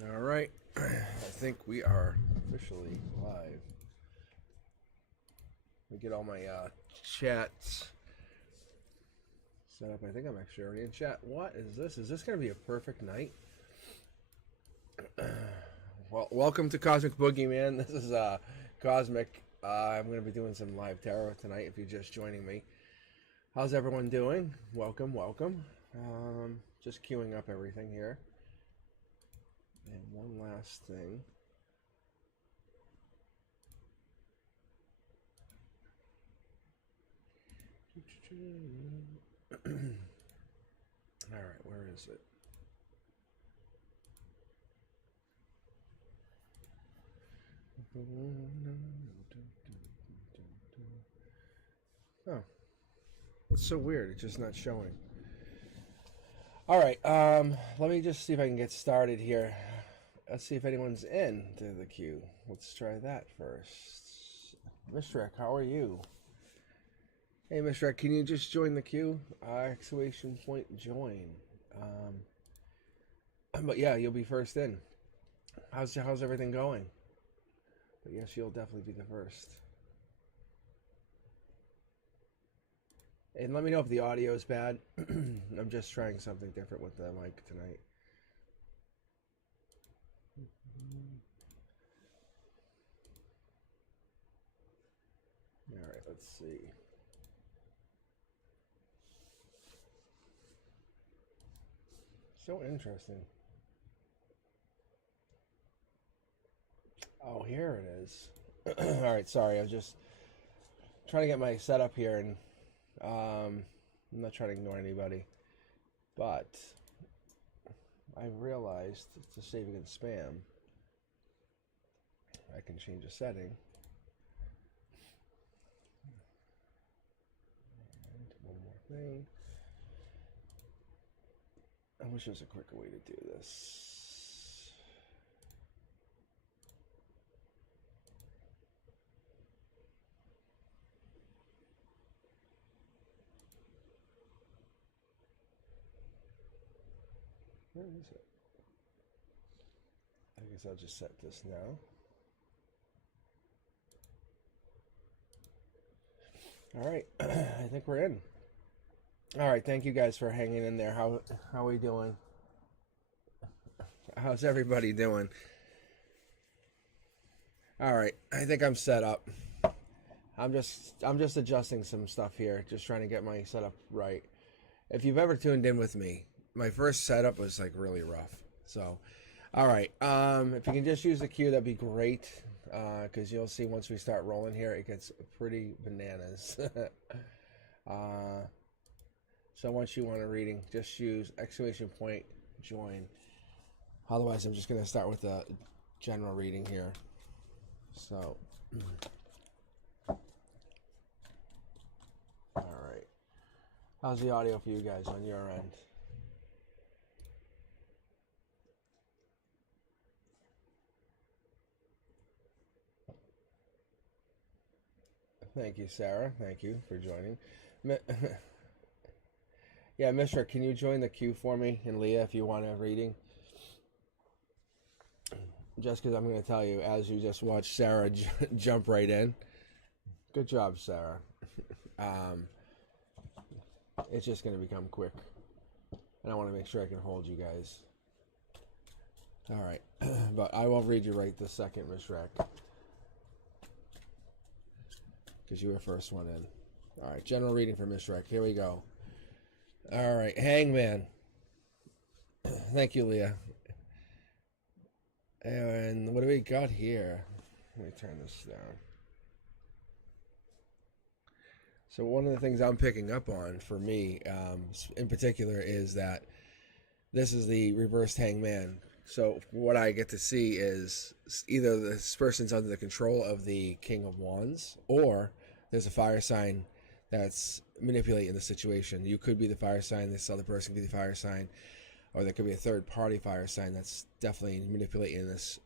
All right, I think we are officially live. Let me get all my chats set up. I think I'm actually already in chat. What is this? Is this going to be a perfect night? Well, welcome to Cosmic Boogeyman. This is Cosmic. I'm going to be doing some live tarot tonight if you're just joining me. How's everyone doing? Welcome, welcome. Just queuing up everything here. And one last thing. All right, where is it? Oh, it's so weird. It's just not showing. All right, let me just see if I can get started here. Let's see if anyone's in to the queue. Let's try that first. Mr. how are you? Hey, Mr. can you just join the queue? Exclamation point join. But yeah, you'll be first in. How's everything going? But yes, you'll definitely be the first. And let me know if the audio is bad. I'm just trying something different with the mic tonight. All right, let's see. So interesting. Oh, here it is. All right, sorry. I was just trying to get my setup here, and I'm not trying to ignore anybody, but I realized to save against spam, I can change a setting. And one more thing. I wish there was a quicker way to do this. Where is it? I guess I'll just set this now. All right, I think we're in. All right, thank you guys for hanging in there. How are we doing? How's everybody doing? All right, I think I'm set up. I'm just adjusting some stuff here, just trying to get my setup right. If you've ever tuned in with me, my first setup was like really rough. So, all right, if you can just use the queue, that'd be great, because you'll see once we start rolling here, it gets pretty bananas. So once you want a reading, just use exclamation point join. Otherwise, I'm just going to start with a general reading here. So, all right. How's the audio for you guys on your end? Thank you, Sarah. Thank you for joining. Yeah, Mishra, can you join the queue for me? And Leah, if you want a reading. Just because I'm going to tell you, as you just watched Sarah jump right in. Good job, Sarah. It's just going to become quick. And I want to make sure I can hold you guys. All right. But I will read you right this second, Miss Rec. Because you were first one in. All right. General reading for Miss Rec. Here we go. All right. Hangman. Thank you, Leah. And what do we got here? Let me turn this down. So one of the things I'm picking up on for me, in particular, is that this is the reversed hangman. So what I get to see is either this person's under the control of the King of Wands, or there's a fire sign that's manipulating the situation. You could be the fire sign, this other person could be the fire sign, or there could be a third-party fire sign that's definitely manipulating this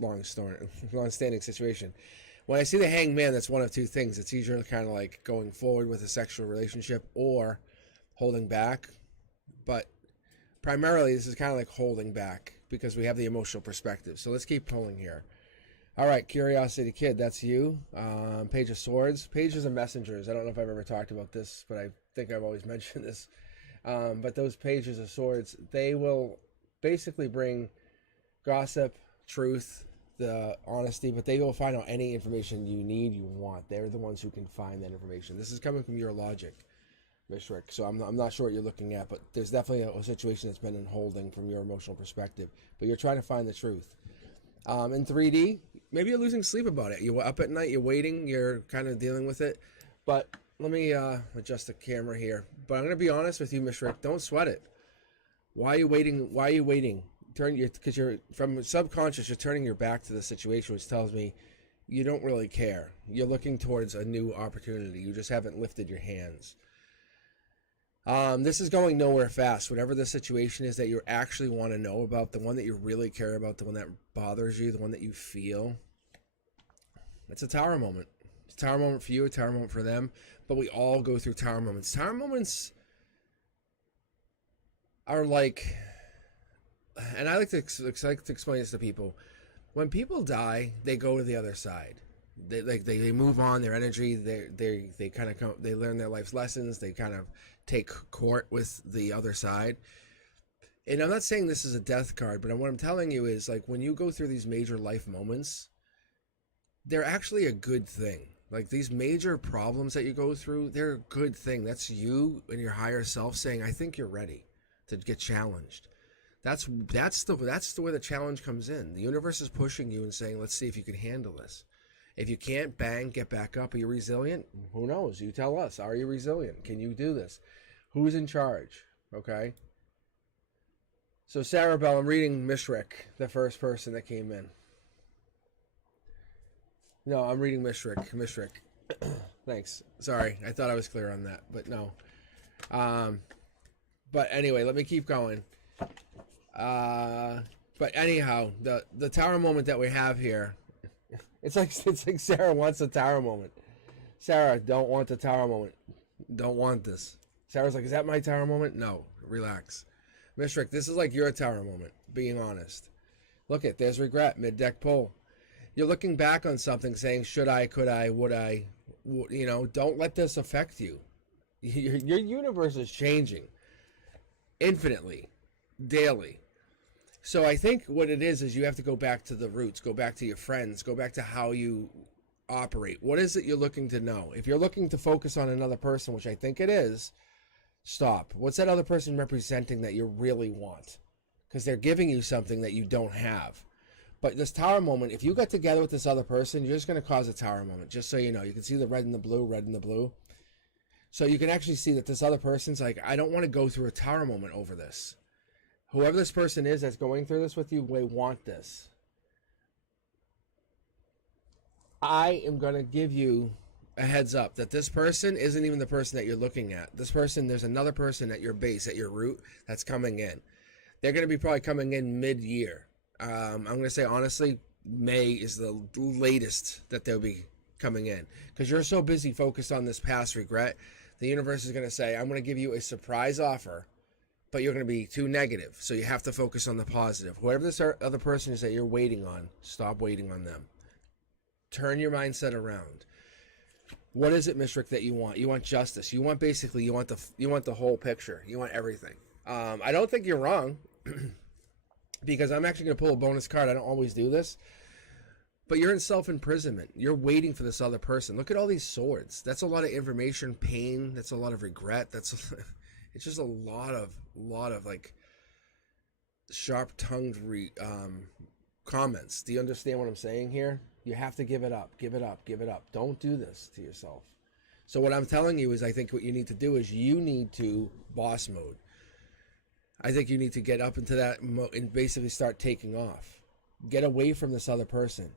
long-standing situation. When I see the hangman, that's one of two things. It's either kind of like going forward with a sexual relationship or holding back. But primarily, this is kind of like holding back. because we have the emotional perspective. So let's keep pulling here. All right, Curiosity Kid, that's you. Page of Swords. Pages are messengers. I don't know if I've ever talked about this, but I think I've always mentioned this. But those pages of swords, they will basically bring gossip, truth, the honesty, but they will find out any information you need, you want. They're the ones who can find that information. This is coming from your logic, Mishrik. So I'm not sure what you're looking at, but there's definitely a situation that's been in holding from your emotional perspective. But you're trying to find the truth. In 3D, maybe you're losing sleep about it. You're up at night, you're waiting, you're kind of dealing with it. But let me adjust the camera here. But I'm going to be honest with you, Mishrik. Don't sweat it. Why are you waiting? Why are you waiting? Because you're from subconscious, you're turning your back to the situation, which tells me you don't really care. You're looking towards a new opportunity. You just haven't lifted your hands. This is going nowhere fast. Whatever the situation is that you actually want to know about, the one that you really care about, the one that bothers you, the one that you feel, it's a tower moment. It's a tower moment for you, a tower moment for them. But we all go through tower moments. Tower moments are like, and I like to explain this to people. When people die, they go to the other side. They move on. Their energy. They kind of they learn their life's lessons. They kind of take court with the other side. And I'm not saying this is a death card, but what I'm telling you is, like, when you go through these major life moments, they're actually a good thing. Like, these major problems that you go through, they're a good thing. That's you and your higher self saying, I think you're ready to get challenged. That's the way the challenge comes in. The universe is pushing you and saying, let's see if you can handle this. If you can't, bang, get back up. Are you resilient? Who knows? You tell us. Are you resilient? Can you do this? Who's in charge? Okay. So Sarah Bell, I'm reading Mishrik, the first person that came in. No, I'm reading Mishrik. Thanks. Sorry, I thought I was clear on that, but no. But anyway, let me keep going. But anyhow, the tower moment that we have here, it's like Sarah wants a tower moment. Sarah, don't want the tower moment. Don't want this. Sarah's like, is that my tower moment? No, relax. Mishrik, this is like your tower moment, being honest. Look at, there's regret, mid-deck pull. You're looking back on something saying, should I, could I, would I? You know, don't let this affect you. Your universe is changing infinitely, daily. So I think what it is you have to go back to the roots, go back to your friends, go back to how you operate. What is it you're looking to know? If you're looking to focus on another person, which I think it is, stop. What's that other person representing that you really want? Because they're giving you something that you don't have. But this tower moment, if you get together with this other person, you're just going to cause a tower moment. Just so you know, you can see the red and the blue. So you can actually see that this other person's like, I don't want to go through a tower moment over this. Whoever this person is that's going through this with you, they want this. I am going to give you a heads up that this person isn't even the person that you're looking at. This person, there's another person at your base, at your root, that's coming in. They're going to be probably coming in mid-year. I'm going to say, honestly, May is the latest that they'll be coming in. Because you're so busy focused on this past regret, the universe is going to say, I'm going to give you a surprise offer, but you're going to be too negative. So you have to focus on the positive. Whoever this other person is that you're waiting on, stop waiting on them. Turn your mindset around. What is it, Mishrik, that you want? You want justice. You want the whole picture. You want everything. I don't think you're wrong. Because I'm actually going to pull a bonus card. I don't always do this. But you're in self-imprisonment. You're waiting for this other person. Look at all these swords. That's a lot of information, pain. That's a lot of regret. It's just a lot of like sharp-tongued comments. Do you understand what I'm saying here? You have to give it up. Give it up. Give it up. Don't do this to yourself. So what I'm telling you is I think what you need to do is you need to boss mode. I think you need to get up into that and basically start taking off. Get away from this other person.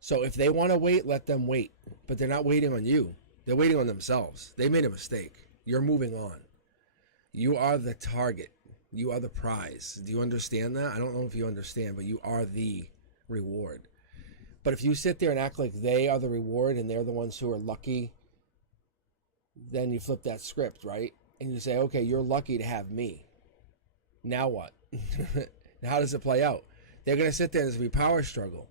So if they want to wait, let them wait. But they're not waiting on you. They're waiting on themselves. They made a mistake. You're moving on. You are the target. You are the prize. Do you understand that? I don't know if you understand, but you are the reward. But if you sit there and act like they are the reward and they're the ones who are lucky, then you flip that script, right? And you say, okay, you're lucky to have me. Now what? How does it play out? They're going to sit there and there's going to be power struggle.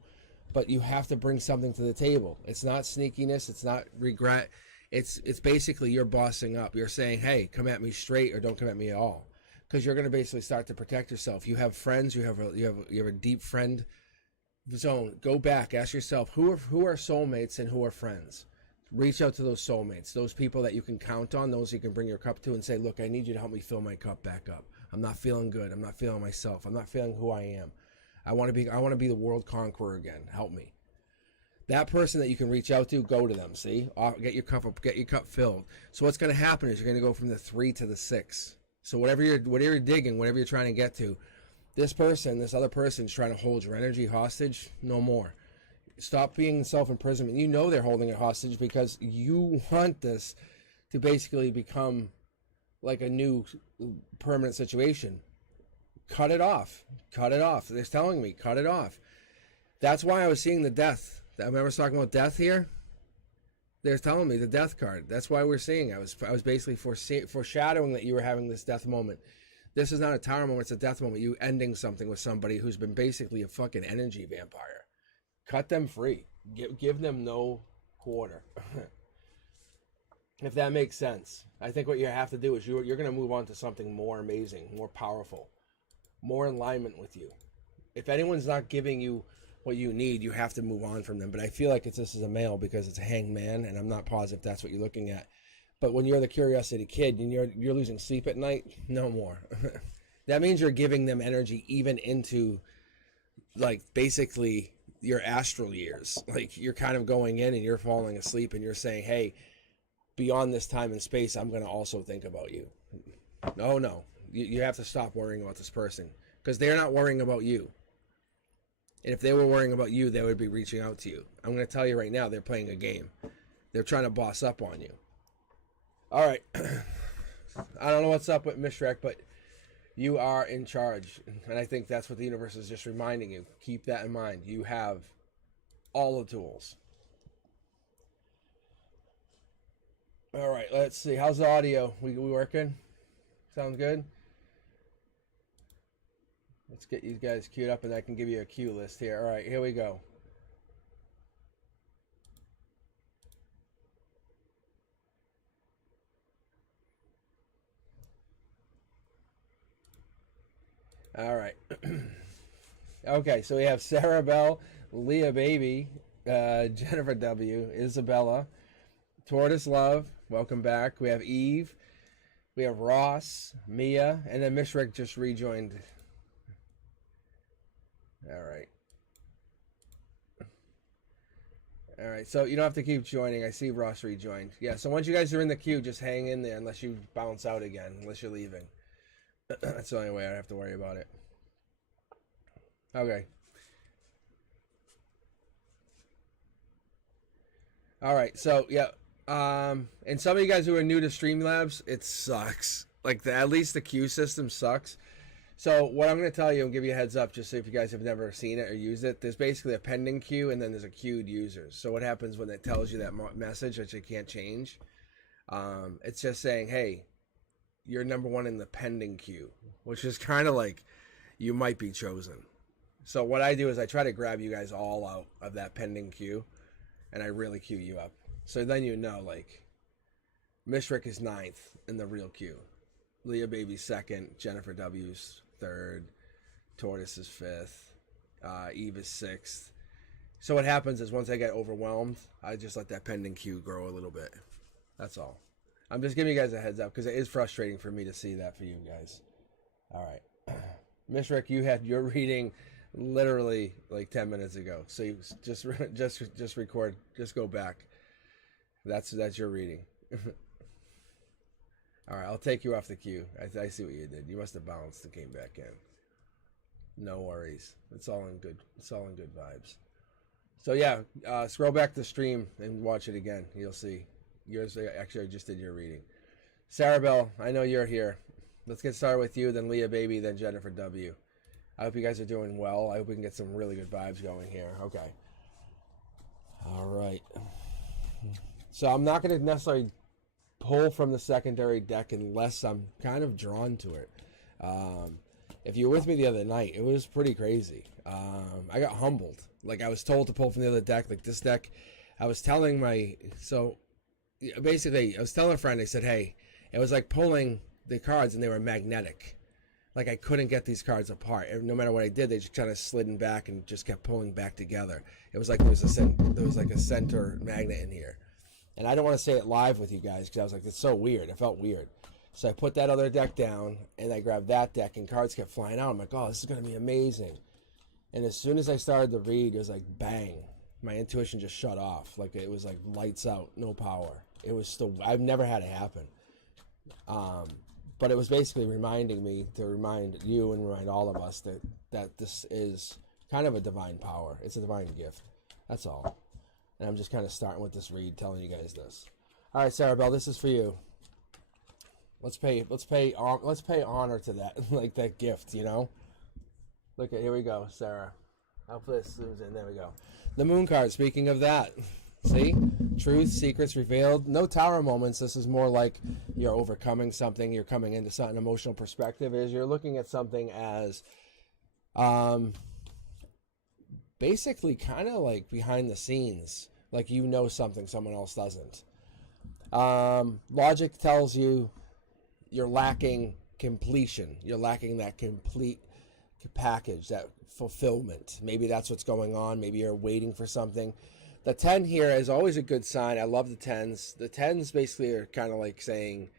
But you have to bring something to the table. It's not sneakiness. It's not regret. It's basically you're bossing up. You're saying, hey, come at me straight or don't come at me at all. Because you're going to basically start to protect yourself. You have friends. You have a deep friend zone. Go back. Ask yourself, who are soulmates and who are friends? Reach out to those soulmates, those people that you can count on, those you can bring your cup to and say, look, I need you to help me fill my cup back up. I'm not feeling good. I'm not feeling myself. I'm not feeling who I am. I want to be the world conqueror again. Help me. That person that you can reach out to, go to them. See, get your cup up, get your cup filled. So what's going to happen is you're going to go from the 3 to the 6. So whatever you're digging, whatever you're trying to get to, this other person is trying to hold your energy hostage. No more. Stop being self-imprisonment. You know they're holding it hostage because you want this to basically become like a new permanent situation. Cut it off. Cut it off. They're telling me, cut it off. That's why I was seeing the death. I remember talking about death here. They're telling me the death card. That's why we're seeing. I was basically foreshadowing that you were having this death moment. This is not a tower moment. It's a death moment. You ending something with somebody who's been basically a fucking energy vampire. Cut them free. Give them no quarter. If that makes sense. I think what you have to do is you're going to move on to something more amazing, more powerful, more in alignment with you. If anyone's not giving you what you need, you have to move on from them. But I feel like this is a male because it's a hanged man, and I'm not positive that's what you're looking at. But when you're the curiosity kid and you're losing sleep at night, no more. That means you're giving them energy even into, like, basically your astral years. Like, you're kind of going in and you're falling asleep and you're saying, hey, beyond this time and space, I'm going to also think about you. No. You have to stop worrying about this person because they're not worrying about you. And if they were worrying about you, they would be reaching out to you. I'm going to tell you right now, they're playing a game. They're trying to boss up on you. All right. I don't know what's up with Mishrak, but you are in charge. And I think that's what the universe is just reminding you. Keep that in mind. You have all the tools. All right, let's see. How's the audio? We working? Sounds good? Let's get you guys queued up and I can give you a cue list here. All right, here we go. All right. Okay, so we have Sarah Bell, Leah Baby, Jennifer W, Isabella, Tortoise Love, welcome back. We have Eve, we have Ross, Mia, and then Mishrak just rejoined. All right, so you don't have to keep joining. I see Ross rejoined. Yeah, so once you guys are in the queue, just hang in there unless you bounce out again, unless you're leaving. That's the only way I have to worry about it. Okay. All right, so yeah, and some of you guys who are new to Streamlabs, it sucks. Like at least the queue system sucks. So what I'm going to tell you and give you a heads up, just so if you guys have never seen it or used it, there's basically a pending queue and then there's a queued users. So what happens when it tells you that message that you can't change? It's just saying, hey, you're number one in the pending queue, which is kind of like you might be chosen. So what I do is I try to grab you guys all out of that pending queue and I really queue you up. So then you know, like, Mishrak is 9th in the real queue. Leah Baby's 2nd, Jennifer W's 3rd, Tortoise is 5th, Eve is 6th. So what happens is once I get overwhelmed, I just let that pending queue grow a little bit. That's all. I'm just giving you guys a heads up because it is frustrating for me to see that for you guys. All right. Mishrak, you had your reading literally like 10 minutes ago. So you just record, just go back. That's your reading. All right, I'll take you off the queue. I see what you did. You must have bounced and came back in. No worries. It's all in good vibes. So yeah, scroll back to the stream and watch it again. You'll see. Yours actually I just did your reading. Sarah Bell, I know you're here. Let's get started with you, then Leah Baby, then Jennifer W. I hope you guys are doing well. I hope we can get some really good vibes going here. Okay. All right. So I'm not going to necessarily pull from the secondary deck unless I'm kind of drawn to it. if you were with me the other night, it was pretty crazy. I got humbled. Like, I was told to pull from the other deck. Like, this deck, I was telling basically, I was telling a friend, I said, hey, it was like pulling the cards and they were magnetic. Like, I couldn't get these cards apart. No matter what I did, they just kind of slid back and just kept pulling back together. It was like there was like a center magnet in here. And I don't want to say it live with you guys because I was like, it's so weird. It felt weird. So I put that other deck down and I grabbed that deck and cards kept flying out. I'm like, oh, this is going to be amazing. And as soon as I started to read, it was like, bang. My intuition just shut off. Like, it was like lights out, no power. It was still, I've never had it happen. But it was basically reminding me to remind you and remind all of us that this is kind of a divine power. It's a divine gift. That's all. And I'm just kind of starting with this read, telling you guys this. All right, Sarah Bell, this is for you. Let's pay honor to that, like that gift, you know. Look at, here we go, Sarah. Hopefully this zooms in. There we go. The moon card. Speaking of that, see, truth, secrets revealed. No tower moments. This is more like you're overcoming something. You're coming into something. Emotional perspective is you're looking at something as, basically kind of like behind the scenes, like you know something someone else doesn't. Logic tells you you're lacking completion. You're lacking that complete package, that fulfillment. Maybe that's what's going on. Maybe you're waiting for something. The 10 here is always a good sign. I love the 10s. The 10s basically are kind of like saying,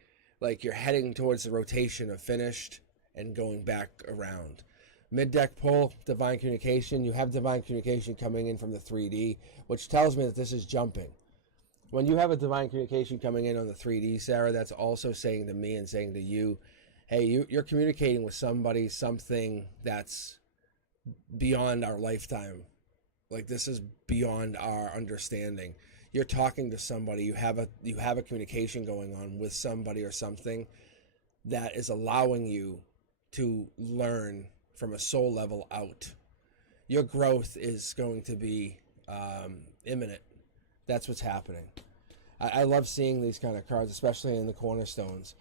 like you're heading towards the rotation of finished and going back around. Mid-deck pull, divine communication. You have divine communication coming in from the 3D, which tells me that this is jumping. When you have a divine communication coming in on the 3D, Sarah, that's also saying to me and saying to you, hey, you're communicating with somebody, something that's beyond our lifetime. Like, this is beyond our understanding. You're talking to somebody. You have a communication going on with somebody or something that is allowing you to learn from a soul level out. Your growth is going to be imminent. That's what's happening. I love seeing these kind of cards, especially in the cornerstones.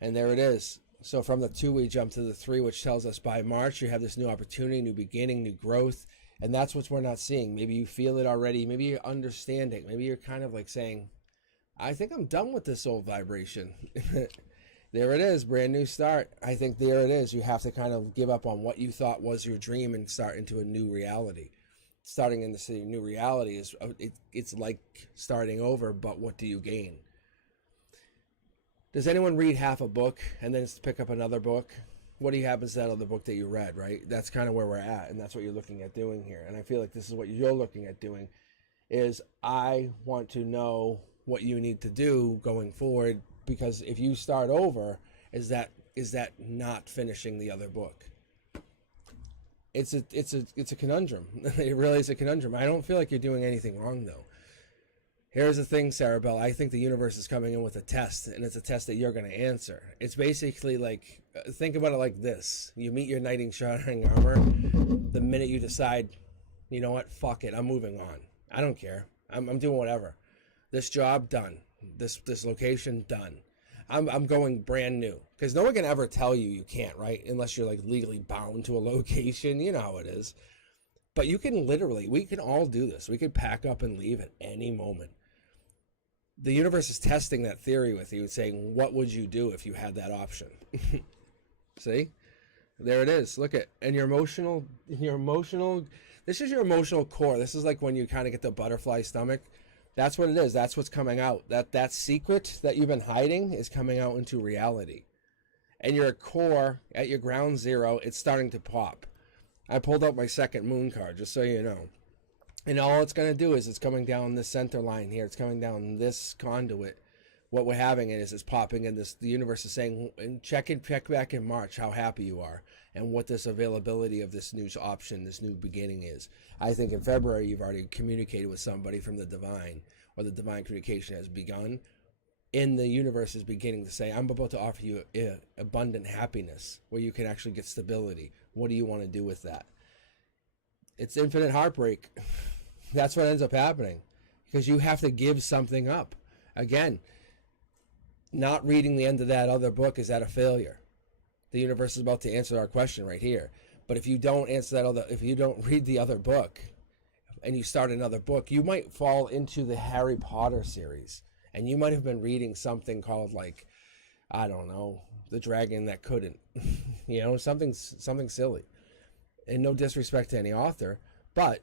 And there it is. So from the 2, we jump to the 3, which tells us by March you have this new opportunity, new beginning, new growth. And that's what we're not seeing. Maybe you feel it already. Maybe you understand it. Maybe you're kind of like saying, I think I'm done with this old vibration. There it is, brand new start. I think there it is. You have to kind of give up on what you thought was your dream and start into a new reality. Starting in the new reality is, it's like starting over, but what do you gain? Does anyone read half a book and then pick up another book? What do you happen to that other book that you read, right? That's kind of where we're at, and that's what you're looking at doing here. And I feel like this is what you're looking at doing, is I want to know what you need to do going forward, because if you start over, is that not finishing the other book? It's a conundrum. It really is a conundrum. I don't feel like you're doing anything wrong, though. Here's the thing, Sarah Bell. I think the universe is coming in with a test, and it's a test that you're going to answer. It's basically like, think about it like this. You meet your knight in shining armor. The minute you decide, you know what, fuck it, I'm moving on. I don't care. I'm doing whatever. This job, done. This location, done. I'm going brand new. Because no one can ever tell you can't, right? Unless you're like legally bound to a location. You know how it is. But you can literally, we can all do this. We can pack up and leave at any moment. The universe is testing that theory with you and saying, what would you do if you had that option? See? There it is. Look at, and your emotional, this is your emotional core. This is like when you kind of get the butterfly stomach. That's what it is. That's what's coming out. That secret that you've been hiding is coming out into reality. And your core, at your ground zero, it's starting to pop. I pulled out my second moon card, just so you know. And all it's going to do is it's coming down this center line here. It's coming down this conduit. What we're having is it's popping in this. The universe is saying, and check back in March how happy you are and what this availability of this new option, this new beginning is. I think in February you've already communicated with somebody from the divine, or the divine communication has begun. And the universe is beginning to say, I'm about to offer you abundant happiness where you can actually get stability. What do you want to do with that? It's infinite heartbreak. That's what ends up happening, because you have to give something up. Again, not reading the end of that other book, is that a failure? The universe is about to answer our question right here. But if you don't answer that if you don't read the other book and you start another book, you might fall into the Harry Potter series, and you might have been reading something called, like, I don't know, The Dragon That Couldn't, you know, something silly. And no disrespect to any author, but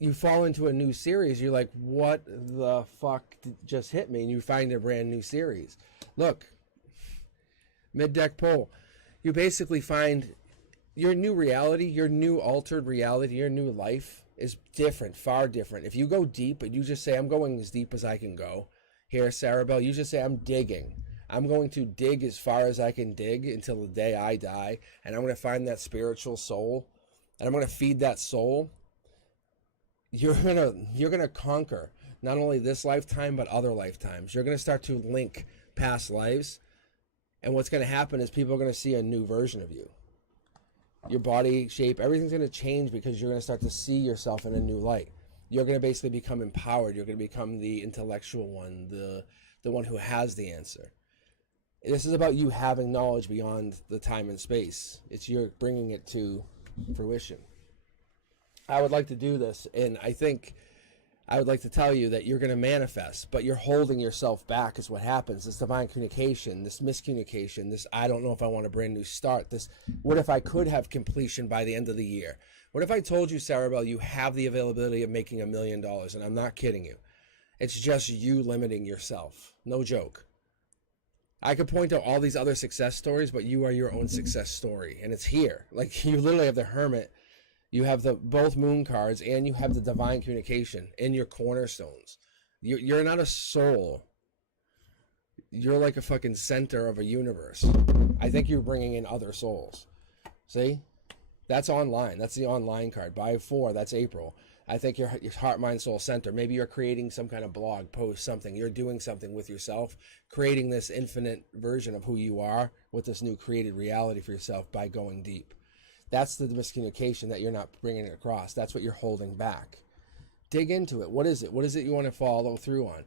you fall into a new series, you're like, what the fuck just hit me? And you find a brand new series. Look, mid-deck pull. You basically find your new reality, your new altered reality, your new life is different, far different. If you go deep and you just say, I'm going as deep as I can go. Here, Sarabelle, you just say, I'm digging. I'm going to dig as far as I can dig until the day I die, and I'm going to find that spiritual soul, and I'm going to feed that soul. You're gonna conquer not only this lifetime but other lifetimes. You're gonna start to link past lives, and what's gonna happen is people are gonna see a new version of you. Your body shape, everything's gonna change because you're gonna start to see yourself in a new light. You're gonna basically become empowered. You're gonna become the intellectual one, the one who has the answer. This is about you having knowledge beyond the time and space. It's you're bringing it to fruition. I would like to do this, and I think I would like to tell you that you're going to manifest, but you're holding yourself back is what happens. This divine communication, this miscommunication, this I don't know if I want a brand new start, this what if I could have completion by the end of the year? What if I told you, Sarabelle, you have the availability of making $1 million, and I'm not kidding you. It's just you limiting yourself. No joke. I could point out all these other success stories, but you are your own success story, and it's here. Like, you literally have the Hermit. You have the both moon cards, and you have the divine communication in your cornerstones. You're not a soul. You're like a fucking center of a universe. I think you're bringing in other souls. See? That's online. That's the online card. By 4, that's April. I think your heart, mind, soul center. Maybe you're creating some kind of blog, post, something. You're doing something with yourself, creating this infinite version of who you are with this new created reality for yourself by going deep. That's the miscommunication that you're not bringing it across. That's what you're holding back. Dig into it. What is it? What is it you want to follow through on?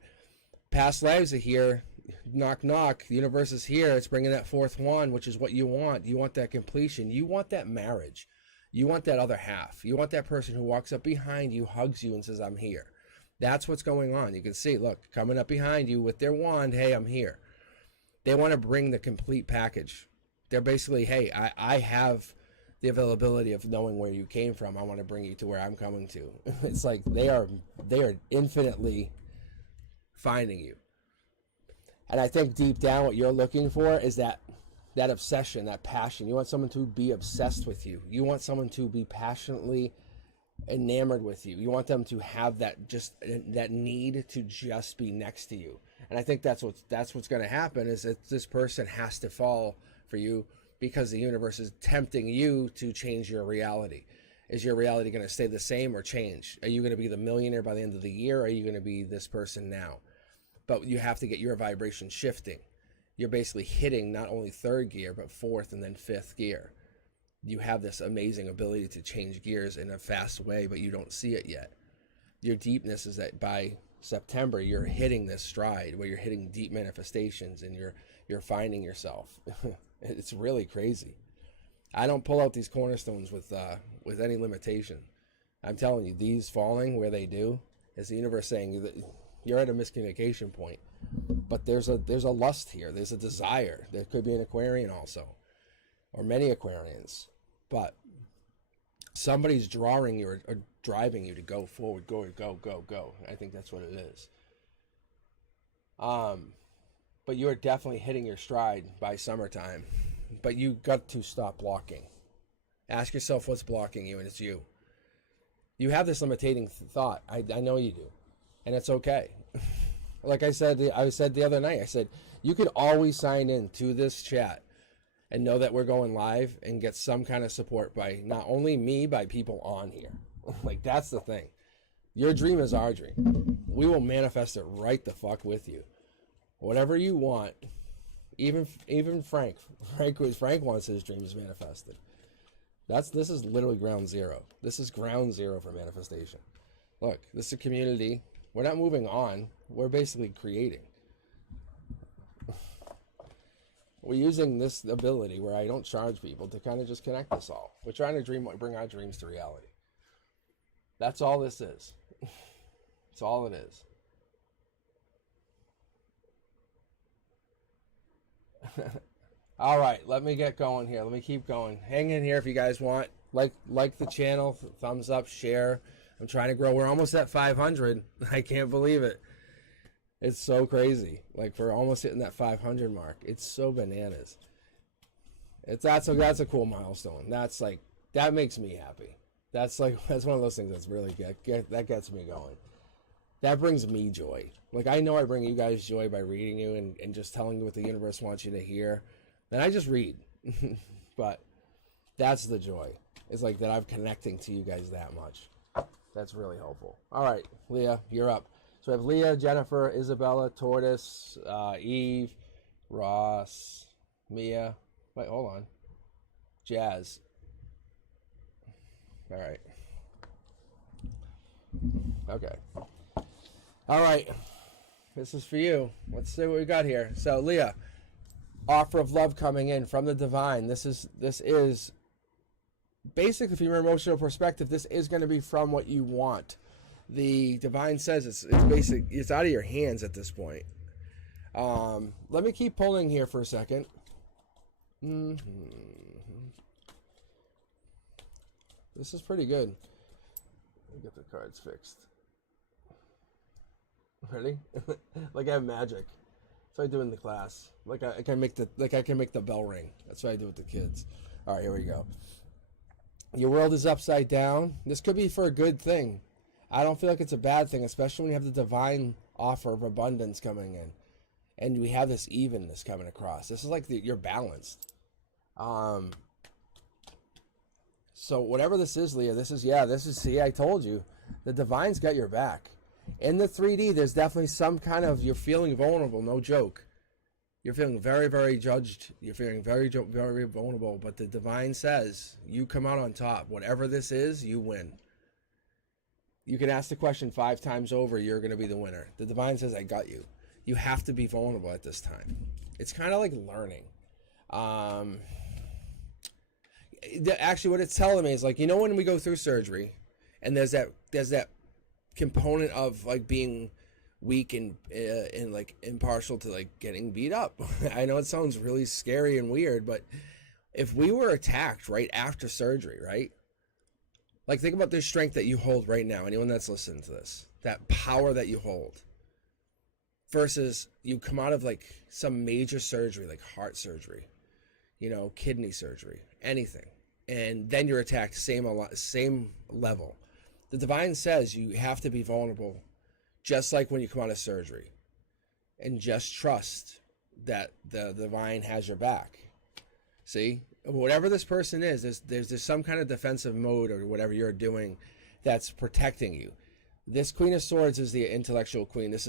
Past lives are here. Knock, knock. The universe is here. It's bringing that 4th wand, which is what you want. You want that completion. You want that marriage. You want that other half. You want that person who walks up behind you, hugs you, and says, I'm here. That's what's going on. You can see, look, coming up behind you with their wand, hey, I'm here. They want to bring the complete package. They're basically, hey, I have the availability of knowing where you came from. I want to bring you to where I'm coming to. It's like they are infinitely finding you. And I think deep down what you're looking for is that obsession, that passion. You want someone to be obsessed with you. You want someone to be passionately enamored with you. You want them to have that need to just be next to you. And I think that's what's going to happen is that this person has to fall for you because the universe is tempting you to change your reality. Is your reality going to stay the same or change? Are you going to be the millionaire by the end of the year? Or are you going to be this person now? But you have to get your vibration shifting. You're basically hitting not only 3rd gear, but 4th and then 5th gear. You have this amazing ability to change gears in a fast way, but you don't see it yet. Your deepness is that by September, you're hitting this stride where you're hitting deep manifestations and you're finding yourself. It's really crazy. I don't pull out these cornerstones with any limitation. I'm telling you, these falling where they do is the universe saying that you're at a miscommunication point. But there's a lust here. There's a desire. There could be an Aquarian also, or many Aquarians. But somebody's drawing you or driving you to go forward, go. I think that's what it is. But you're definitely hitting your stride by summertime. But you got to stop blocking. Ask yourself what's blocking you, and it's you. You have this limiting thought. I know you do. And it's okay. Like I said the other night, I said, you could always sign in to this chat and know that we're going live and get some kind of support by not only me, by people on here. Like, that's the thing. Your dream is our dream. We will manifest it right the fuck with you. Whatever you want, even Frank wants his dreams manifested. This is literally ground zero. This is ground zero for manifestation. Look, this is a community. We're not moving on. We're basically creating. we're using this ability where I don't charge people to kind of just connect us all. We're trying to bring our dreams to reality. That's all this is. That's all it is. All right, let me get going here. Let me keep going. Hang in here if you guys want. Like the channel, thumbs up, share. I'm trying to grow. We're almost at 500. I can't believe it. It's so crazy. Like, we're almost hitting that 500 mark. It's so bananas. That's a cool milestone. That makes me happy. That's one of those things that's really that gets me going. That brings me joy. Like, I know I bring you guys joy by reading you and just telling you what the universe wants you to hear. Then I just read. But that's the joy. It's like that I'm connecting to you guys that much. That's really helpful. All right, Leah, you're up. So we have Leah, Jennifer, Isabella, Tortoise, Eve, Ross, Mia. Wait, hold on. Jazz. All right. Okay. All right. This is for you. Let's see what we got here. So, Leah, offer of love coming in from the divine. This is basically, from your emotional perspective, this is going to be from what you want. The divine says it's basic. It's out of your hands at this point. Let me keep pulling here for a second. This is pretty good. Let me get the cards fixed. Ready? Like I have magic. That's what I do in the class. I can make the bell ring. That's what I do with the kids. All right, here we go. Your world is upside down. This could be for a good thing. I don't feel like it's a bad thing, especially when you have the divine offer of abundance coming in. And we have this evenness coming across. This is like you're balanced. So whatever this is, Leah, see, I told you. The divine's got your back. In the 3D, there's definitely some kind of, you're feeling vulnerable, no joke. You're feeling very, very judged. You're feeling very, very vulnerable. But the divine says, you come out on top. Whatever this is, you win. You can ask the question 5 times over, you're going to be the winner. The divine says, I got you. You have to be vulnerable at this time. It's kind of like learning. Actually, what it's telling me is, like, you know, when we go through surgery, and there's that component of like being weak and like impartial to like getting beat up. I know it sounds really scary and weird, but if we were attacked right after surgery, right? Like, think about the strength that you hold right now. Anyone that's listening to this, that power that you hold, versus you come out of like some major surgery, like heart surgery, you know, kidney surgery, anything, and then you're attacked same level. The divine says you have to be vulnerable, just like when you come out of surgery, and just trust that the divine has your back. See, whatever this person is, there's some kind of defensive mode or whatever you're doing that's protecting you. This Queen of Swords is the intellectual queen. This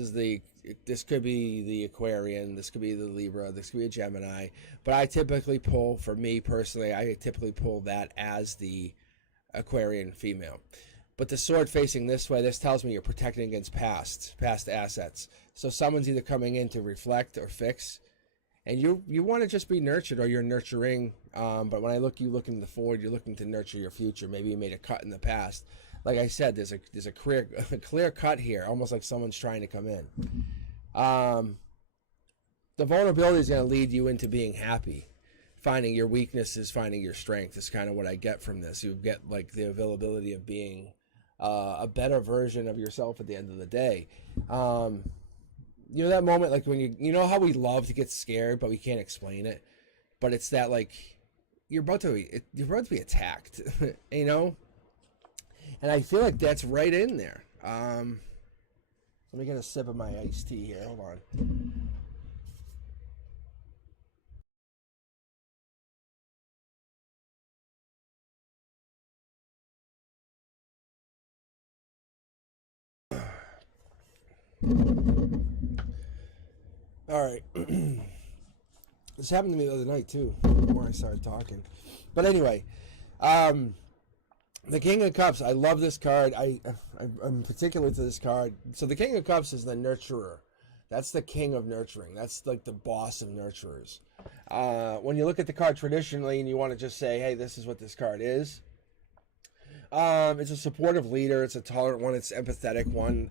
could be the Aquarian. This could be the Libra. This could be a Gemini. But I typically pull, for me personally, that as the Aquarian female. But the sword facing this way, this tells me you're protecting against past assets. So someone's either coming in to reflect or fix, and you want to just be nurtured, or you're nurturing. But when you look into the forward, you're looking to nurture your future. Maybe you made a cut in the past. Like I said, there's a clear cut here, almost like someone's trying to come in. The vulnerability is going to lead you into being happy. Finding your weaknesses, finding your strength is kind of what I get from this. You get like the availability of being a better version of yourself at the end of the day. You know that moment, like when you know how we love to get scared, but we can't explain it. But it's that, like, you're about to be attacked, you know. And I feel like that's right in there. Let me get a sip of my iced tea here. Hold on. All right. This happened to me the other night too, before I started talking. But anyway, the King of Cups. I love this card. I'm particular to this card. So the King of Cups is the nurturer. That's the king of nurturing. That's like the boss of nurturers. When you look at the card traditionally and you want to just say, hey, this is what this card is, it's a supportive leader. It's a tolerant one. It's empathetic one.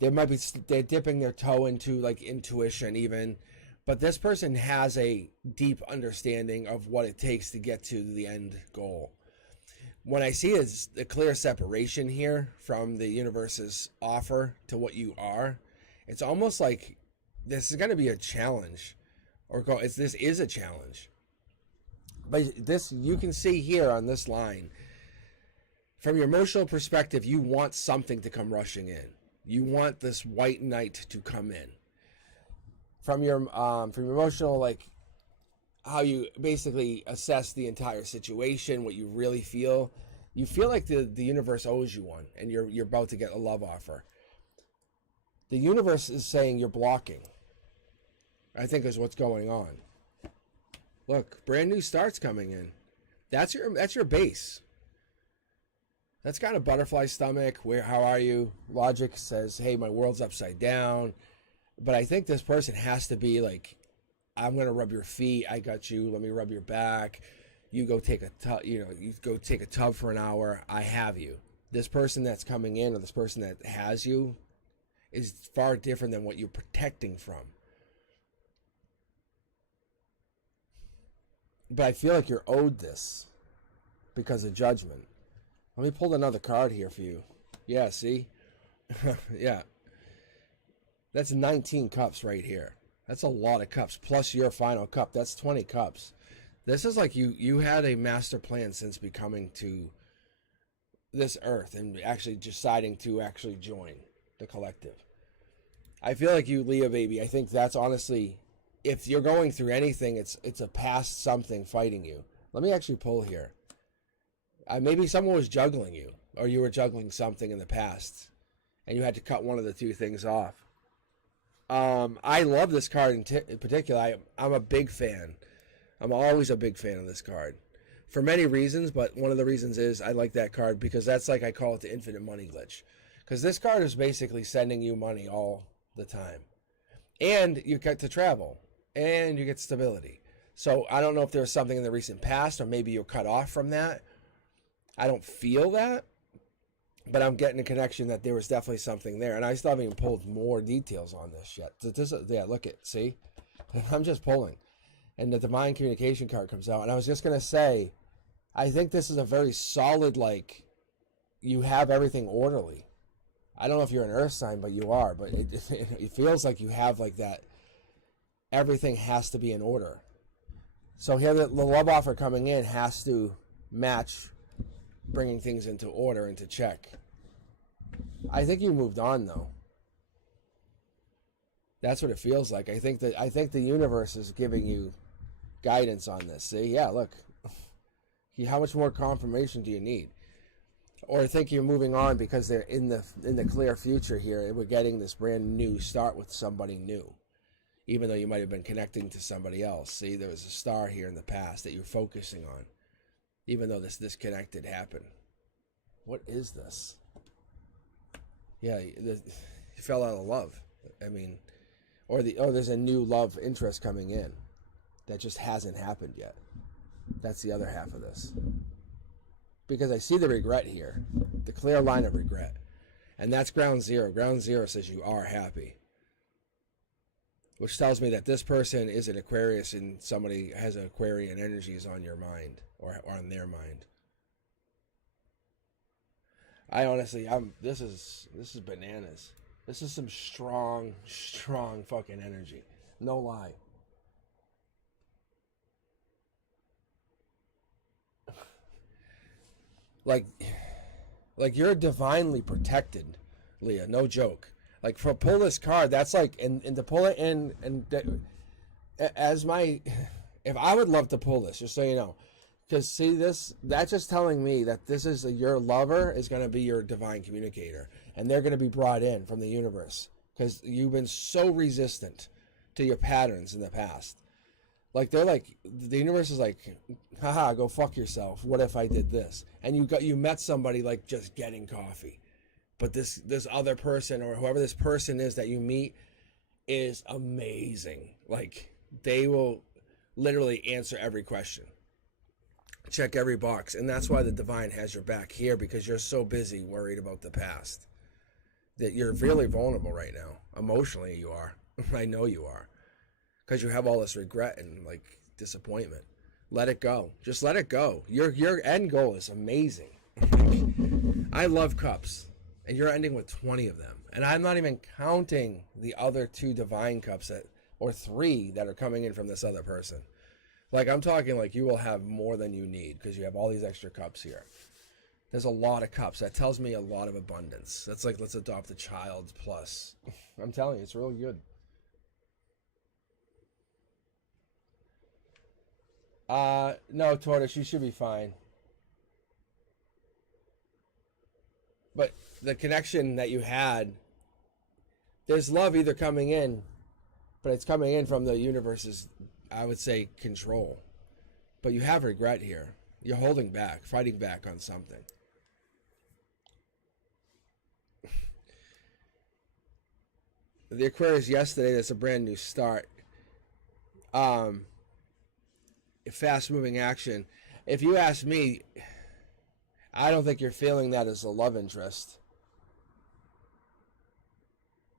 They're dipping their toe into like intuition even, but this person has a deep understanding of what it takes to get to the end goal. What I see is a clear separation here from the universe's offer to what you are. It's almost like this is going to be a challenge, this is a challenge. But this, you can see here on this line, from your emotional perspective, you want something to come rushing in. You want this white knight to come in. From your emotional, like how you basically assess the entire situation, what you really feel, you feel like the universe owes you one, and you're about to get a love offer. The universe is saying you're blocking, I think, is what's going on. Look, brand new starts coming in. That's your base. That's got a butterfly stomach. How are you? Logic says, hey, my world's upside down. But I think this person has to be like, I'm gonna rub your feet. I got you. Let me rub your back. You go take a tub. You go take a tub for an hour. I have you. This person that's coming in, or this person that has you, is far different than what you're protecting from. But I feel like you're owed this because of judgment. Let me pull another card here for you. Yeah, see? Yeah. That's 19 cups right here. That's a lot of cups, plus your final cup. That's 20 cups. This is like you had a master plan since becoming to this earth and actually deciding to actually join the collective. I feel like you, Leo baby, I think that's honestly, if you're going through anything, it's a past something fighting you. Let me actually pull here. Maybe someone was juggling you, or you were juggling something in the past, and you had to cut one of the two things off. I love this card in particular. I'm a big fan. I'm always a big fan of this card. For many reasons, but one of the reasons is I like that card because that's like, I call it the infinite money glitch. Because this card is basically sending you money all the time. And you get to travel. And you get stability. So I don't know if there was something in the recent past, or maybe you're cut off from that. I don't feel that. But I'm getting a connection that there was definitely something there. And I still haven't even pulled more details on this yet. Yeah, look at, see? I'm just pulling. And the divine communication card comes out. And I was just going to say, I think this is a very solid, like, you have everything orderly. I don't know if you're an earth sign, but you are. But it feels like you have, like, that everything has to be in order. So here the love offer coming in has to match bringing things into order, into check. I think you moved on, though. That's what it feels like. I think the universe is giving you guidance on this. See, yeah, look. How much more confirmation do you need? Or I think you're moving on because they're in the clear future here, and we're getting this brand new start with somebody new, even though you might have been connecting to somebody else. See, there was a star here in the past that you're focusing on, even though this disconnected happened. What is this? Yeah, you fell out of love. I mean, there's a new love interest coming in that just hasn't happened yet. That's the other half of this. Because I see the regret here, the clear line of regret. And that's ground zero. Ground zero says you are happy. Which tells me that this person is an Aquarius and somebody has an Aquarian energies on your mind or on their mind. I honestly, this is bananas. This is some strong fucking energy. No lie. Like you're divinely protected, Leah. No joke. Like, for pull this card, that's like, and to pull it in, and if I would love to pull this, just so you know, because see this, that's just telling me that this is your lover is going to be your divine communicator, and they're going to be brought in from the universe because you've been so resistant to your patterns in the past. Like, they're like, the universe is like, haha, go fuck yourself. What if I did this? And you met somebody like just getting coffee. But this other person, or whoever this person is that you meet, is amazing. Like, they will literally answer every question, check every box. And that's why the divine has your back here, because you're so busy worried about the past that you're really vulnerable right now. Emotionally, you are. I know you are, because you have all this regret and like disappointment. Let it go. Just let it go. Your end goal is amazing. I love cups, and you're ending with 20 of them. And I'm not even counting the other 2 divine cups or 3 that are coming in from this other person. Like, I'm talking like you will have more than you need because you have all these extra cups here. There's a lot of cups. That tells me a lot of abundance. That's like, let's adopt a child plus. I'm telling you, it's really good. No, Tortoise, you should be fine. But the connection that you had, there's love either coming in, but it's coming in from the universe's, I would say, control. But you have regret here. You're holding back, fighting back on something. The Aquarius yesterday, that's a brand new start. Fast-moving action. If you ask me, I don't think you're feeling that as a love interest.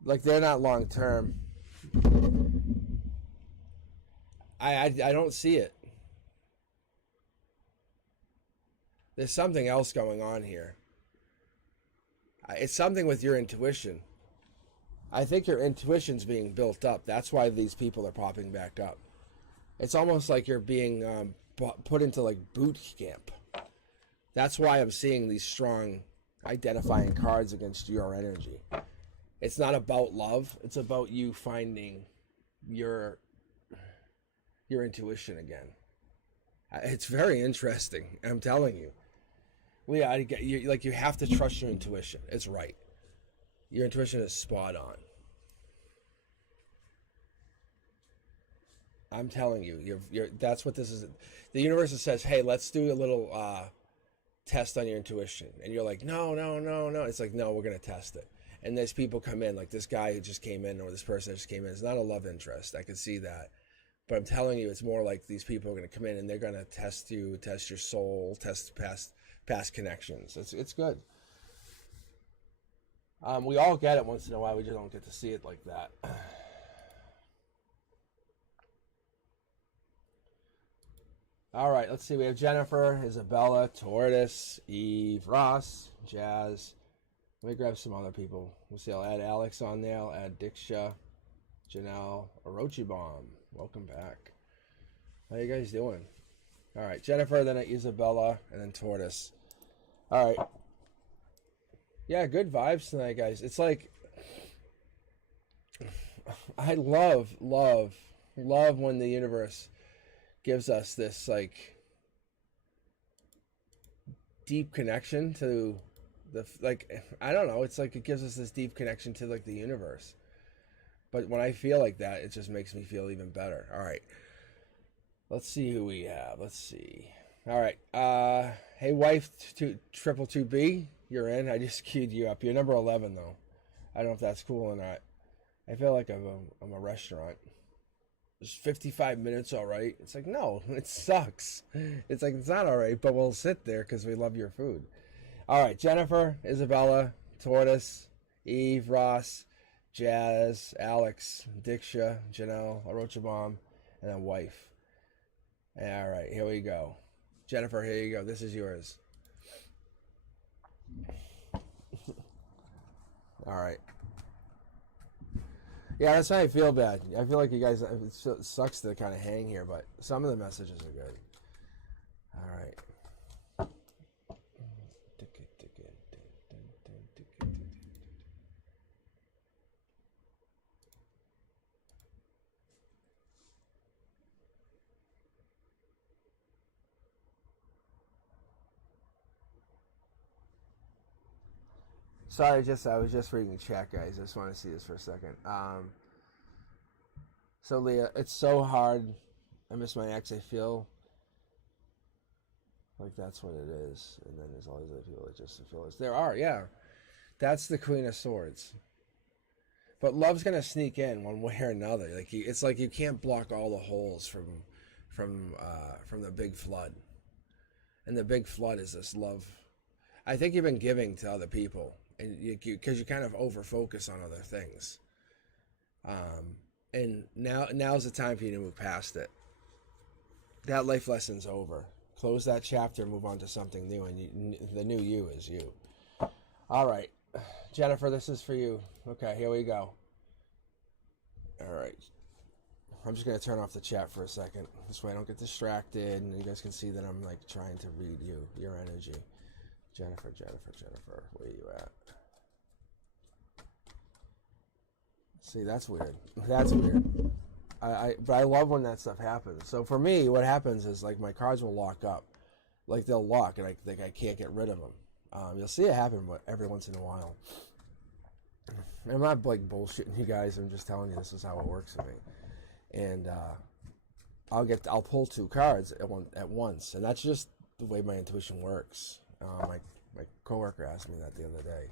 Like, they're not long-term. I don't see it. There's something else going on here. It's something with your intuition. I think your intuition's being built up. That's why these people are popping back up. It's almost like you're being put into like boot camp. That's why I'm seeing these strong identifying cards against your energy. It's not about love. It's about you finding your intuition again. It's very interesting. I'm telling you. You have to trust your intuition. It's right. Your intuition is spot on. I'm telling you, that's what this is. The universe says, hey, let's do a little test on your intuition. And you're like, no. It's like, no, we're going to test it. And there's people come in, like this guy who just came in or this person that just came in. It's not a love interest. I can see that. But I'm telling you, it's more like these people are going to come in and they're going to test you, test your soul, test past connections. It's good. We all get it once in a while. We just don't get to see it like that. All right, let's see. We have Jennifer, Isabella, Tortoise, Eve, Ross, Jazz. Let me grab some other people. We'll see. I'll add Alex on there. I'll add Diksha, Janelle, Orochibomb. Welcome back. How you guys doing? All right, Jennifer, then Isabella, and then Tortoise. All right. Yeah, good vibes tonight, guys. It's like, I love when the universe gives us this like deep connection to I don't know, it's like it gives us this deep connection to like the universe. But when I feel like that, it just makes me feel even better. All right, let's see who we have. Let's see. All right, hey wife, 222B, you're in. I just queued you up. You're number 11 though. I don't know if that's cool or not. I feel like I'm a restaurant. Is 55 minutes all right? It's like, no, it sucks. It's like, it's not all right, but we'll sit there because we love your food. All right, Jennifer, Isabella, Tortoise, Eve, Ross, Jazz, Alex, Diksha, Janelle, Orochibomb, and then wife. All right, here we go. Jennifer, here you go. This is yours. All right. Yeah, that's why I feel bad. I feel like you guys, it sucks to kind of hang here, but some of the messages are good. All right. Sorry, I was just reading the chat, guys. I just want to see this for a second. So Leah, it's so hard. I miss my ex. I feel like that's what it is. And then there's all these other people that just feel this. There are, yeah. That's the Queen of Swords. but love's gonna sneak in one way or another. Like it's like you can't block all the holes from the big flood, and the big flood is this love. I think you've been giving to other people, and because you kind of over focus on other things, and now's the time for you to move past it. That life lesson's over. Close that chapter, move on to something new, and the new you is you. All right, Jennifer, this is for you. Okay, here we go. All right. I'm just going to turn off the chat for a second. This way I don't get distracted, and you guys can see that I'm like trying to read your energy. Jennifer, where are you at? See, that's weird. That's weird. But I love when that stuff happens. So for me, what happens is like my cards will lock up. Like they'll lock, and I can't get rid of them. You'll see it happen every once in a while. I'm not like bullshitting you guys. I'm just telling you this is how it works for me. And I'll pull 2 cards at once, and that's just the way my intuition works. My coworker asked me that the other day,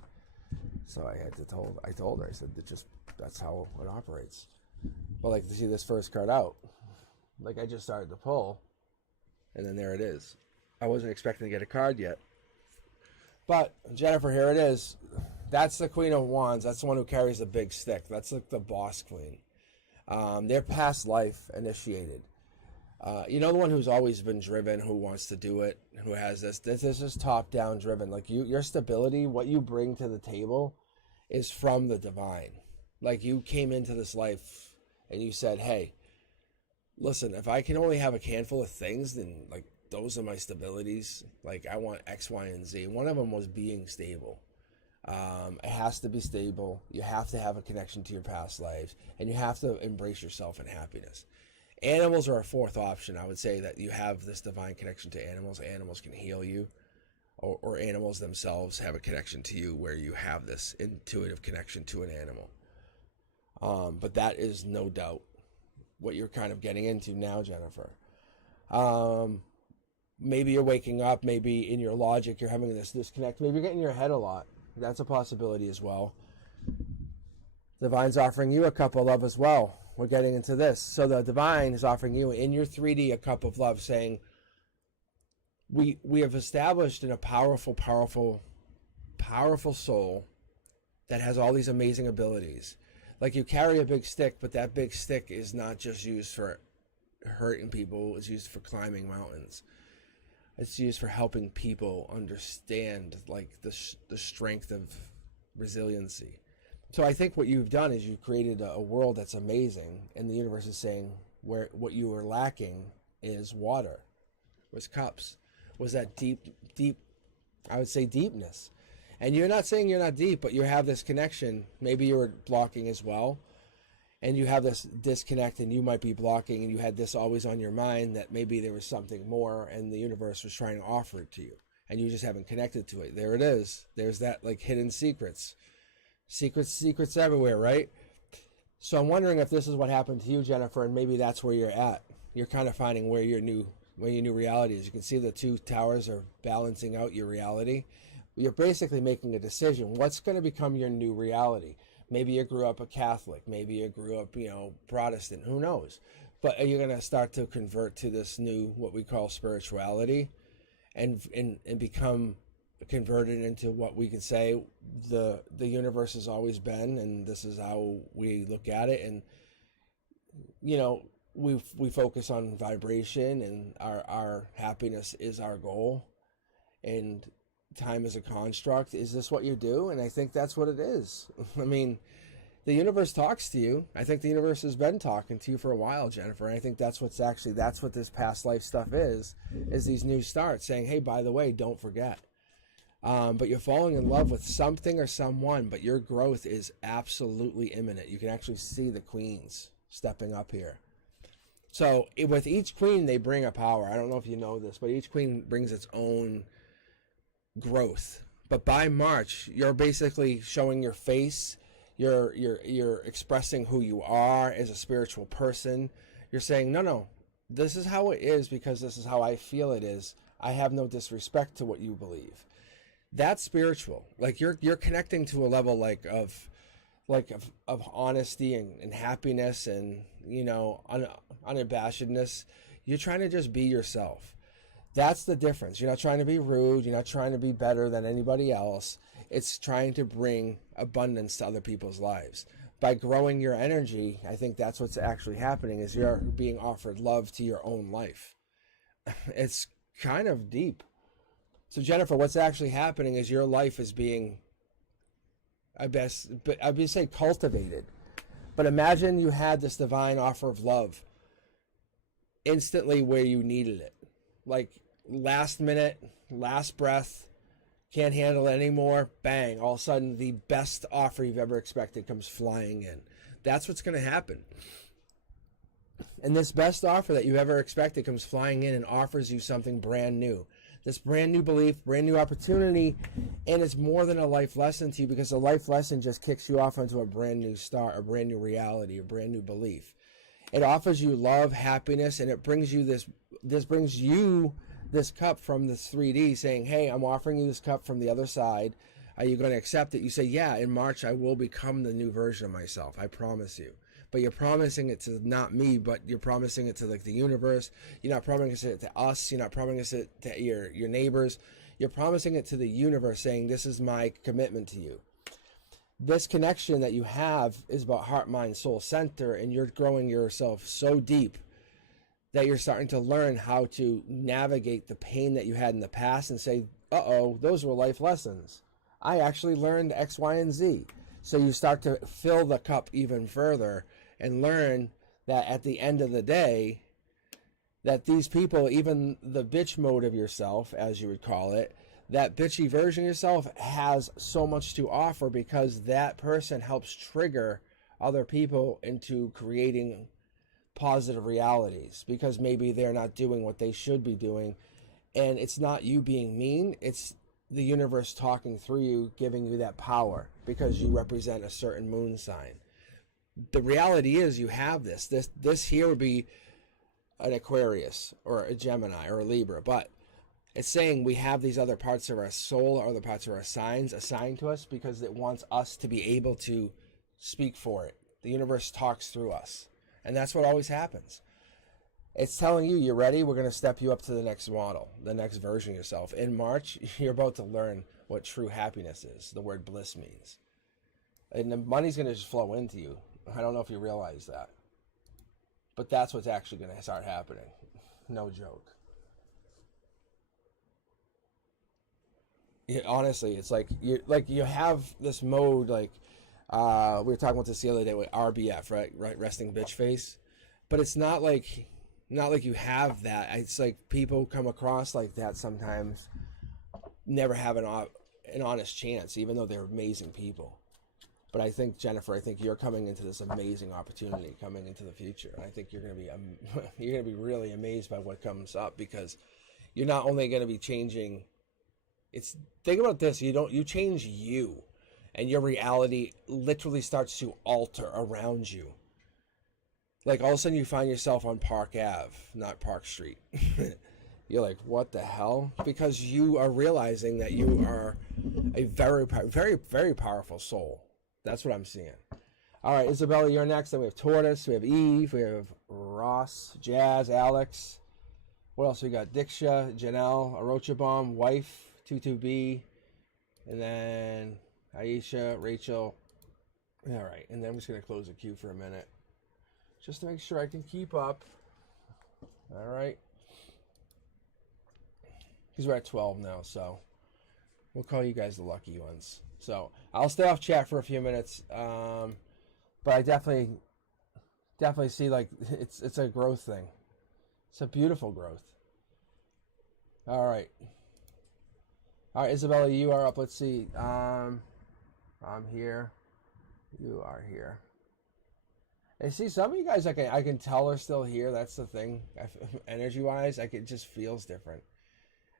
so I told her, I said that's how it operates. But like to see this first card out, like I just started to pull, and then there it is. I wasn't expecting to get a card yet, but Jennifer, here it is. That's the Queen of Wands. That's the one who carries the big stick. That's like the boss queen. Their past life initiated. You know, the one who's always been driven, who wants to do it, who has this is top down driven. Like your stability, what you bring to the table is from the divine. Like you came into this life and you said, hey, listen, if I can only have a handful of things, then like those are my stabilities. Like I want X, Y, and Z. One of them was being stable. It has to be stable. You have to have a connection to your past lives, and you have to embrace yourself in happiness. Animals are a fourth option. I would say that you have this divine connection to animals. Animals can heal you, or animals themselves have a connection to you where you have this intuitive connection to an animal. But that is no doubt what you're kind of getting into now, Jennifer. Maybe you're waking up, maybe in your logic you're having this disconnect, maybe you're getting in your head a lot. That's a possibility as well. Divine's offering you a cup of love as well. We're getting into this. So the divine is offering you in your 3D a cup of love, saying, we have established in a powerful soul that has all these amazing abilities. Like you carry a big stick, but that big stick is not just used for hurting people. It's used for climbing mountains. It's used for helping people understand like the strength of resiliency. So I think what you've done is you've created a world that's amazing, and the universe is saying where what you were lacking is water, was cups, was that deep, I would say deepness. And you're not saying you're not deep, but you have this connection. Maybe you were blocking as well, and you have this disconnect, and you might be blocking, and you had this always on your mind that maybe there was something more, and the universe was trying to offer it to you, and you just haven't connected to it. There it is. There's that like hidden secrets. Secrets everywhere, right? So I'm wondering if this is what happened to you, Jennifer, and maybe that's where you're at. You're kind of finding where your new reality is. You can see the 2 towers are balancing out your reality. You're basically making a decision. What's going to become your new reality? Maybe you grew up a Catholic. Maybe you grew up, Protestant. Who knows? But are you going to start to convert to this new, what we call spirituality, and become converted into what we can say the universe has always been, and this is how we look at it? And we focus on vibration, and our happiness is our goal, and time is a construct. Is this what you do? And I think that's what it is. I mean, the universe talks to you. I think the universe has been talking to you for a while, Jennifer. And I think that's what this past life stuff is these new starts saying, hey, by the way, don't forget. But you're falling in love with something or someone, but your growth is absolutely imminent. You can actually see the queens stepping up here. So with each queen, they bring a power. I don't know if you know this, but each queen brings its own growth. But by March, you're basically showing your face. You're expressing who you are as a spiritual person. You're saying, no, this is how it is because this is how I feel it is. I have no disrespect to what you believe. That's spiritual. Like you're connecting to a level like of like of honesty and happiness and, you know, unabashedness. You're trying to just be yourself. That's the difference. You're not trying to be rude. You're not trying to be better than anybody else. It's trying to bring abundance to other people's lives. By growing your energy, I think that's what's actually happening, is you're being offered love to your own life. It's kind of deep. So Jennifer, what's actually happening is your life is being, I'd say cultivated. But imagine you had this divine offer of love instantly where you needed it. Like last minute, last breath, can't handle it anymore, bang, all of a sudden the best offer you've ever expected comes flying in. That's what's going to happen. And this best offer that you ever expected comes flying in and offers you something brand new. This brand new belief, brand new opportunity, and it's more than a life lesson to you, because a life lesson just kicks you off into a brand new start, a brand new reality, a brand new belief. It offers you love, happiness, and it brings you this brings you this cup from this 3D saying, hey, I'm offering you this cup from the other side. Are you going to accept it? You say, yeah, in March I will become the new version of myself. I promise you. But you're promising it to not me, but you're promising it to like the universe. You're not promising it to us. You're not promising it to your neighbors. You're promising it to the universe, saying, this is my commitment to you. This connection that you have is about heart, mind, soul center, and you're growing yourself so deep that you're starting to learn how to navigate the pain that you had in the past and say, uh-oh, those were life lessons. I actually learned X, Y, and Z. So you start to fill the cup even further and learn that at the end of the day, that these people, even the bitch mode of yourself, as you would call it, that bitchy version of yourself has so much to offer, because that person helps trigger other people into creating positive realities, because maybe they're not doing what they should be doing. And it's not you being mean, it's the universe talking through you, giving you that power because you represent a certain moon sign. The reality is you have this here would be an Aquarius or a Gemini or a Libra, but it's saying we have these other parts of our soul or other parts of our signs assigned to us because it wants us to be able to speak for it. The universe talks through us, and that's what always happens. It's telling you, you're ready, we're going to step you up to the next model, the next version of yourself. In March, you're about to learn what true happiness is, the word bliss means. And the money's going to just flow into you. I don't know if you realize that. But that's what's actually going to start happening. No joke. Honestly, it's like you have this mode, like we were talking about this the other day with RBF, right? Resting bitch face. But it's not like you have that. It's like people come across like that sometimes, never have an honest chance, even though they're amazing people. But I think, Jennifer, you're coming into this amazing opportunity coming into the future. And I think you're going to be really amazed by what comes up, because you're not only going to be changing. Think about this. You change you, and your reality literally starts to alter around you. Like all of a sudden you find yourself on Park Ave, not Park Street. You're like, what the hell? Because you are realizing that you are a very, very, very powerful soul. That's what I'm seeing. All right, Isabella, you're next. Then we have Tortoise, we have Eve, we have Ross, Jazz, Alex. What else we got? Diksha, Janelle, Arocha Wife, 22B, and then Aisha, Rachel. All right, and then I'm just going to close the queue for a minute, just to make sure I can keep up. All right. Because we're at 12 now, so we'll call you guys the lucky ones. So I'll stay off chat for a few minutes, but I definitely see like it's a growth thing. It's a beautiful growth. All right, Isabella, you are up. Let's see. I'm here. You are here. And see, some of you guys, I can tell are still here. That's the thing. Energy-wise, it just feels different.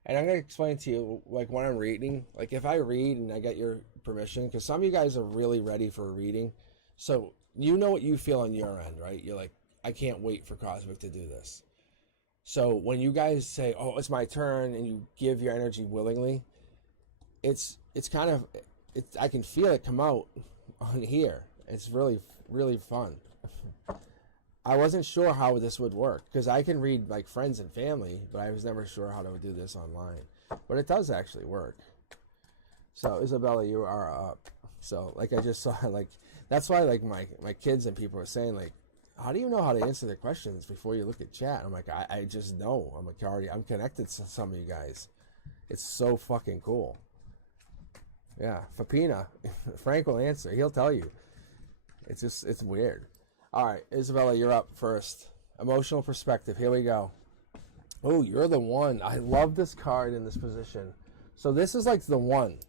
And I'm going to explain to you, like, when I'm reading, like, if I read and I get your permission, because some of you guys are really ready for a reading, so you know what you feel on your end, right? You're like, I can't wait for Cosmic to do this. So when you guys say, oh, it's my turn, and you give your energy willingly, it's kind of, I can feel it come out on here. It's really, really fun. I wasn't sure how this would work because I can read like friends and family, but I was never sure how to do this online. But it does actually work. So Isabella, you are up. So like I just saw, like that's why like my kids and people are saying like, how do you know how to answer their questions before you look at chat? I'm like, I just know. I'm like, I'm connected to some of you guys. It's so fucking cool. Yeah, Fapina, Frank will answer. He'll tell you. It's weird. All right, Isabella, you're up first. Emotional perspective. Here we go. Oh, you're the one. I love this card in this position. So this is like the one.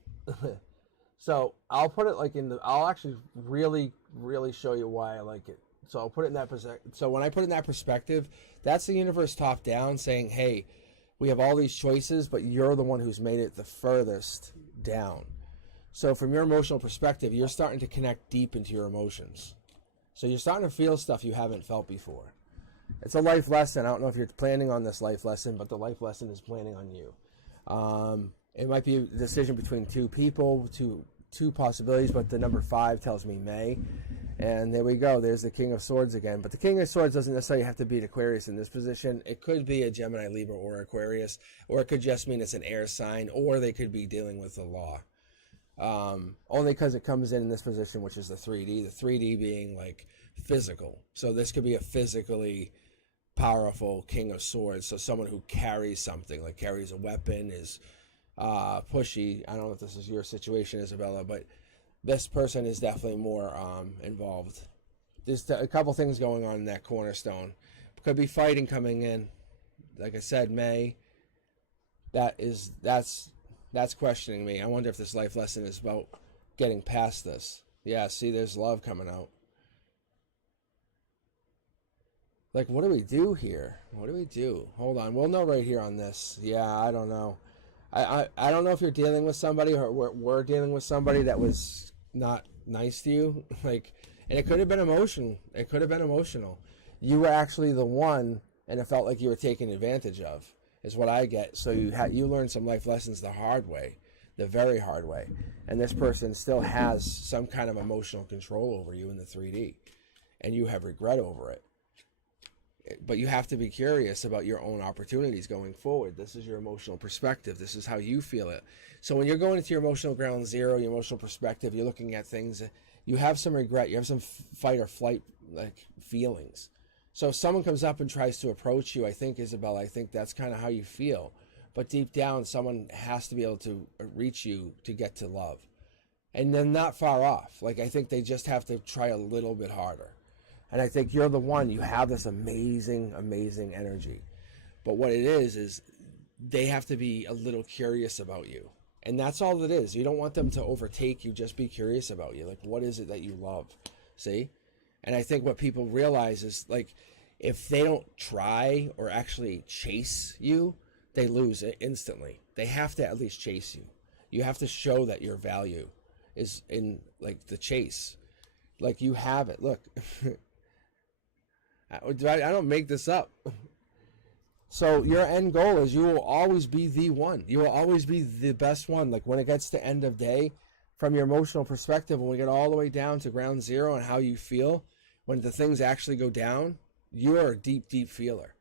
So I'll put it like I'll actually really, really show you why I like it. So I'll put it in that perspective. So when I put it in that perspective, that's the universe top down saying, hey, we have all these choices, but you're the one who's made it the furthest down. So from your emotional perspective, you're starting to connect deep into your emotions. So you're starting to feel stuff you haven't felt before. It's a life lesson. I don't know if you're planning on this life lesson, but the life lesson is planning on you. It might be a decision between two people, two possibilities, but the number 5 tells me May. And there we go. There's the King of Swords again. But the King of Swords doesn't necessarily have to be an Aquarius in this position. It could be a Gemini, Libra, or Aquarius. Or it could just mean it's an air sign. Or they could be dealing with the law. Only because it comes in this position, which is the 3D. The 3D being like physical. So this could be a physically powerful King of Swords. So someone who carries something, like carries a weapon, is pushy. I don't know if this is your situation, Isabella, but this person is definitely more involved. There's a couple things going on in that cornerstone. Could be fighting coming in. Like I said, May. That's questioning me. I wonder if this life lesson is about getting past this. Yeah, see, there's love coming out. Like, what do we do here? What do we do? Hold on. We'll know right here on this. Yeah, I don't know. I don't know if you're dealing with somebody or we're dealing with somebody that was not nice to you. Like, and it could have been emotional. It could have been emotional. You were actually the one, and it felt like you were taken advantage of, is what I get. So you learned some life lessons the hard way, the very hard way. And this person still has some kind of emotional control over you in the 3D, and you have regret over it. But you have to be curious about your own opportunities going forward. This is your emotional perspective. This is how you feel it. So when you're going into your emotional ground zero, your emotional perspective, you're looking at things, you have some regret, you have some fight or flight like feelings. So if someone comes up and tries to approach you, I think, Isabella, I think that's kind of how you feel. But deep down, someone has to be able to reach you to get to love. And they're not far off. Like, I think they just have to try a little bit harder. And I think you're the one. You have this amazing, amazing energy. But what it is they have to be a little curious about you. And that's all it is. You don't want them to overtake you. Just be curious about you. Like, what is it that you love? See? And I think what people realize is, like, if they don't try or actually chase you, they lose it instantly. They have to at least chase you. You have to show that your value is in, like, the chase. Like, you have it. Look. I don't make this up. So your end goal is you will always be the one. You will always be the best one. Like, when it gets to end of day, from your emotional perspective, when we get all the way down to ground zero and how you feel, when the things actually go down, you are a deep, deep feeler.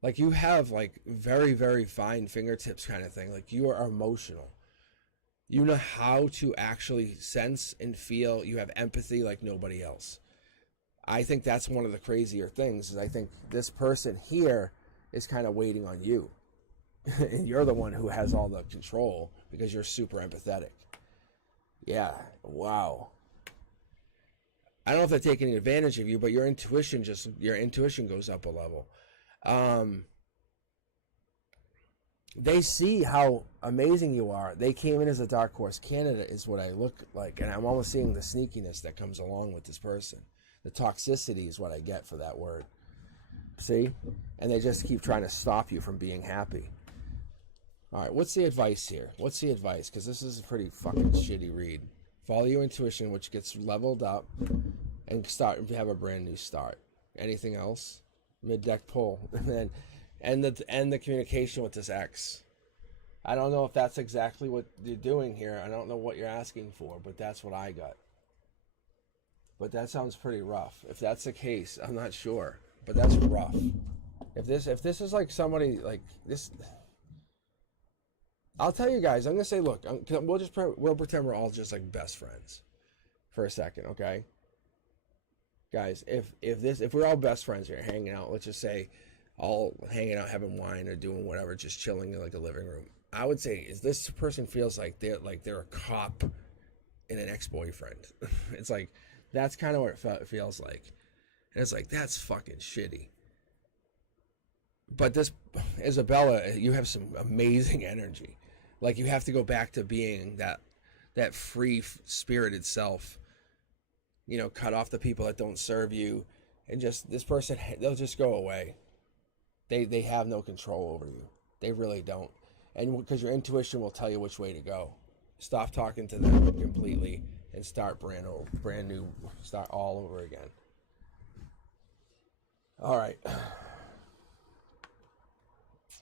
Like, you have, like, very, very fine fingertips kind of thing. Like, you are emotional. You know how to actually sense and feel. You have empathy like nobody else. I think that's one of the crazier things, is I think this person here is kind of waiting on you. And you're the one who has all the control because you're super empathetic. Yeah, wow. I don't know if they're taking advantage of you, but your intuition goes up a level. They see how amazing you are. They came in as a dark horse candidate is what I look like, and I'm almost seeing the sneakiness that comes along with this person. The toxicity is what I get for that word. See? And they just keep trying to stop you from being happy. All right, what's the advice here? What's the advice? Because this is a pretty fucking shitty read. Follow your intuition, which gets leveled up, and have a brand new start. Anything else? Mid-deck pull. And then end the communication with this ex. I don't know if that's exactly what you're doing here. I don't know what you're asking for, but that's what I got. but that sounds pretty rough. If that's the case, I'm not sure, but that's rough. If this is like somebody like this, I'll tell you guys. I'm gonna say, look, we'll pretend we're all just like best friends for a second, okay? Guys, if we're all best friends here, hanging out, let's just say, all hanging out, having wine or doing whatever, just chilling in like a living room, I would say, is this person feels like they're a cop and an ex-boyfriend. It's like, that's kind of what it feels like. And it's like, that's fucking shitty. But this, Isabella, you have some amazing energy. Like, you have to go back to being that free spirited self. You know, cut off the people that don't serve you, and just, this person, they'll just go away. They have no control over you. They really don't. And because your intuition will tell you which way to go. Stop talking to them completely and start brand new, start all over again. All right.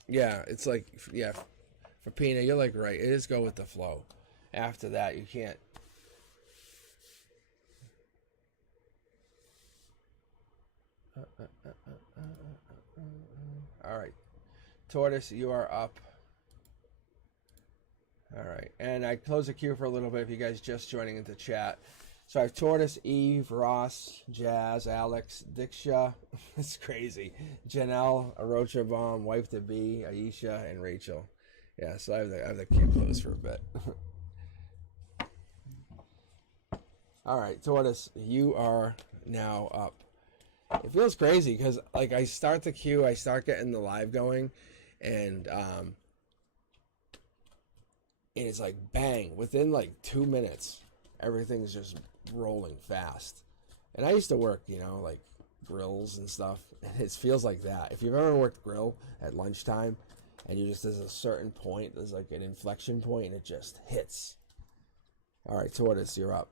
Yeah, it's like, yeah, for Pina, you're like, right. It is go with the flow. After that, you can't. All right, Tortoise, you are up. All right, and I close the queue for a little bit if you guys just joining into chat. So I have Tortoise, Eve, Ross, Jazz, Alex, Diksha, it's crazy, Janelle, Arocha Bomb, Wife to Be, Aisha, and Rachel. Yeah, so I have the queue closed for a bit. All right, Tortoise, you are now up. It feels crazy because, like, I start the queue, I start getting the live going, and it's like bang, within like 2 minutes, everything's just rolling fast. And I used to work, you know, like grills and stuff, and it feels like that. If you've ever worked grill at lunchtime, and you just, there's a certain point, there's like an inflection point, and it just hits. All right, Tortoise, you're up.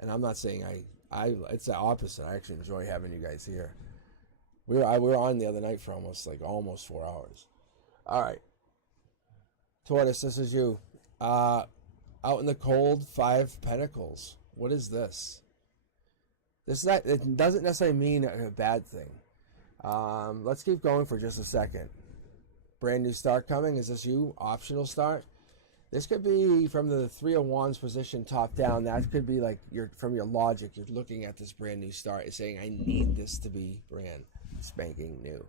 And I'm not saying it's the opposite. I actually enjoy having you guys here. We were on the other night for almost 4 hours. All right, Tortoise, this is you. Out in the cold, 5 pentacles. What is this? It doesn't necessarily mean a bad thing. Let's keep going for just a second. Brand new start coming. Is this you? Optional start. This could be from the 3 of Wands position, top down. That could be like from your logic. You're looking at this brand new start. You're saying, I need this to be brand spanking new.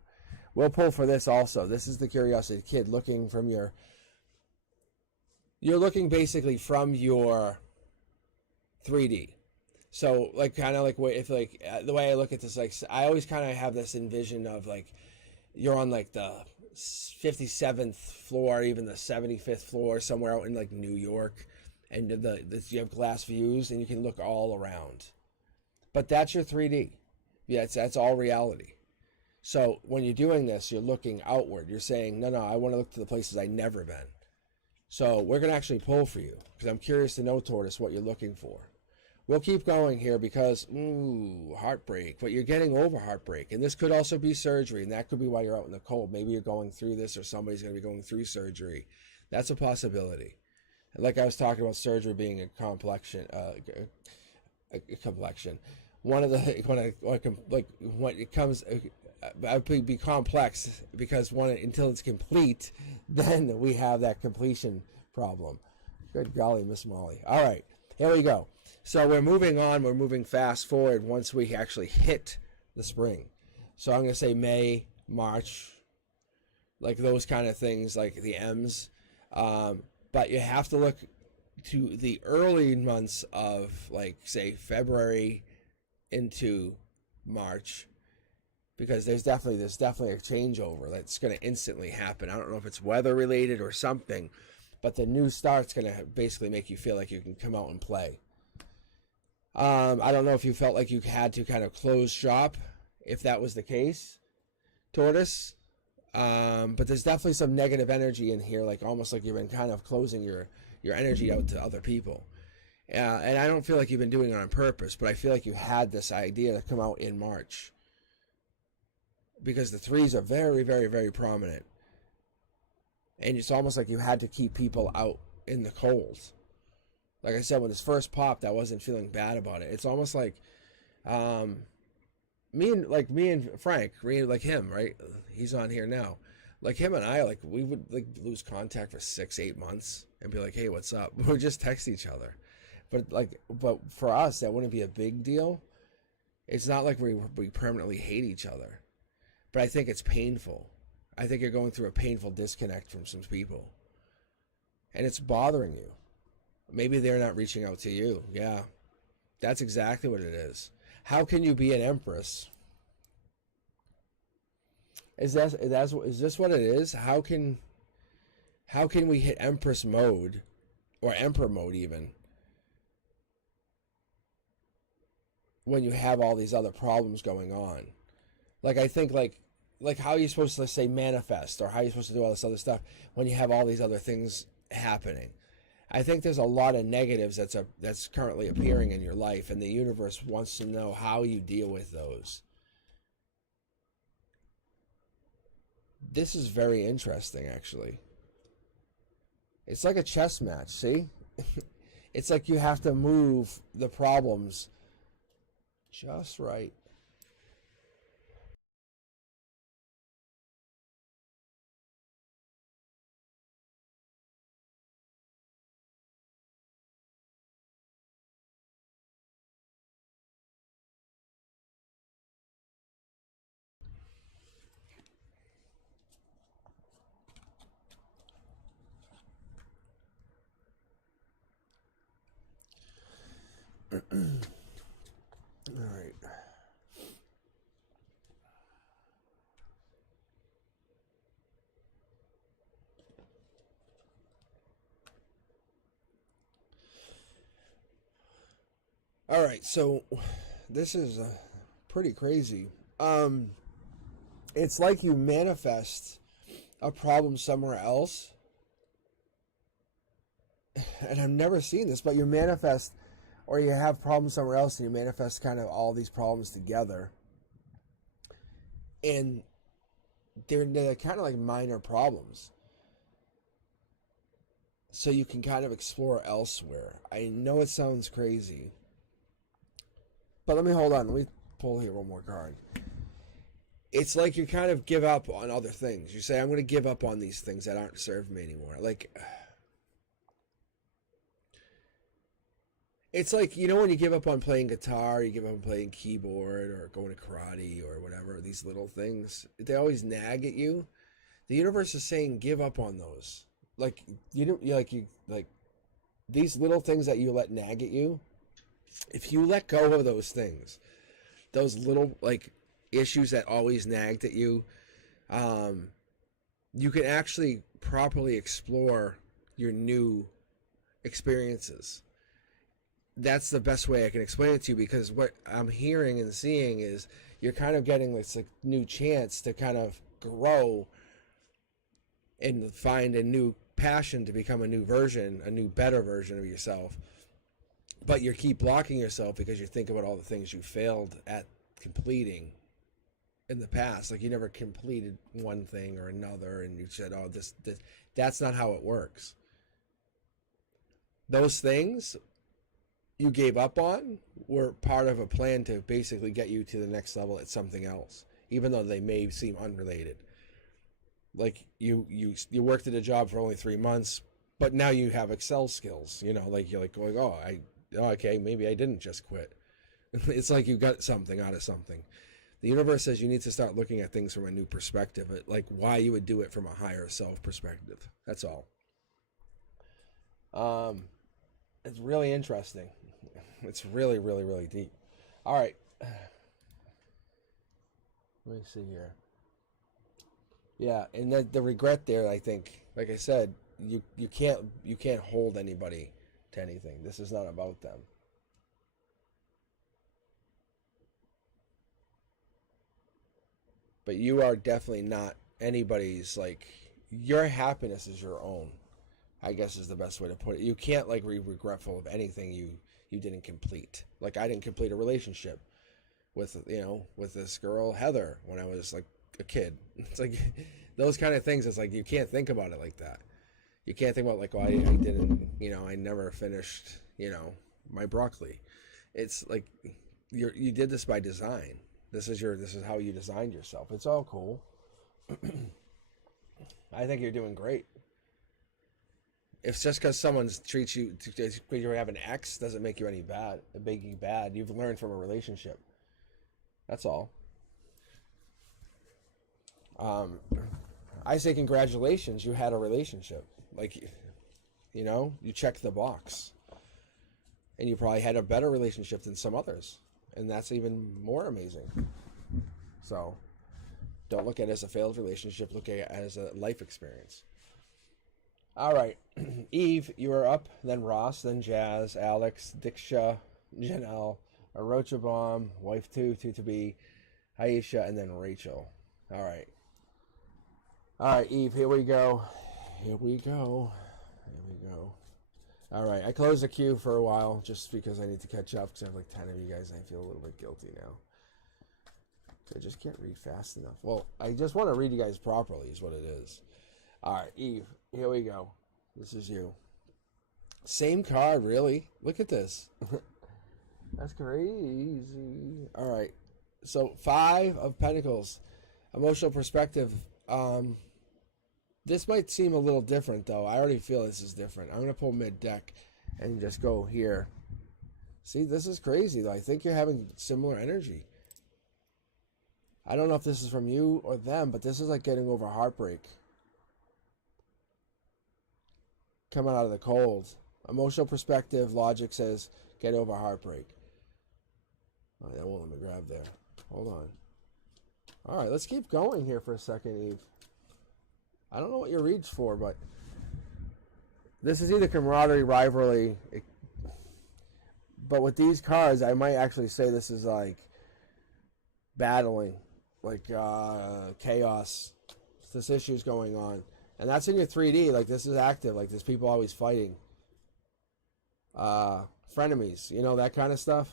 We'll pull for this also. This is the Curiosity Kid looking from your. You're looking basically from your 3D. So like kind of like if like the way I look at this, like I always kind of have this envision of like you're on like the 57th floor, even the 75th floor, somewhere out in like New York, and you have glass views and you can look all around. But that's your 3D. Yeah, that's all reality. So when you're doing this, you're looking outward. You're saying, no, I want to look to the places I've never been. So we're going to actually pull for you because I'm curious to know, Tortoise, what you're looking for. We'll keep going here because, heartbreak. But you're getting over heartbreak. And this could also be surgery, and that could be why you're out in the cold. Maybe you're going through this, or somebody's going to be going through surgery. That's a possibility. And like I was talking about surgery being a complexion, a complexion. One of the, when it comes, I'd be complex because until it's complete, then we have that completion problem. Good golly, Miss Molly. All right, here we go. So we're moving on. We're moving fast forward once we actually hit the spring. So I'm going to say May, March, like those kind of things, like the M's. But you have to look to the early months of, like, say, February into March, because there's definitely a changeover that's going to instantly happen. I don't know if it's weather related or something, but the new start's going to basically make you feel like you can come out and play. I don't know if you felt like you had to kind of close shop, if that was the case, Tortoise. But there's definitely some negative energy in here, like almost like you've been kind of closing your energy out to other people. And I don't feel like you've been doing it on purpose, but I feel like you had this idea to come out in March. Because the 3s are very, very, very prominent. And it's almost like you had to keep people out in the cold. Like I said, when this first popped, I wasn't feeling bad about it. It's almost like Um, me and Frank, like him, right? He's on here now. Like him and I, like we would like lose contact for 6, 8 months and be like, "Hey, what's up?" We would just text each other. But for us, that wouldn't be a big deal. It's not like we permanently hate each other. But I think it's painful. I think you're going through a painful disconnect from some people, and it's bothering you. Maybe they're not reaching out to you. Yeah, that's exactly what it is. How can you be an empress? Is this what it is? How can we hit empress mode or emperor mode even when you have all these other problems going on? Like I think like how are you supposed to say manifest or how are you supposed to do all this other stuff when you have all these other things happening? I think there's a lot of negatives that's currently appearing in your life, and the universe wants to know how you deal with those. This is very interesting, actually. It's like a chess match, see? It's like you have to move the problems just right. All right. All right, so this is pretty crazy. Um, it's like you manifest a problem somewhere else, and I've never seen this, but you manifest, or you have problems somewhere else, and you manifest kind of all these problems together, and they're kind of like minor problems, so you can kind of explore elsewhere. I know it sounds crazy, but let me hold on. Let me pull here one more card. It's like you kind of give up on other things. You say, I'm going to give up on these things that aren't serving me anymore. Like, it's like, you know, when you give up on playing guitar, you give up on playing keyboard or going to karate or whatever, these little things, they always nag at you. The universe is saying, give up on those. Like, you don't, like, these little things that you let nag at you, if you let go of those things, those little, like, issues that always nagged at you, you can actually properly explore your new experiences. That's the best way I can explain it to you, because what I'm hearing and seeing is you're kind of getting this like new chance to kind of grow and find a new passion to become a new version, a new better version of yourself. But you keep blocking yourself because you think about all the things you failed at completing in the past. Like you never completed one thing or another, and you said, "Oh, this." That's not how it works. Those things you gave up on were part of a plan to basically get you to the next level at something else, even though they may seem unrelated. Like you worked at a job for only 3 months, but now you have Excel skills. You know, like you're like going, okay, maybe I didn't just quit. It's like you got something out of something. The universe says you need to start looking at things from a new perspective, like why you would do it from a higher self perspective. That's all. Um, it's really interesting. It's really, really, really deep. All right. Let me see here. Yeah, and the regret there, I think, like I said, you can't hold anybody to anything. This is not about them. But you are definitely not anybody's, like, your happiness is your own, I guess is the best way to put it. You can't like be regretful of anything you didn't complete. Like I didn't complete a relationship with with this girl Heather when I was like a kid. It's like those kind of things. It's like you can't think about it like that. You can't think about like, oh, I didn't, I never finished, my broccoli. It's like you did this by design. This is how you designed yourself. It's all cool. I think you're doing great. It's just because someone treats you, because you have an ex, doesn't make you any bad. Make you bad. You've learned from a relationship. That's all. I say congratulations. You had a relationship. Like, you checked the box, and you probably had a better relationship than some others, and that's even more amazing. So, don't look at it as a failed relationship. Look at it as a life experience. All right, Eve, you are up, then Ross, then Jazz, Alex, Diksha, Janelle, Arochabom, wife 2, 2-be, Aisha, and then Rachel. All right. All right, Eve, here we go. Here we go. All right, I closed the queue for a while just because I need to catch up because I have like 10 of you guys and I feel a little bit guilty now. I just can't read fast enough. Well, I just want to read you guys properly is what it is. All right, Eve, here we go. This is you. Same card, really. Look at this. That's crazy. All right, so 5 of Pentacles. Emotional perspective. This might seem a little different, though. I already feel this is different. I'm going to pull mid-deck and just go here. See, this is crazy, though. I think you're having similar energy. I don't know if this is from you or them, but this is like getting over heartbreak. Coming out of the cold. Emotional perspective, logic says, get over heartbreak. Oh, that won't let me grab there. Hold on. All right, let's keep going here for a second, Eve. I don't know what your read's for, but this is either camaraderie, rivalry, but with these cards, I might actually say this is like battling, like chaos. This issue's going on, and that's in your 3D. Like this is active. Like there's people always fighting. Frenemies, that kind of stuff.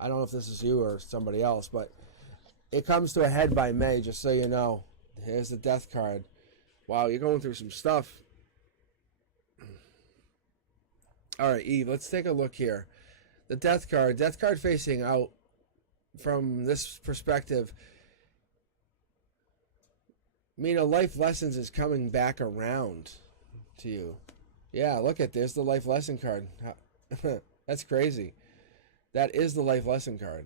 I don't know if this is you or somebody else, but it comes to a head by May. Just so you know, here's the Death card. Wow, you're going through some stuff. All right, Eve, let's take a look here. The Death card facing out from this perspective. Life lessons is coming back around to you. Yeah, look at this, the life lesson card. That's crazy. That is the life lesson card.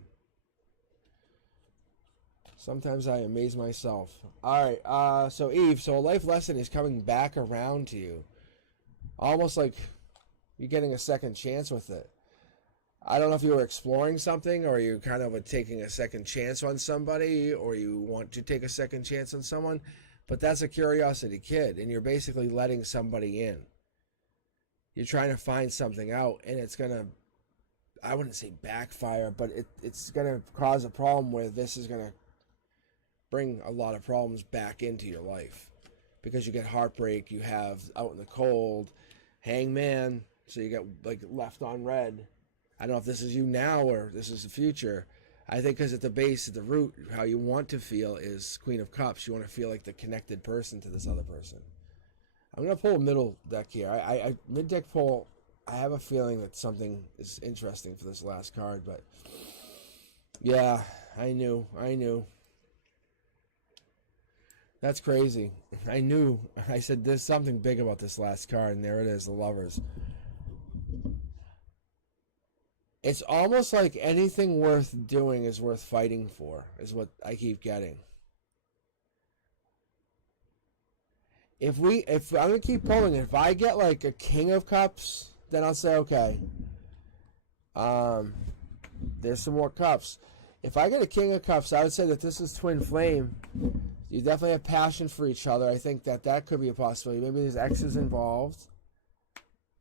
Sometimes I amaze myself. All right, so Eve, a life lesson is coming back around to you. Almost like you're getting a second chance with it. I don't know if you were exploring something or you kind of taking a second chance on somebody or you want to take a second chance on someone, but that's a curiosity kid and you're basically letting somebody in. You're trying to find something out and it's going to, I wouldn't say backfire, but it's going to cause a problem where this is going to bring a lot of problems back into your life because you get heartbreak, you have out in the cold, hangman, so you get like left on red. I don't know if this is you now or this is the future. I think because at the base, at the root, how you want to feel is Queen of Cups. You want to feel like the connected person to this other person. I'm going to pull a middle deck here. I mid-deck pull, I have a feeling that something is interesting for this last card, but yeah, I knew. That's crazy. I knew. I said there's something big about this last card, and there it is, the Lovers. It's almost like anything worth doing is worth fighting for, is what I keep getting. If I'm going to keep pulling it, if I get like a King of Cups, then I'll say, okay. There's some more cups. If I get a King of Cups, I would say that this is twin flame. You definitely have passion for each other. I think that could be a possibility. Maybe there's exes involved.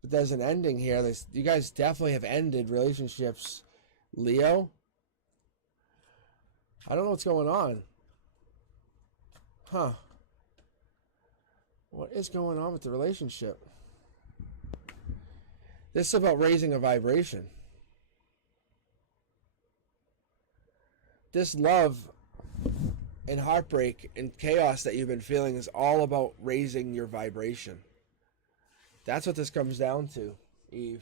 But there's an ending here. You guys definitely have ended relationships. Leo? I don't know what's going on. Huh. What is going on with the relationship? This is about raising a vibration. This love and heartbreak and chaos that you've been feeling is all about raising your vibration. That's what this comes down to, Eve.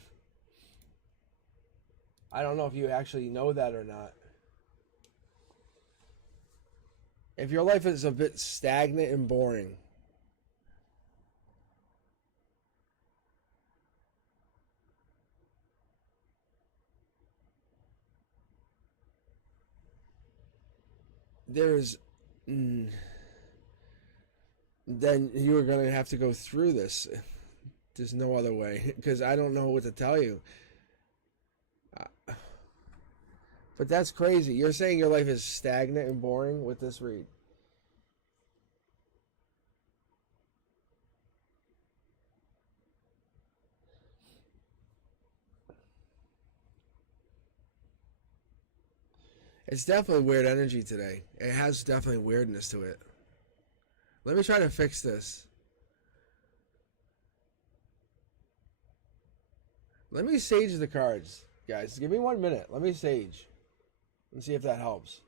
I don't know if you actually know that or not. If your life is a bit stagnant and boring, there's then you are going to have to go through this. There's no other way, because I don't know what to tell you. But that's crazy. You're saying your life is stagnant and boring with this read. It's definitely weird energy today. It has definitely weirdness to it. Let me try to fix this. Let me sage the cards, guys. Give me 1 minute. Let me sage and see if that helps.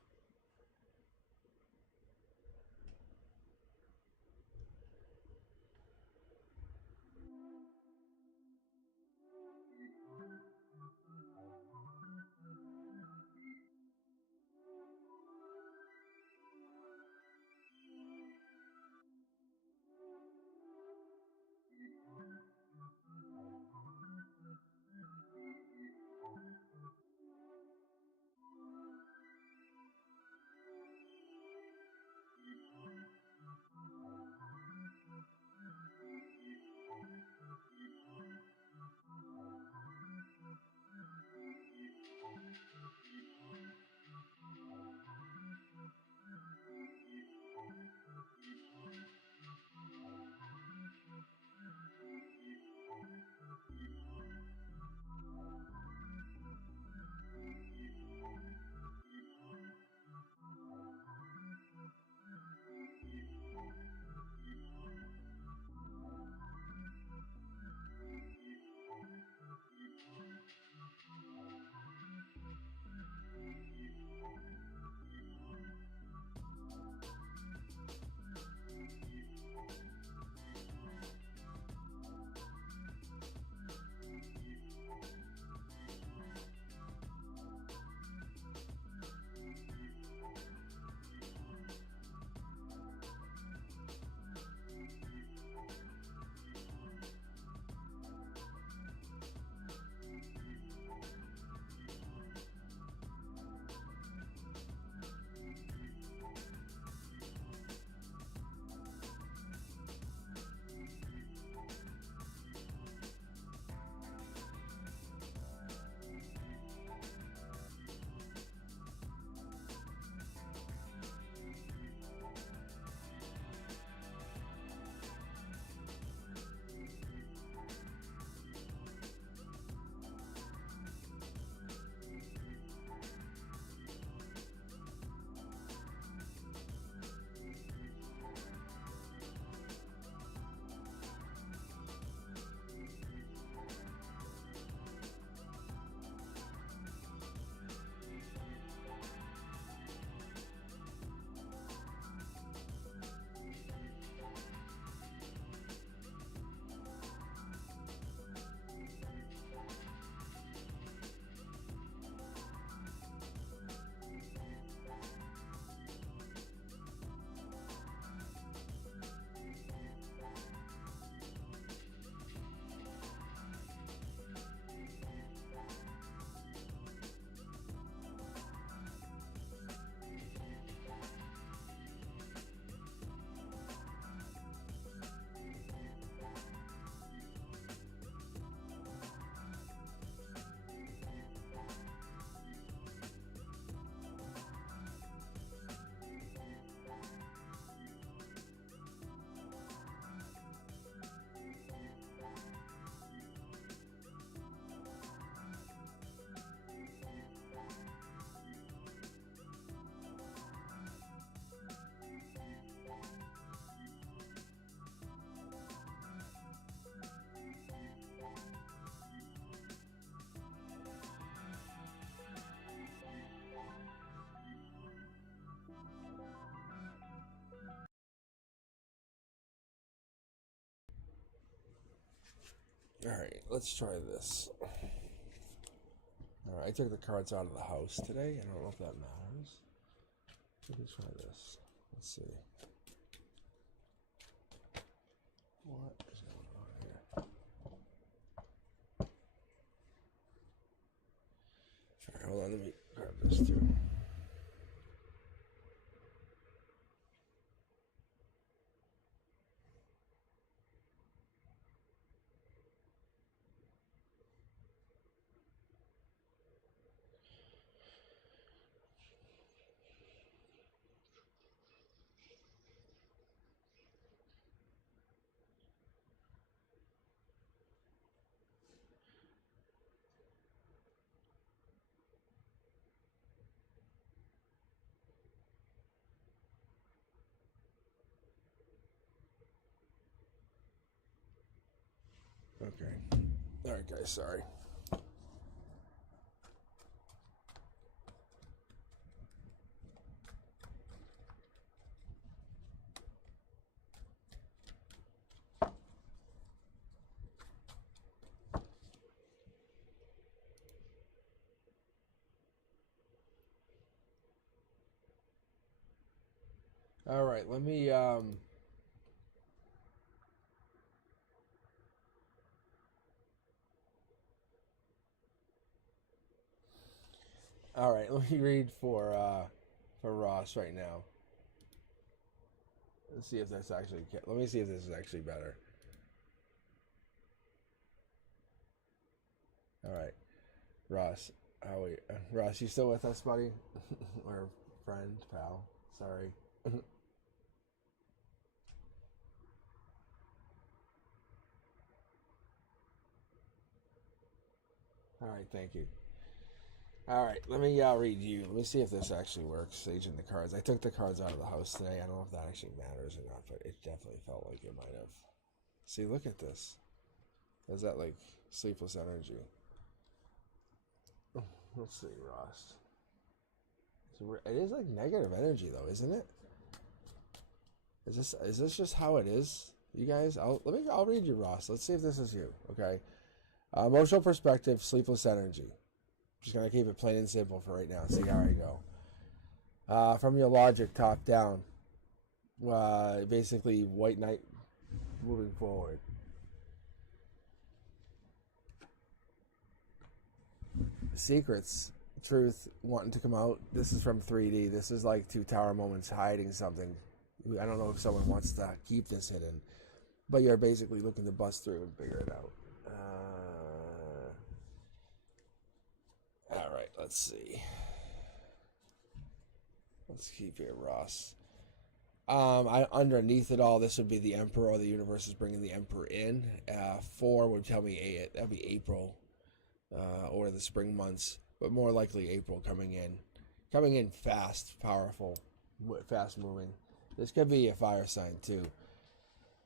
Alright, let's try this. Alright, I took the cards out of the house today. I don't know if that matters. Let me try this. Let's see. What is going on here? Sorry, hold on. Let me grab this too. Okay. All right, guys. Sorry. All right. Let me. All right. Let me read for Ross right now. Let's see if that's actually. Let me see if this is actually better. All right, Ross. How are you? Ross, you still with us, buddy? Or friend, pal? Sorry. All right, thank you. All right, let me read you. Let me see if this actually works. Saging the cards. I took the cards out of the house today. I don't know if that actually matters or not, but it definitely felt like it might have. See, look at this. Is that like sleepless energy? Let's see, Ross. So it is like negative energy, though, isn't it? Is this just how it is, you guys? I'll read you, Ross. Let's see if this is you. Okay. Emotional perspective, sleepless energy. Just gonna keep it plain and simple for right now. See how I go. From your logic, top down. Basically, white knight moving forward. Secrets, truth wanting to come out. This is from 3D. This is like two tower moments hiding something. I don't know if someone wants to keep this hidden, but you're basically looking to bust through and figure it out. All right, let's see. Let's keep here, Ross. Underneath it all, this would be the Emperor. The universe is bringing the Emperor in. 4 would tell me that'd be April, or the spring months, but more likely April coming in fast, powerful, fast moving. This could be a fire sign too.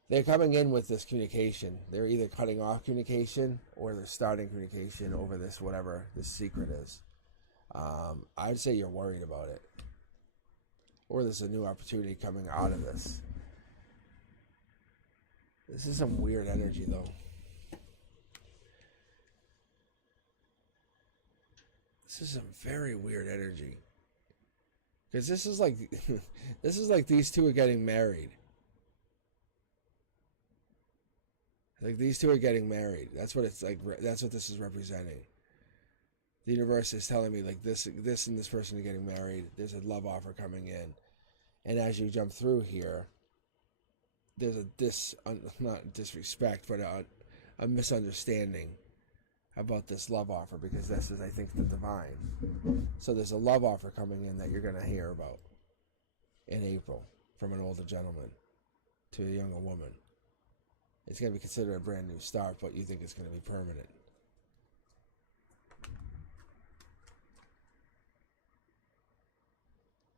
They're coming in with this communication. They're either cutting off communication or they're starting communication over this, whatever this secret is. I'd say you're worried about it. Or there's a new opportunity coming out of this. This is some weird energy, though. This is some very weird energy. Because this is like, this is like these two are getting married. Like these two are getting married. That's what it's like. That's what this is representing. The universe is telling me like this and this person are getting married. There's a love offer coming in, and as you jump through here, there's a not disrespect, but a misunderstanding about this love offer, because this is, I think, the divine. So there's a love offer coming in that you're going to hear about in April from an older gentleman to a younger woman. It's going to be considered a brand new start, but you think it's going to be permanent.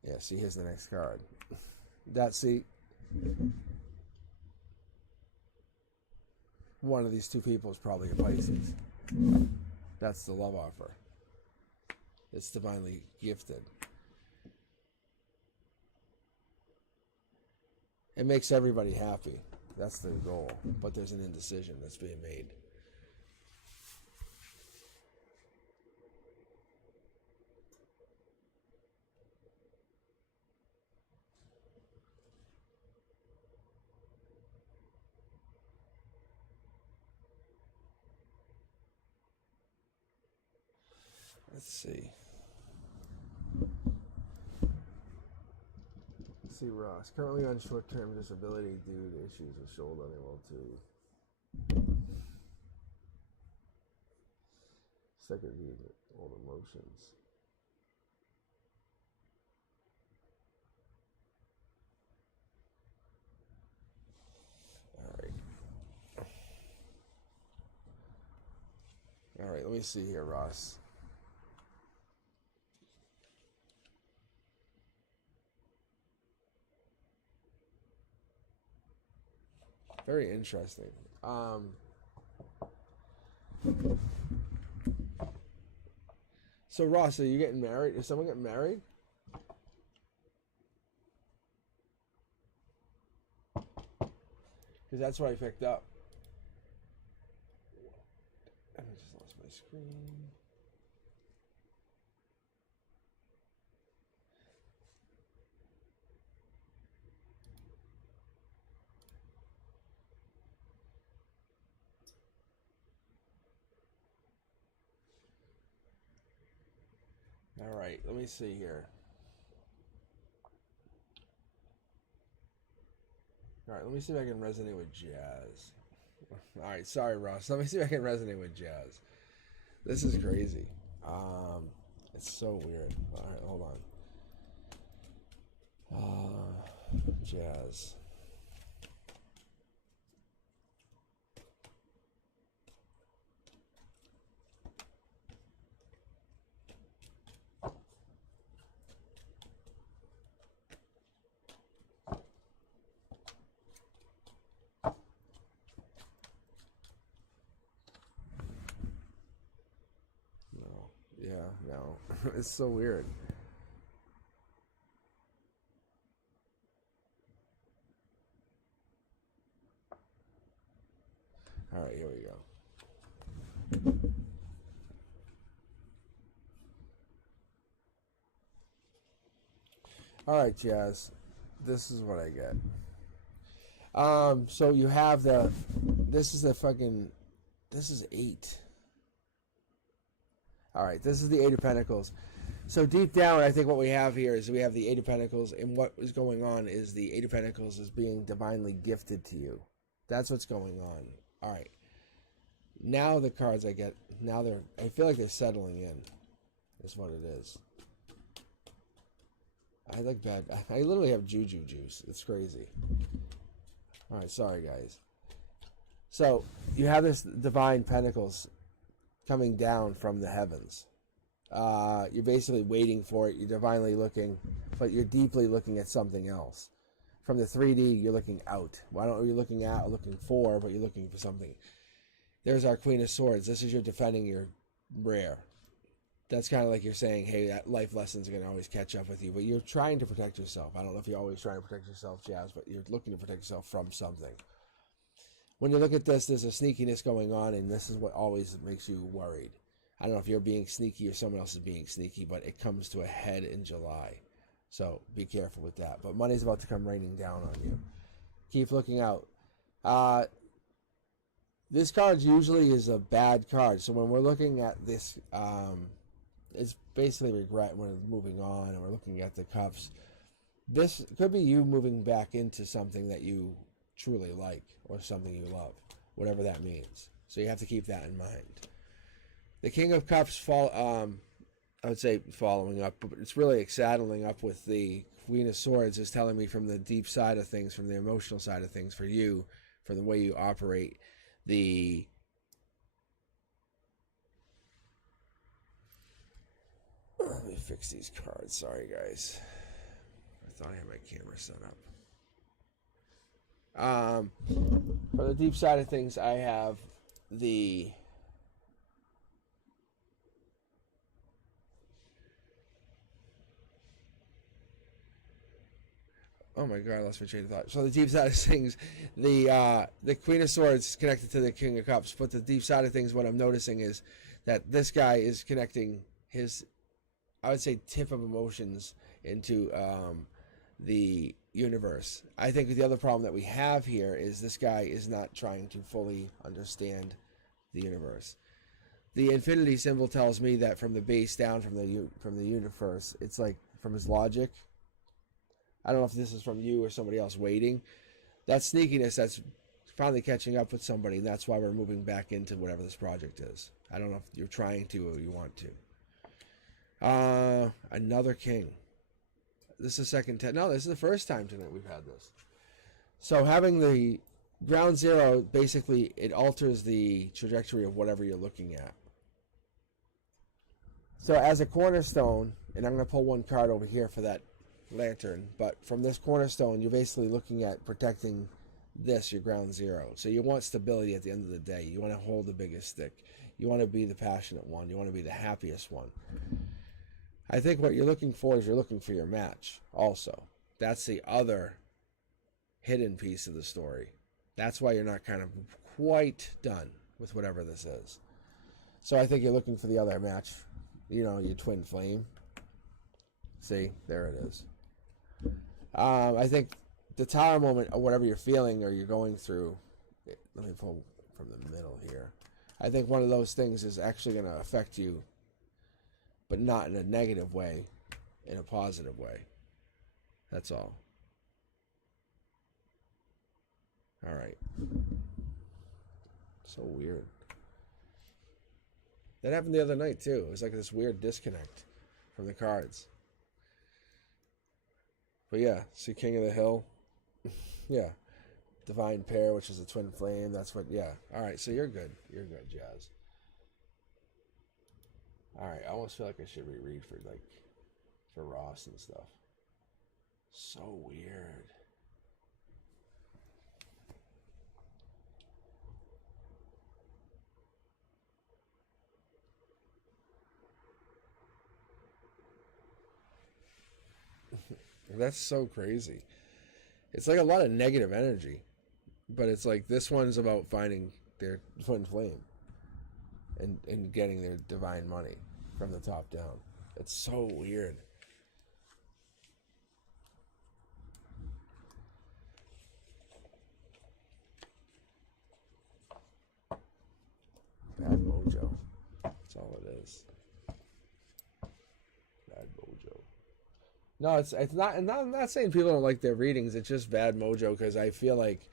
Yeah, see, here's the next card. One of these two people is probably a Pisces. That's the love offer. It's divinely gifted. It makes everybody happy. That's the goal. But there's an indecision that's being made. Let's see. Let's see, Ross. Currently on short-term disability due to issues with shoulder, unable to segregate all emotions. All right, let me see here, Ross. Very interesting. So, Ross, are you getting married? Is someone getting married? Because that's what I picked up. I just lost my screen. All right, let me see here. All right, let me see if I can resonate with jazz. All right, sorry, Ross. Let me see if I can resonate with jazz. This is crazy. It's so weird. All right, hold on. Jazz. No. It's so weird. All right, here we go. All right, Jazz. This is what I get. So you have this is 8. All right, this is the 8 of Pentacles. So deep down, I think what we have here is we have the 8 of Pentacles, and what is going on is the 8 of Pentacles is being divinely gifted to you. That's what's going on. All right. Now the cards I get, I feel like they're settling in. That's what it is. I literally have juju juice. It's crazy. All right, sorry guys. So you have this divine Pentacles coming down from the heavens. You're basically waiting for it. You're divinely looking, but you're deeply looking at something else. From the 3D, you're looking out. Why don't you looking at or looking for, but you're looking for something. There's our Queen of Swords. This is your defending your rare. That's kind of like you're saying, hey, that life lessons are going to always catch up with you, but you're trying to protect yourself. I don't know if you're always trying to protect yourself, Jazz, but you're looking to protect yourself from something. When you look at this, there's a sneakiness going on, and this is what always makes you worried. I don't know if you're being sneaky or someone else is being sneaky, but it comes to a head in July. So be careful with that. But money's about to come raining down on you. Keep looking out. This card usually is a bad card. So when we're looking at this, it's basically regret when it's moving on, and we're looking at the cups. This could be you moving back into something that you truly like or something you love, whatever that means. So you have to keep that in mind. The King of Cups I would say following up, but it's really saddling up with the Queen of Swords is telling me from the deep side of things, from the emotional side of things for you, for the way you operate, let me fix these cards. Sorry, guys. I thought I had my camera set up. For the deep side of things, I have the oh my god, I lost my train of thought. So the deep side of things, the Queen of Swords is connected to the King of Cups, but the deep side of things, what I'm noticing is that this guy is connecting his, I would say, tip of emotions into the universe. I think the other problem that we have here is this guy is not trying to fully understand the universe. the infinity symbol tells me that from the base down, from the universe, it's like from his logic. I don't know if this is from you or somebody else waiting. That sneakiness, that's finally catching up with somebody, and that's why we're moving back into whatever this project is. I don't know if you're trying to or you want to. Another king. This is the second time. No, this is the first time tonight we've had this. So having the ground zero, basically, it alters the trajectory of whatever you're looking at. So as a cornerstone, and I'm going to pull one card over here for that lantern, but from this cornerstone, you're basically looking at protecting this, your ground zero. So you want stability at the end of the day. You want to hold the biggest stick. You want to be the passionate one. You want to be the happiest one. I think what you're looking for is you're looking for your match also. That's the other hidden piece of the story. That's why you're not kind of quite done with whatever this is. So I think you're looking for the other match, you know, your twin flame. See, there it is. I think the tower moment, or whatever you're feeling or you're going through, let me pull from the middle here. I think one of those things is actually going to affect you, but not in a negative way, in a positive way. That's all. All right. So weird. That happened the other night too. It was like this weird disconnect from the cards. But yeah, see King of the Hill. Yeah. Divine Pair, which is a twin flame. That's what, yeah. All right, so you're good. You're good, Jazz. All right, I almost feel like I should reread for Ross and stuff. So weird. That's so crazy. It's like a lot of negative energy, but it's like this one's about finding their twin flame and getting their divine money from the top down. It's so weird. Bad mojo. That's all it is. Bad mojo. No, it's not. And I'm not saying people don't like their readings. It's just bad mojo because I feel like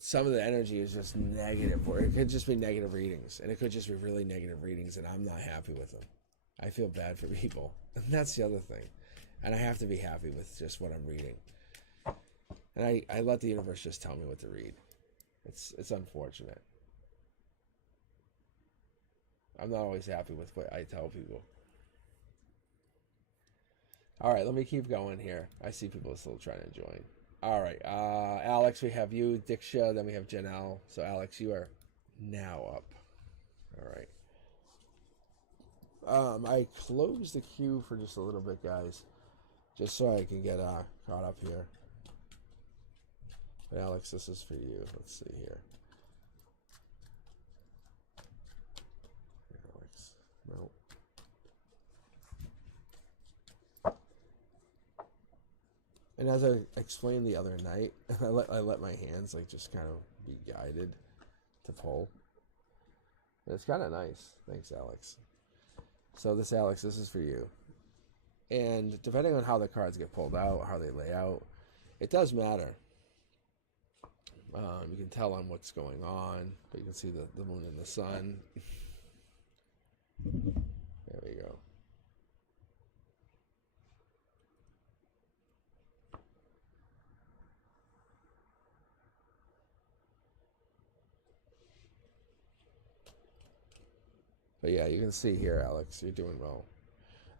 some of the energy is just negative, or it could just be negative readings, and it could just be really negative readings, and I'm not happy with them. I feel bad for people, and that's the other thing. And I have to be happy with just what I'm reading. And I let the universe just tell me what to read. It's unfortunate. I'm not always happy with what I tell people. All right, let me keep going here. I see people still trying to join. All right, Alex, we have you, Diksha, then we have Janelle. So, Alex, you are now up. All right. I closed the queue for just a little bit, guys, just so I can get caught up here. But Alex, this is for you. Let's see here. Alex, no. And as I explained the other night, I let my hands like just kind of be guided to pull. And it's kind of nice. Thanks, Alex. So this, Alex, this is for you. And depending on how the cards get pulled out, how they lay out, it does matter. You can tell on what's going on, but you can see the moon and the sun. There we go. But yeah, you can see here, Alex, you're doing well.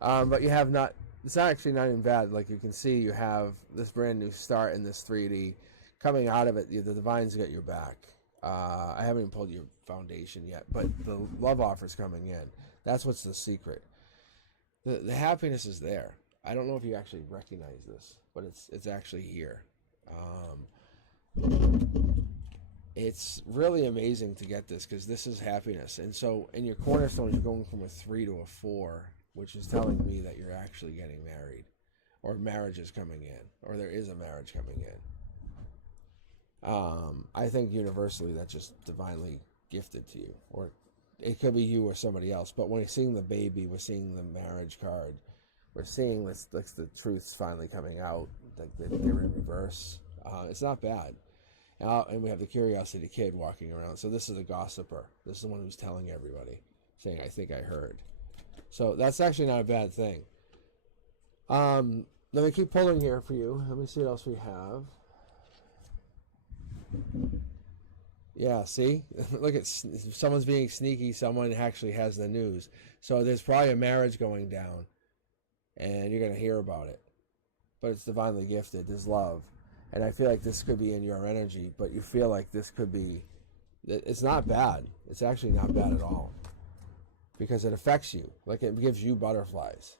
But you have not, it's actually not even bad. Like you can see, you have this brand new start in this 3D. Coming out of it, the Divine's got your back. I haven't even pulled your foundation yet, but the love offer's coming in. That's what's the secret. The happiness is there. I don't know if you actually recognize this, but it's actually here. It's really amazing to get this because this is happiness. And so in your cornerstones, you're going from a 3 to a 4, which is telling me that you're actually getting married, or marriage is coming in, or there is a marriage coming in. I think universally that's just divinely gifted to you, or it could be you or somebody else. But when we're seeing the baby, we're seeing the marriage card, we're seeing this, like the truth's finally coming out, like they're in reverse. It's not bad. And we have the curiosity kid walking around. So this is a gossiper. This is the one who's telling everybody, saying, I think I heard. So that's actually not a bad thing. Let me keep pulling here for you. Let me see what else we have. Yeah, see? Look at someone's being sneaky. Someone actually has the news. So there's probably a marriage going down, and you're going to hear about it. But it's divinely gifted. There's love. And I feel like this could be in your energy, but you feel like this could be... It's not bad. It's actually not bad at all. Because it affects you. Like, it gives you butterflies.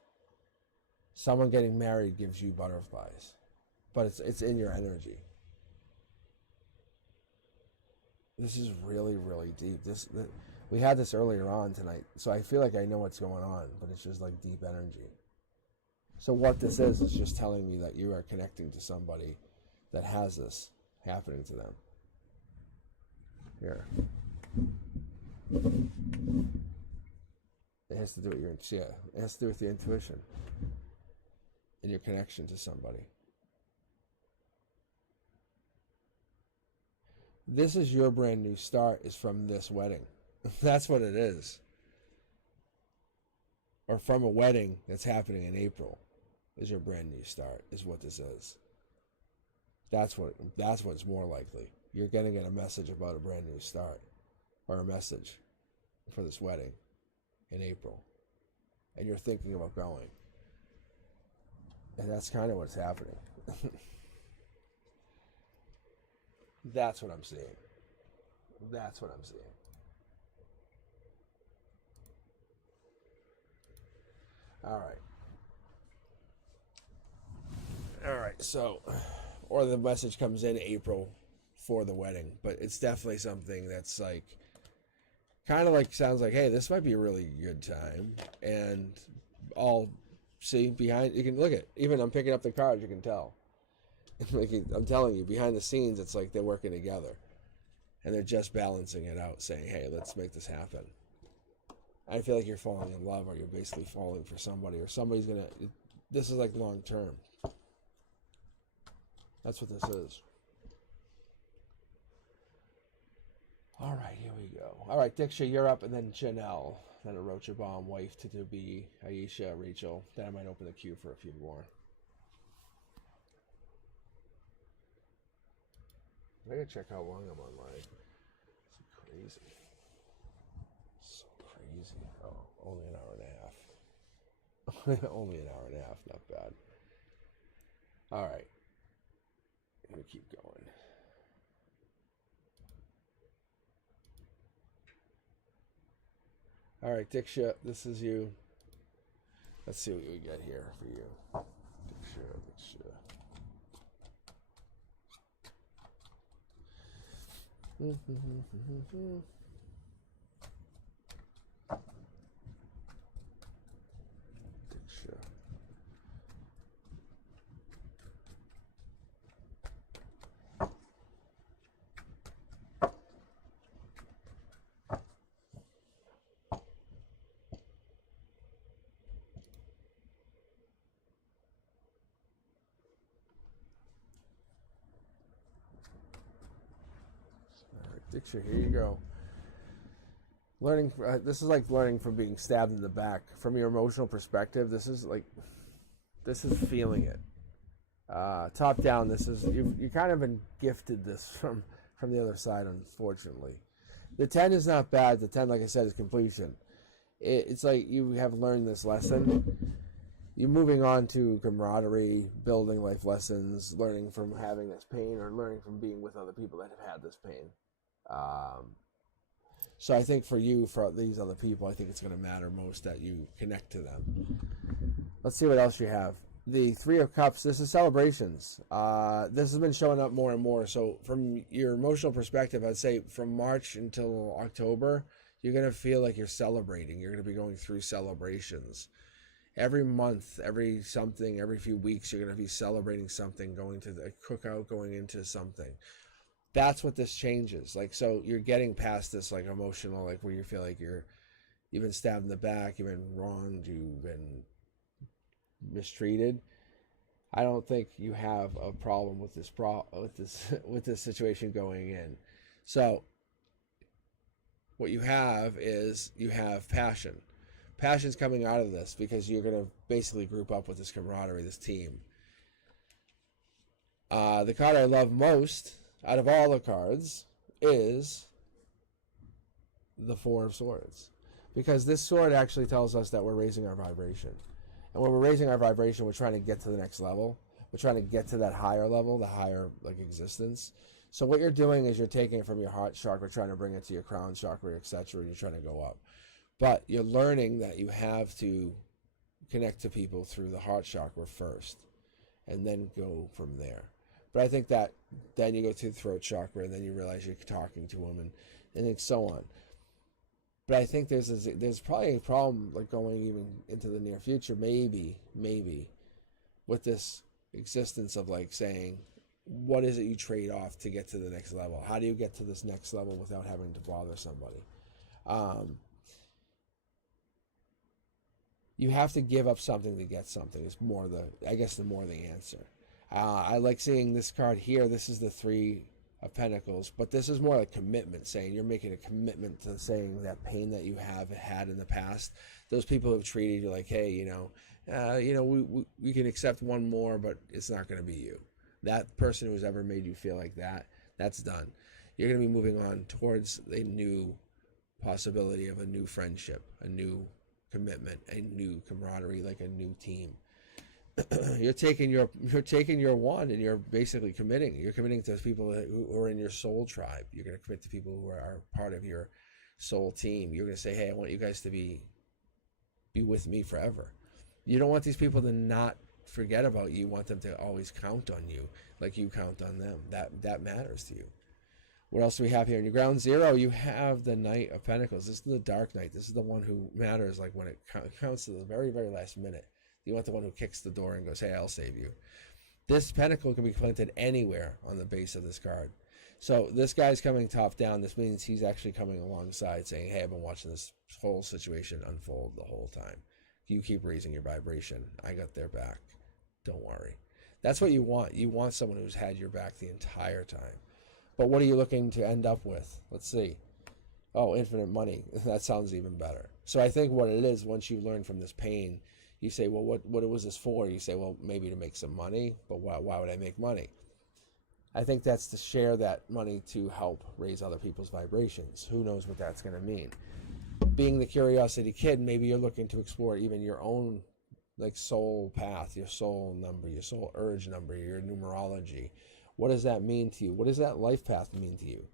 Someone getting married gives you butterflies. But it's in your energy. This is really, really deep. We had this earlier on tonight, so I feel like I know what's going on, but it's just like deep energy. So what this is just telling me that you are connecting to somebody that has this happening to them. Here. It has to do with your It has to do with the intuition and your connection to somebody. This is your brand new start is from this wedding. That's what it is. Or from a wedding that's happening in April is your brand new start, is what this is. That's what's more likely. You're going to get a message about a brand new start, or a message for this wedding in April, and you're thinking about going. And that's kind of what's happening. That's what I'm seeing. That's what I'm seeing. All right, so, or the message comes in April for the wedding, but it's definitely something that's like, kind of like, sounds like, hey, this might be a really good time. And I'll see behind, you can look at, even I'm picking up the cards, you can tell. Like, I'm telling you, behind the scenes, it's like they're working together. And they're just balancing it out, saying, hey, let's make this happen. I feel like you're falling in love, or you're basically falling for somebody, or somebody's going to, this is like long term. That's what this is. All right, here we go. All right, Diksha, you're up, and then Janelle. Then a Rocha-Bomb, wife to be Aisha, Rachel. Then I might open the queue for a few more. I gotta check how long I'm online. It's crazy. So crazy. Oh, only an hour and a half. Only an hour and a half, not bad. All right. Let me keep going. All right, Diksha, this is you. Let's see what we got here for you. Diksha. Diksha. Diksha, here you go. Learning. This is like learning from being stabbed in the back. From your emotional perspective, this is feeling it. Top down, this is you kind of been gifted this from the other side, unfortunately. The 10 is not bad. The 10, like I said, is completion. It's like you have learned this lesson. You're moving on to camaraderie, building life lessons, learning from having this pain, or learning from being with other people that have had this pain. So I think for you, for these other people, I think it's going to matter most that you connect to them. Let's see what else you have. The Three of Cups, this is celebrations. This has been showing up more and more. So from your emotional perspective, I'd say from March until October, you're going to feel like you're celebrating. You're going to be going through celebrations. Every month, every few weeks, you're going to be celebrating something, going to the cookout, going into something. That's what this changes. Like, so you're getting past this like emotional, like where you feel like you've been stabbed in the back, you've been wronged, you've been mistreated. I don't think you have a problem with this with this situation going in. So what you have is you have passion. Passion's coming out of this because you're going to basically group up with this camaraderie, this team. The card I love most out of all the cards is the Four of Swords, because this sword actually tells us that we're raising our vibration. And when we're raising our vibration, we're trying to get to the next level. We're trying to get to that higher level, the higher like existence. So what you're doing is you're taking it from your heart chakra, trying to bring it to your crown chakra, etc. And you're trying to go up. But you're learning that you have to connect to people through the heart chakra first, and then go from there. But I think that then you go to the throat chakra, and then you realize you're talking to them, and so on. But I think there's probably a problem like going even into the near future, maybe, with this existence of like saying, what is it you trade off to get to the next level? How do you get to this next level without having to bother somebody? You have to give up something to get something. Is more the answer. I like seeing this card here. This is the Three of Pentacles, but this is more like commitment, saying you're making a commitment to saying that pain that you have had in the past, those people who have treated you like, hey, we can accept one more, but it's not going to be you. That person who's ever made you feel like that, that's done. You're going to be moving on towards a new possibility of a new friendship, a new commitment, a new camaraderie, like a new team. You're taking your wand and you're basically committing. You're committing to people who are in your soul tribe. You're going to commit to people who are part of your soul team. You're going to say, hey, I want you guys to be with me forever. You don't want these people to not forget about you. You want them to always count on you like you count on them. That matters to you. What else do we have here? In your ground zero, you have the Knight of Pentacles. This is the Dark Knight. This is the one who matters, like when it counts to the very, very last minute. You want the one who kicks the door and goes, hey, I'll save you. This pentacle can be planted anywhere on the base of this card. So this guy's coming top down. This means he's actually coming alongside saying, hey, I've been watching this whole situation unfold the whole time. You keep raising your vibration. I got their back. Don't worry. That's what you want. You want someone who's had your back the entire time. But what are you looking to end up with? Let's see. Oh, infinite money. That sounds even better. So I think what it is, once you learn from this pain, you say, well, what was this for? You say, well, maybe to make some money, but why would I make money? I think that's to share that money to help raise other people's vibrations. Who knows what that's going to mean? Being the curiosity kid, maybe you're looking to explore even your own like soul path, your soul number, your soul urge number, your numerology. What does that mean to you? What does that life path mean to you?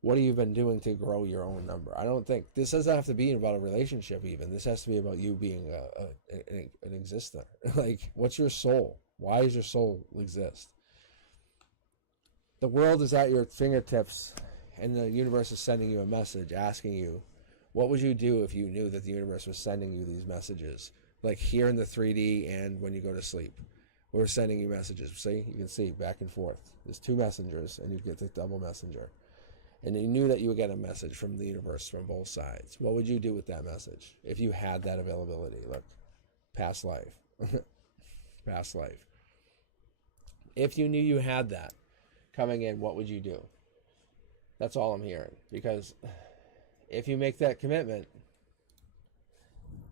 What have you been doing to grow your own number? I don't think this doesn't have to be about a relationship even. This has to be about you being an exister. Like, what's your soul? Why does your soul exist? The world is at your fingertips, and the universe is sending you a message asking you, what would you do if you knew that the universe was sending you these messages? Like here in the 3D and when you go to sleep. We're sending you messages. See, you can see back and forth. There's two messengers, and you get the double messenger. And you knew that you would get a message from the universe from both sides. What would you do with that message if you had that availability? Look, past life. Past life. If you knew you had that coming in, what would you do? That's all I'm hearing. Because if you make that commitment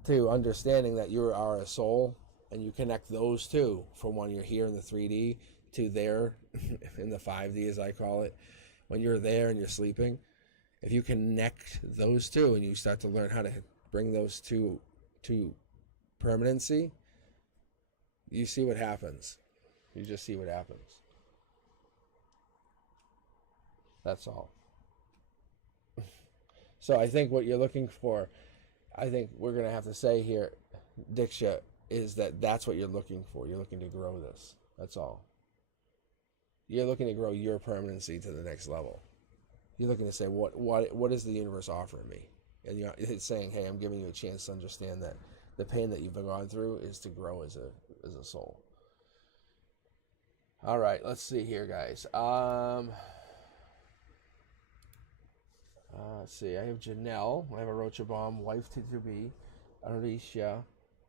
to understanding that you are a soul, and you connect those two, from when you're here in the 3D to there in the 5D, as I call it, when you're there and you're sleeping, if you connect those two and you start to learn how to bring those two to permanency, you see what happens. You just see what happens. That's all. So I think what you're looking for, I think we're going to have to say here, Diksha, is that's what you're looking for. You're looking to grow this. That's all. You're looking to grow your permanency to the next level. You're looking to say, what is the universe offering me? And it's saying, hey, I'm giving you a chance to understand that the pain that you've been going through is to grow as a soul. All right, let's see here, guys. Let's see. I have Janelle. I have a Rochabam, wife to be, Alicia,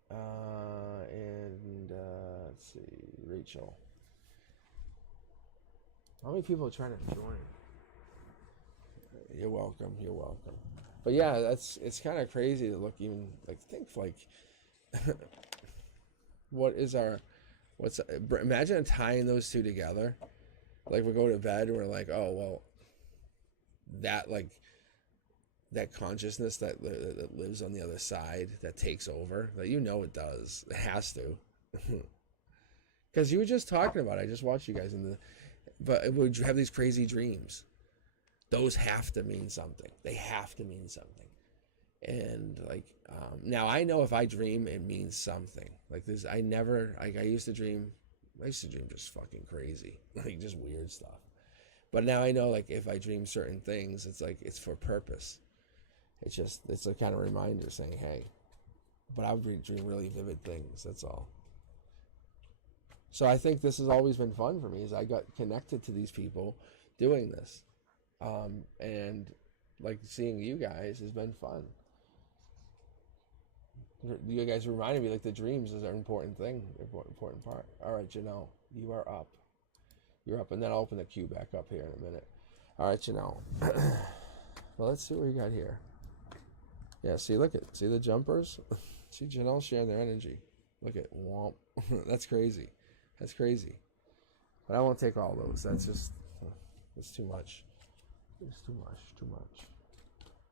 and let's see, Rachel. How many people are trying to join? You're welcome. You're welcome. But yeah, it's kind of crazy to look even like think like what is our what's imagine tying those two together. Like we go to bed and we're like, oh well, that like that consciousness that lives on the other side that takes over, that it does. It has to. Because you were just talking about it. I just watched you guys but it would have these crazy dreams. Those have to mean something. They have to mean something. And like now I know if I dream it means something. Like this I used to dream just fucking crazy. Like just weird stuff. But now I know like if I dream certain things, it's like it's for purpose. It's a kind of reminder saying, hey, but I would dream really vivid things, that's all. So I think this has always been fun for me, is I got connected to these people doing this. And like seeing you guys has been fun. You guys reminded me like the dreams is an important thing, important part. All right, Janelle, you are up. You're up, and then I'll open the queue back up here in a minute. All right, Janelle. Well, let's see what we got here. Yeah, see the jumpers? See Janelle sharing their energy. Look at womp. That's crazy. That's crazy. But I won't take all those. It's too much. It's too much.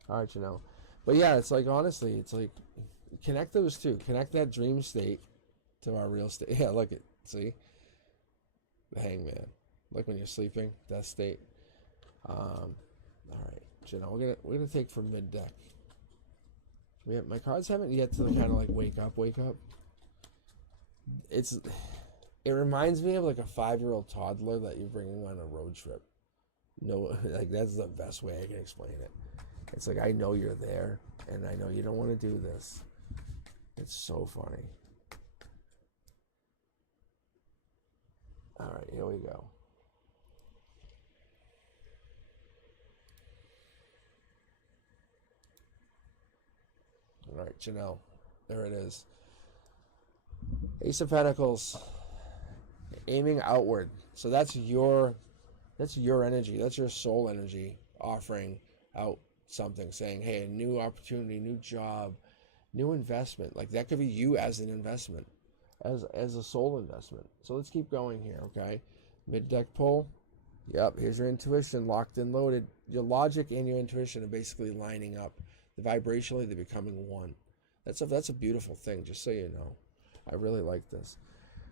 All right, Janelle. But yeah, it's like honestly, it's like connect those two. Connect that dream state to our real state. Yeah, look at see the hangman. Look when you're sleeping, that state. All right, Janelle, we're gonna take from mid deck. My cards haven't yet to kind of like wake up. It reminds me of like a 5-year-old toddler that you're bringing on a road trip. No, like that's the best way I can explain it. It's like I know you're there, and I know you don't want to do this. It's so funny. All right, here we go. All right, Janelle. There it is. Ace of Pentacles. Aiming outward. So that's your energy. That's your soul energy offering out something, saying, hey, a new opportunity, new job, new investment. Like that could be you as an investment, as a soul investment. So let's keep going here, okay? Mid deck pull. Yep, here's your intuition locked and loaded. Your logic and your intuition are basically lining up. Vibrationally, they're becoming one. That's a beautiful thing, just so you know. I really like this.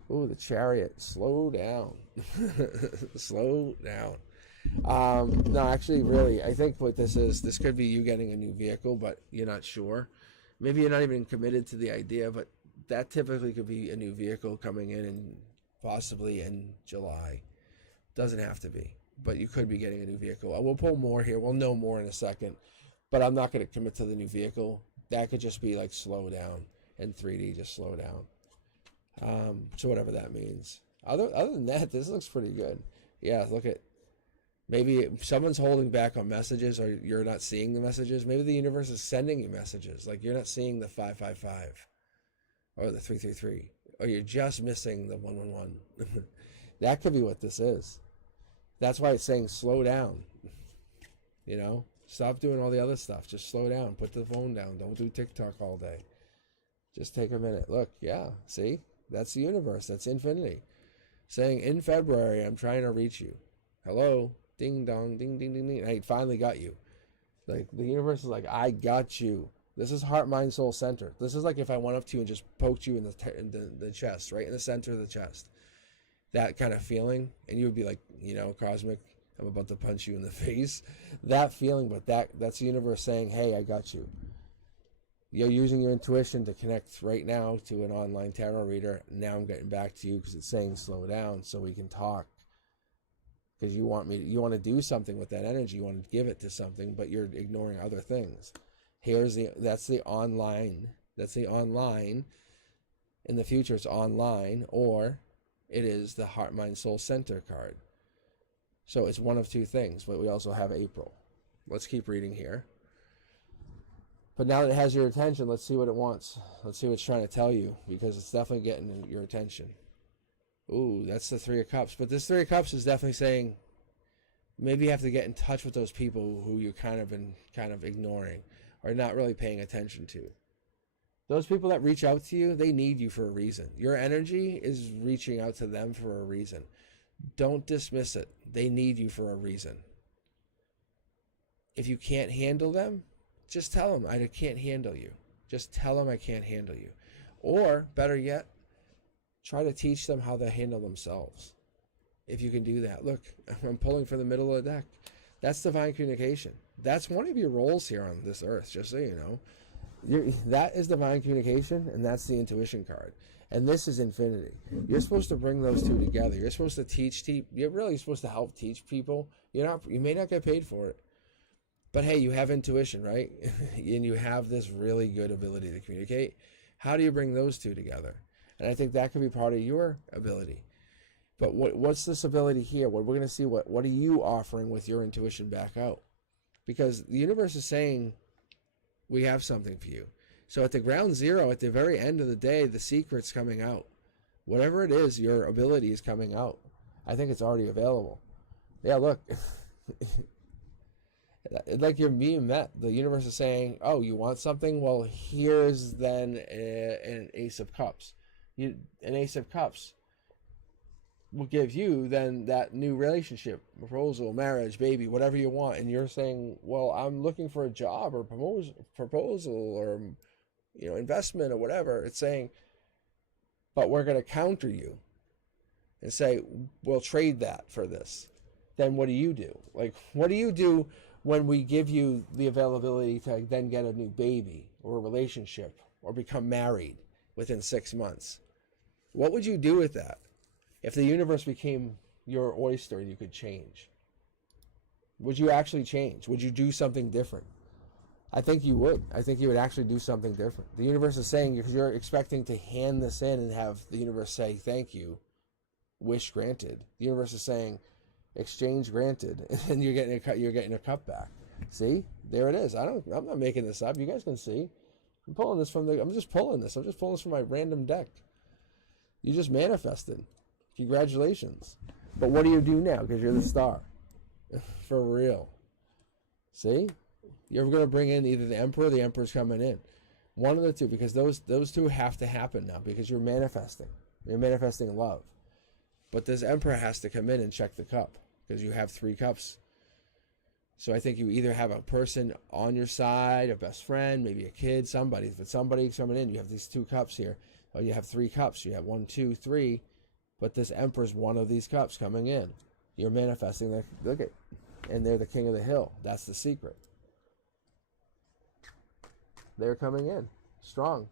Ooh, the Chariot. Slow down. Slow down. No, actually, really, I think what this could be you getting a new vehicle, but you're not sure. Maybe you're not even committed to the idea, but that typically could be a new vehicle coming in and possibly in July. Doesn't have to be, but you could be getting a new vehicle. We'll pull more here. We'll know more in a second. But I'm not going to commit to the new vehicle. That could just be like slow down in 3D, just slow down. So whatever that means. Other than that, this looks pretty good. Yeah, look at maybe someone's holding back on messages, or you're not seeing the messages. Maybe the universe is sending you messages, like you're not seeing the 555 or the 333, or you're just missing the 111. That could be what this is. That's why it's saying slow down. Stop doing all the other stuff. Just slow down. Put the phone down. Don't do TikTok all day. Just take a minute. Look, yeah, see? That's the universe. That's infinity. Saying, in February, I'm trying to reach you. Hello? Ding dong, ding, ding, ding, ding. I finally got you. Like, the universe is like, I got you. This is heart, mind, soul, center. This is like if I went up to you and just poked you in the chest, right in the center of the chest. That kind of feeling. And you would be like, cosmic, I'm about to punch you in the face. That feeling, but that's the universe saying, hey, I got you. You're using your intuition to connect right now to an online tarot reader. Now I'm getting back to you because it's saying slow down so we can talk. Because you want to do something with that energy. You want to give it to something, but you're ignoring other things. That's the online. That's the online. In the future, it's online, or it is the heart, mind, soul, center card. So it's one of two things, but we also have April. Let's keep reading here. But now that it has your attention, let's see what it wants. Let's see what it's trying to tell you, because it's definitely getting your attention. Ooh, that's the Three of Cups. But this Three of Cups is definitely saying maybe you have to get in touch with those people who you've kind of ignoring or not really paying attention to. Those people that reach out to you, they need you for a reason. Your energy is reaching out to them for a reason. Don't dismiss it. They need you for a reason. If you can't handle them, just tell them, I can't handle you. Just tell them I can't handle you. Or, better yet, try to teach them how to handle themselves. If you can do that. Look, I'm pulling from the middle of the deck. That's divine communication. That's one of your roles here on this earth, just so you know. That is divine communication, and that's the intuition card. And this is infinity. You're supposed to bring those two together. You're supposed to teach. You're really supposed to help teach people. You may not get paid for it, but hey, you have intuition, right? And you have this really good ability to communicate. How do you bring those two together? And I think that could be part of your ability. But what's this ability here? We're going to see what are you offering with your intuition back out? Because the universe is saying, we have something for you. So at the ground zero, at the very end of the day, the secret's coming out. Whatever it is, your ability is coming out. I think it's already available. Yeah, look. Like you're being met. The universe is saying, oh, you want something? Well, here's then an Ace of Cups. An Ace of Cups will give you then that new relationship, proposal, marriage, baby, whatever you want. And you're saying, well, I'm looking for a job or proposal or investment or whatever. It's saying, but we're going to counter you and say, we'll trade that for this. Then what do you do? Like, what do you do when we give you the availability to then get a new baby or a relationship or become married within 6 months? What would you do with that? If the universe became your oyster and you could change, would you actually change? Would you do something different? I think you would. I think you would actually do something different. The universe is saying, because you're expecting to hand this in and have the universe say, thank you, wish granted. The universe is saying, exchange granted, and you're getting a cup back. See? There it is. I'm not making this up. You guys can see. I'm just pulling this from my random deck. You just manifested. Congratulations. But what do you do now? Because you're the star. For real. See? You're going to bring in either the Emperor or the Emperor's coming in. One of the two, because those two have to happen now, because you're manifesting. You're manifesting love. But this Emperor has to come in and check the cup, because you have 3 cups. So I think you either have a person on your side, a best friend, maybe a kid, somebody. But somebody's coming in. You have these 2 cups here. Oh, you have 3 cups. You have 1, 2, 3. But this Emperor's one of these cups coming in. You're manifesting. Look at, and they're the king of the hill. That's the secret. They're coming in strong.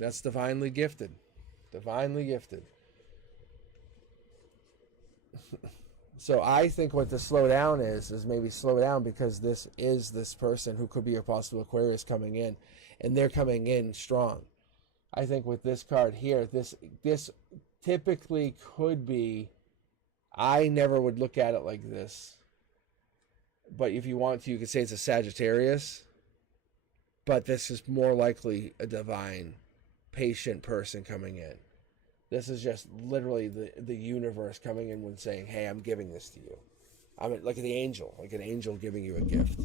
That's divinely gifted. Divinely gifted. So I think what the slow down is maybe slow down, because this is this person who could be a possible Aquarius coming in, and they're coming in strong. I think with this card here, this typically could be, I never would look at it like this, but if you want to, you could say it's a Sagittarius, but this is more likely a divine, patient person coming in. This is just literally the universe coming in and saying, hey, I'm giving this to you. I'm like the angel, like an angel giving you a gift.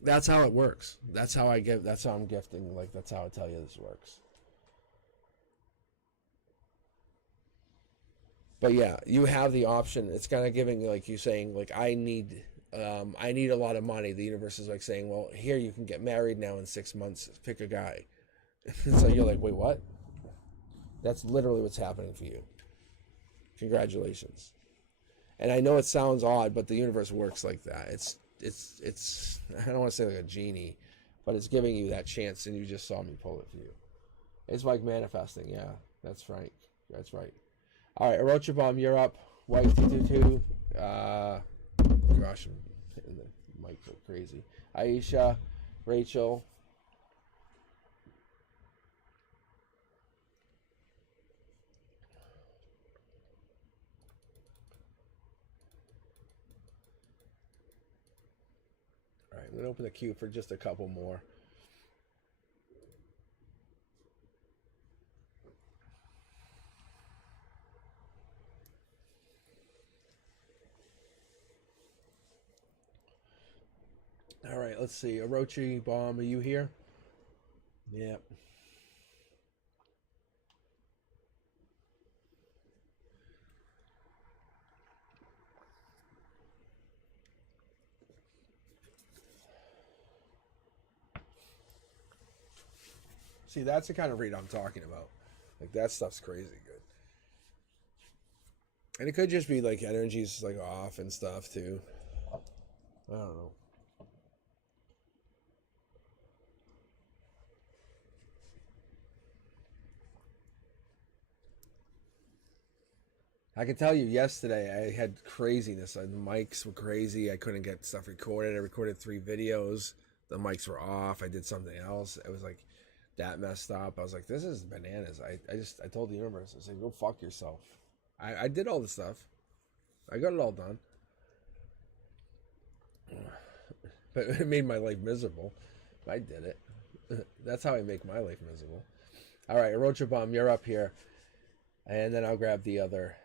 That's how it works. That's how I'm gifting. Like, that's how I tell you this works. But yeah, you have the option. It's kind of giving, like you saying, like, I need a lot of money. The universe is like saying, well, here, you can get married now in 6 months. Pick a guy. So you're like, wait, what? That's literally what's happening for you. Congratulations. And I know it sounds odd, but the universe works like that. It's I don't want to say like a genie, but it's giving you that chance, and you just saw me pull it for you. It's like manifesting. Yeah, that's right. That's right. All right, Orochibom, you're up. White 222. Gosh, I'm hitting the mic go crazy. Aisha, Rachel. going to open the queue for just a couple more. All right, let's see. Orochi Bomb, are you here? Yep. See, that's the kind of read I'm talking about. Like, that stuff's crazy good. And it could just be like energy's like off and stuff too. I don't know. I can tell you yesterday I had craziness. The mics were crazy. I couldn't get stuff recorded. I recorded 3 videos. The mics were off. I did something else. It was like that messed up. I was like, this is bananas. I told the universe, I said, go fuck yourself. I did all the stuff. I got it all done. But it made my life miserable. I did it. That's how I make my life miserable. All right, Orocha Bomb, you're up here. And then I'll grab the other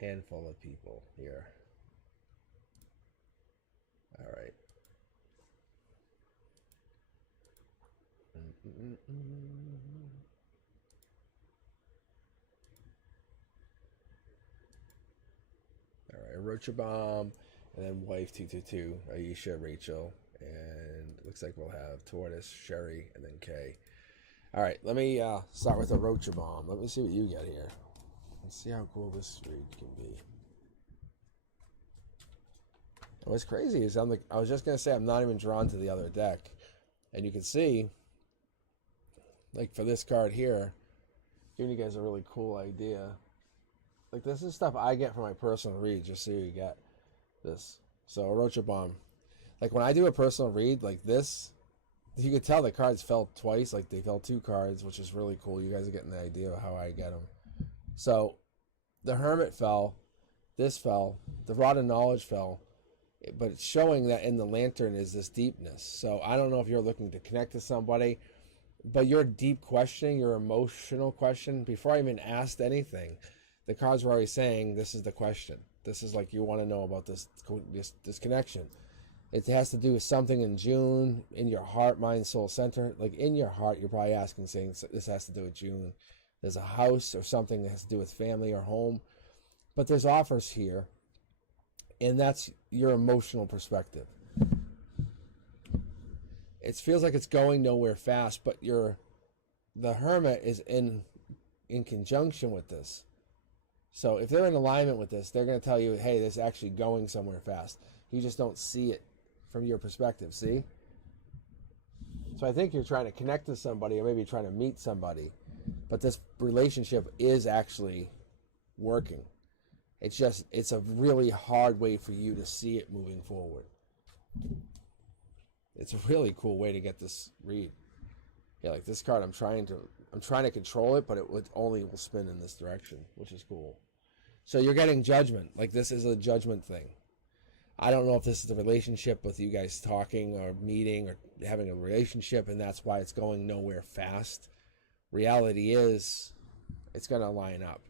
handful of people here. All right. All right, Orocha Bomb, and then Wife 222, Aisha, Rachel, and looks like we'll have Tortoise, Sherry, and then Kay. All right, let me start with Orocha Bomb. Let me see what you get here. Let's see how cool this read can be. What's crazy is I was just gonna say I'm not even drawn to the other deck, and you can see, like for this card here, giving you guys a really cool idea. Like this is stuff I get from my personal read, just so you get this. So Orocha Bomb, like when I do a personal read like this, you can tell the cards fell twice. Like they fell 2 cards, which is really cool. You guys are getting the idea of how I get them. So the Hermit fell, this fell, the Rod of Knowledge fell, but it's showing that in the Lantern is this deepness. So I don't know if you're looking to connect to somebody, but your deep questioning, your emotional question, before I even asked anything, the cards were always saying, this is the question. This is like, you want to know about this connection. It has to do with something in June, in your heart, mind, soul center. Like in your heart, you're probably asking, saying, this has to do with June. There's a house or something that has to do with family or home. But there's offers here, and that's your emotional perspective. It feels like it's going nowhere fast, but the Hermit is in conjunction with this. So if they're in alignment with this, they're going to tell you, hey, this is actually going somewhere fast. You just don't see it from your perspective, see? So I think you're trying to connect to somebody or maybe trying to meet somebody, but this relationship is actually working. It's a really hard way for you to see it moving forward. It's a really cool way to get this read. Yeah, like this card, I'm trying to control it, but it will spin in this direction, which is cool. So you're getting judgment. Like this is a judgment thing. I don't know if this is a relationship with you guys talking or meeting or having a relationship, and that's why it's going nowhere fast. Reality is, it's going to line up.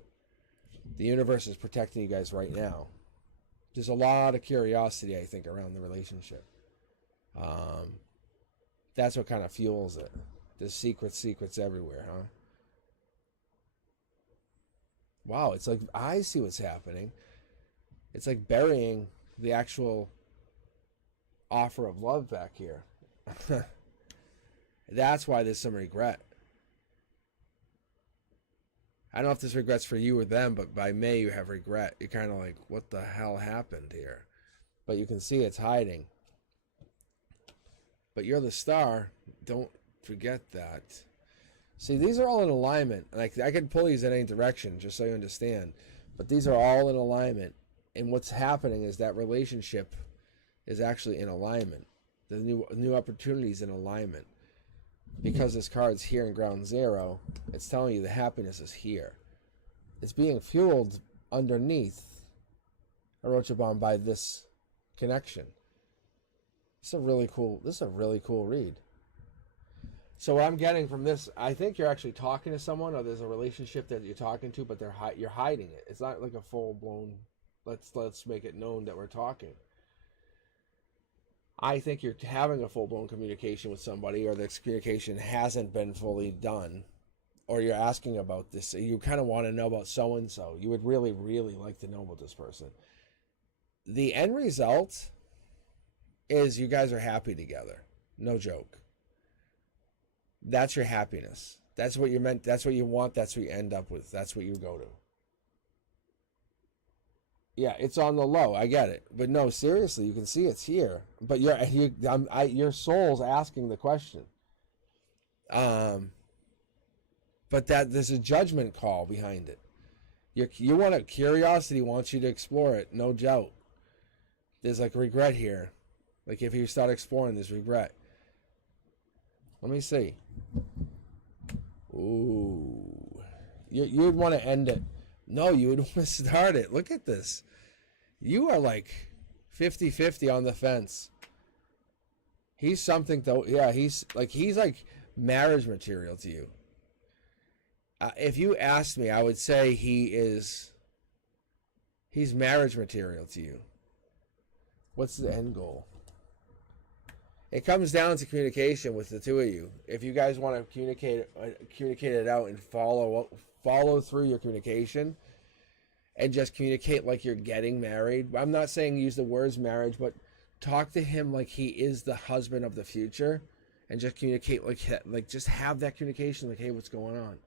The universe is protecting you guys right now. There's a lot of curiosity, I think, around the relationship. That's what kind of fuels it. There's secrets everywhere, huh? Wow, it's like, I see what's happening. It's like burying the actual offer of love back here. That's why there's some regret. I don't know if this regret's for you or them, but by May you have regret. You're kind of like, what the hell happened here? But you can see it's hiding. But you're the star. Don't forget that. See, these are all in alignment. Like I could pull these in any direction, just so you understand. But these are all in alignment. And what's happening is that relationship is actually in alignment. The new opportunities in alignment. Because this card's here in ground zero, it's telling you the happiness is here. It's being fueled underneath Orocha Bomb by this connection. This is a really cool read. So what I'm getting from this, I think you're actually talking to someone, or there's a relationship that you're talking to, but you're hiding it. It's not like a full blown. Let's make it known that we're talking. I think you're having a full blown communication with somebody, or this communication hasn't been fully done, or you're asking about this. You kind of want to know about so and so. You would really, really like to know about this person. The end result is you guys are happy together. No joke. That's your happiness. That's what you're meant. That's what you want. That's what you end up with. That's what you go to. Yeah, it's on the low. I get it, but no, seriously, you can see it's here. But your soul's asking the question. But that there's a judgment call behind it. You want a curiosity wants you to explore it, no doubt. There's like regret here. Like if you start exploring, there's regret. Let me see. Ooh. You would want to end it. No, you would want to start it. Look at this. You are like 50-50 on the fence. He's something though. Yeah, he's like marriage material to you. If you asked me, I would say he's marriage material to you. What's the end goal? It comes down to communication with the two of you. If you guys want to communicate it out and follow through your communication and just communicate like you're getting married. I'm not saying use the words marriage, but talk to him like he is the husband of the future and just communicate like just have that communication like, hey, what's going on?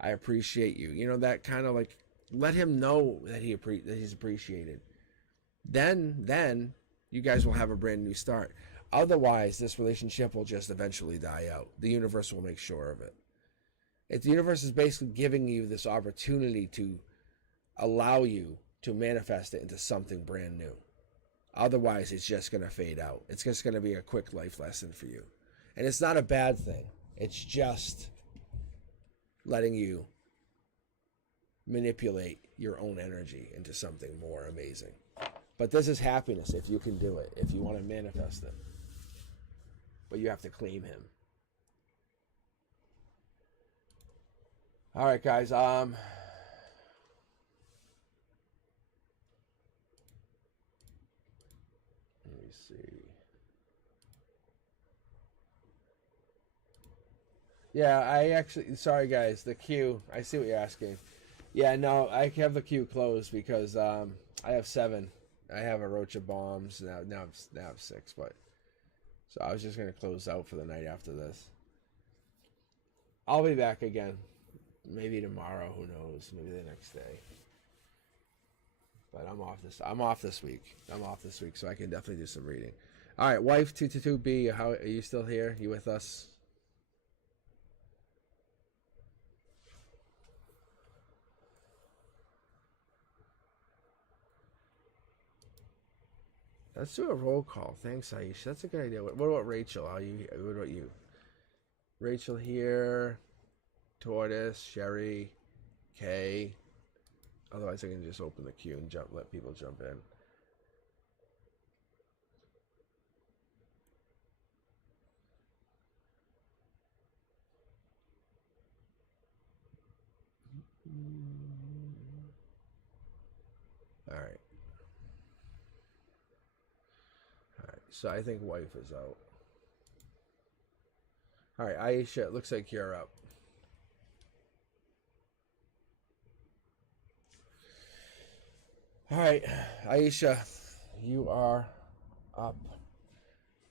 I appreciate you. You know, that kind of like let him know that he's appreciated. Then you guys will have a brand new start. Otherwise, this relationship will just eventually die out. The universe will make sure of it. The universe is basically giving you this opportunity to allow you to manifest it into something brand new. Otherwise, it's just going to fade out. It's just going to be a quick life lesson for you. And it's not a bad thing. It's just letting you manipulate your own energy into something more amazing. But this is happiness if you can do it, if you want to manifest it. But you have to claim him. All right, guys. Let me see. Yeah, sorry, guys. The queue. I see what you're asking. Yeah, no, I have the queue closed because I have 7. I have a roach of bombs now. I have 6, but so I was just gonna close out for the night after this. I'll be back again, maybe tomorrow. Who knows? Maybe the next day. But I'm off this week. So I can definitely do some reading. All right, wife 222B. How are you still here? You with us? Let's do a roll call. Thanks, Aisha. That's a good idea. What about Rachel? What about you? Rachel here. Tortoise, Sherry, Kay. Otherwise, I can just open the queue and let people jump in. All right. So I think wife is out. All right, Aisha, it looks like you're up. All right, Aisha, you are up.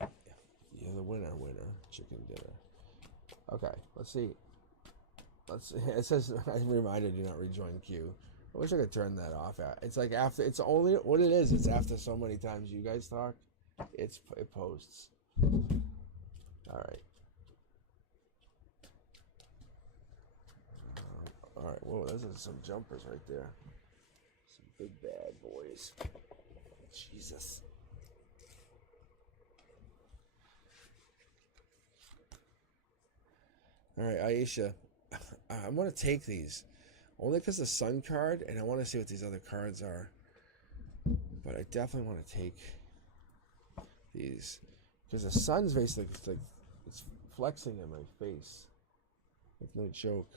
You're the winner. Chicken dinner. Okay, let's see. It says, I'm reminded do not rejoin queue. I wish I could turn that off. It's like after, it's only, what it is, it's after so many times you guys talk. It posts. All right. All right. Whoa, those are some jumpers right there. Some big bad boys. Jesus. All right, Aisha. I'm gonna take these only because the Sun card, and I want to see what these other cards are. But I definitely want to take these. Because the sun's basically it's flexing in my face. Like no joke.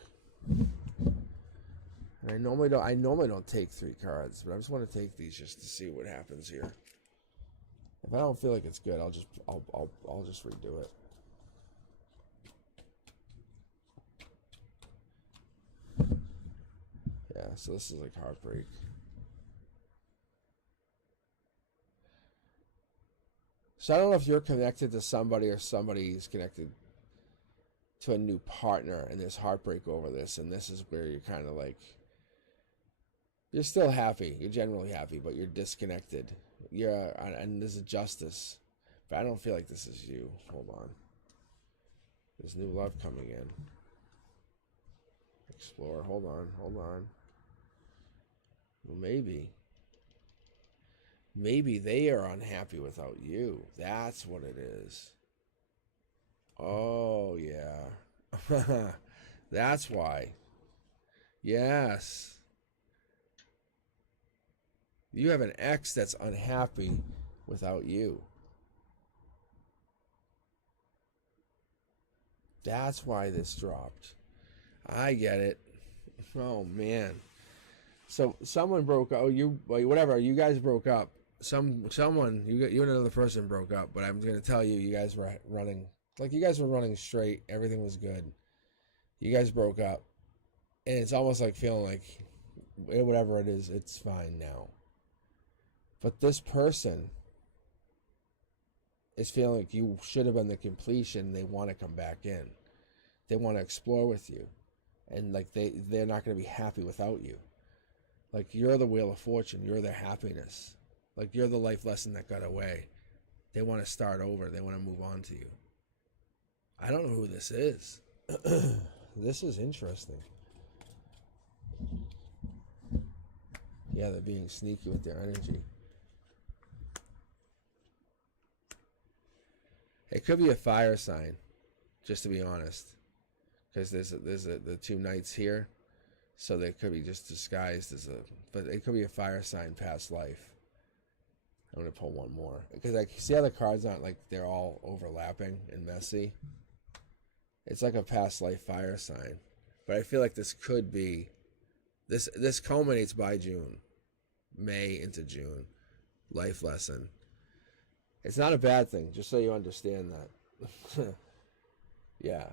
And I normally don't take 3 cards, but I just want to take these just to see what happens here. If I don't feel like it's good, I'll just redo it. Yeah, so this is like heartbreak. So I don't know if you're connected to somebody or somebody's connected to a new partner and there's heartbreak over this, and this is where you're kind of like, you're still happy, you're generally happy, but you're disconnected. And there's a justice, but I don't feel like this is you. Hold on. There's new love coming in. Explore. Hold on. Well, maybe they are unhappy without you. That's what it is. Oh, yeah. That's why. Yes. You have an ex that's unhappy without you. That's why this dropped. I get it. Oh, man. So someone broke up. Whatever. You guys broke up. Someone, you and another person broke up. But I'm going to tell you, you guys were running. Like, you guys were running straight. Everything was good. You guys broke up. And it's almost like feeling like, whatever it is, it's fine now. But this person is feeling like you should have been the completion. They want to come back in. They want to explore with you. And like they're not going to be happy without you. Like, you're the wheel of fortune. You're their happiness. Like, you're the life lesson that got away. They want to start over. They want to move on to you. I don't know who this is. This is interesting. Yeah, they're being sneaky with their energy. It could be a fire sign, just to be honest, because there's the 2 knights here, so they could be just disguised as but it could be a fire sign past life. I'm gonna pull one more because I see how the cards aren't like they're all overlapping and messy. It's like a past life fire sign, but I feel like this could be this culminates by June, May into June, life lesson. It's not a bad thing, just so you understand that. Yeah.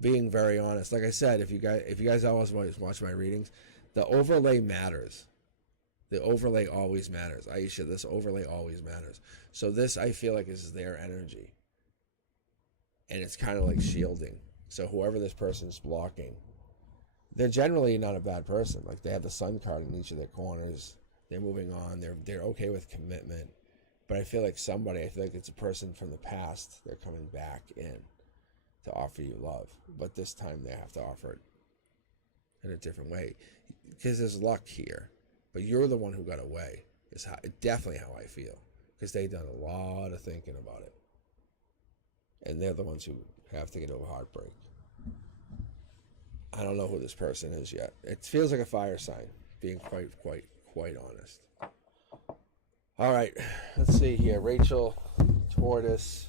Being very honest, like I said, if you guys always watch my readings, the overlay matters. The overlay always matters. Aisha, this overlay always matters. So this, I feel like, is their energy, and it's kind of like shielding. So whoever this person's blocking, they're generally not a bad person. Like, they have the sun card in each of their corners. They're moving on. They're okay with commitment. But I feel like it's a person from the past. They're coming back in to offer you love. But this time they have to offer it in a different way. Because there's luck here. But you're the one who got away. Is definitely how I feel. Because they've done a lot of thinking about it. And they're the ones who have to get over heartbreak. I don't know who this person is yet. It feels like a fire sign, being quite honest. All right, let's see here. Rachel, Tortoise,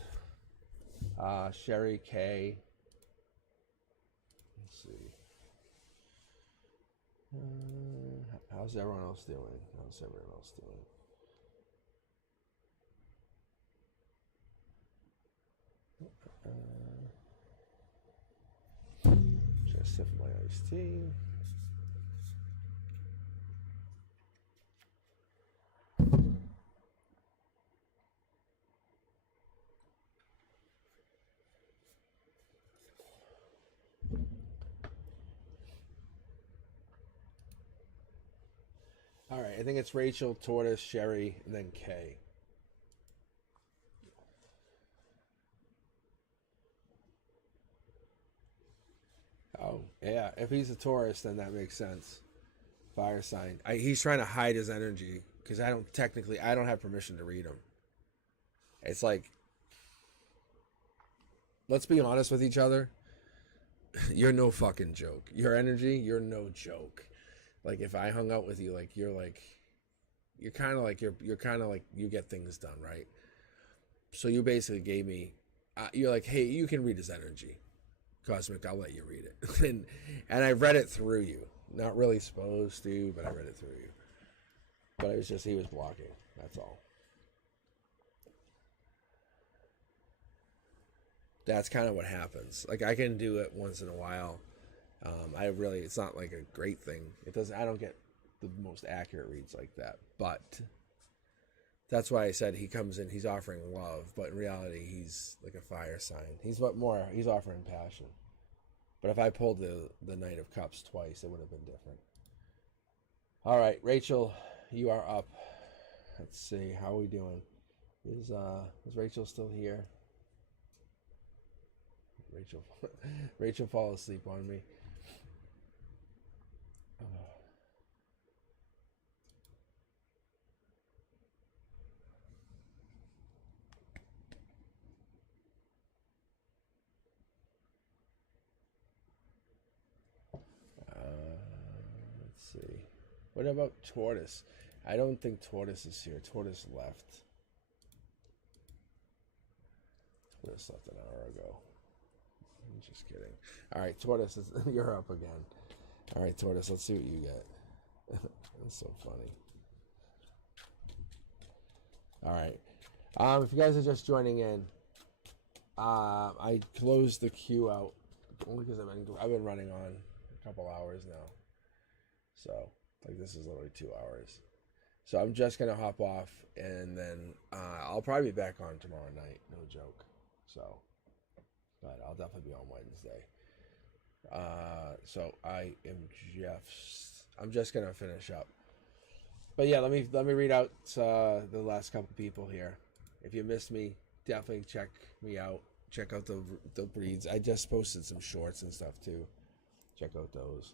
Sherry, K. Let's see. How's everyone else doing? Just sip my iced tea. All right, I think it's Rachel, Tortoise, Sherry, and then K. Oh, yeah. If he's a Taurus, then that makes sense. Fire sign. He's trying to hide his energy because I don't have permission to read him. It's like, let's be honest with each other. You're no fucking joke. Your energy, you're no joke. Like, if I hung out with you, like, you're like, you're kind of like you get things done, right? So you basically gave me, you're like, hey, you can read his energy, Cosmic. I'll let you read it, and I read it through you. Not really supposed to, but I read it through you. But it was just he was blocking. That's all. That's kind of what happens. Like I can do it once in a while. It's not like a great thing. It doesn't. I don't get the most accurate reads like that. But that's why I said he comes in. He's offering love, but in reality, he's like a fire sign. He's offering passion. But if I pulled the Knight of Cups twice, it would have been different. All right, Rachel, you are up. Let's see, how are we doing? Is Rachel still here? Rachel fall asleep on me. Let's see. What about Tortoise? I don't think Tortoise is here. Tortoise left. Tortoise left an hour ago. I'm just kidding. All right, Tortoise, you're up again. All right, Tortoise, let's see what you get. That's so funny. All right. If you guys are just joining in, I closed the queue out only because I've been running on a couple hours now. So, like, this is literally 2 hours. So I'm just going to hop off, and then I'll probably be back on tomorrow night. No joke. So, but I'll definitely be on Wednesday. So I'm just going to finish up. But yeah, let me read out the last couple people here. If you missed me, definitely check me out. Check out the breeds. I just posted some shorts and stuff too. Check out those.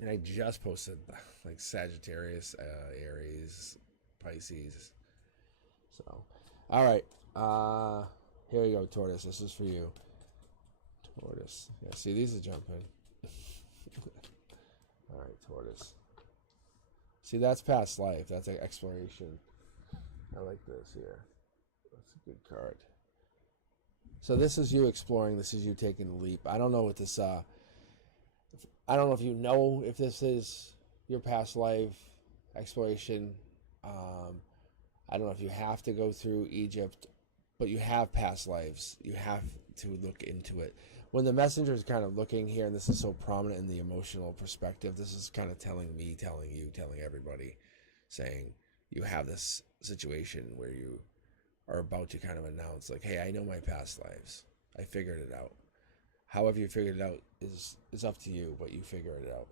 And I just posted like Sagittarius, Aries, Pisces. So, all right. Here you go, Tortoise. This is for you. Tortoise. Yeah, see, these are jumping. All right, Tortoise. See, that's past life. That's like exploration. I like this here. That's a good card. So this is you exploring. This is you taking the leap. I don't know what this... I don't know if you know if this is your past life exploration. I don't know if you have to go through Egypt, but you have past lives. You have to look into it. When the messenger is kind of looking here, and this is so prominent in the emotional perspective, this is kind of telling me, telling you, telling everybody, saying you have this situation where you are about to kind of announce, like, hey, I know my past lives. I figured it out. However you figured it out is up to you, but you figure it out.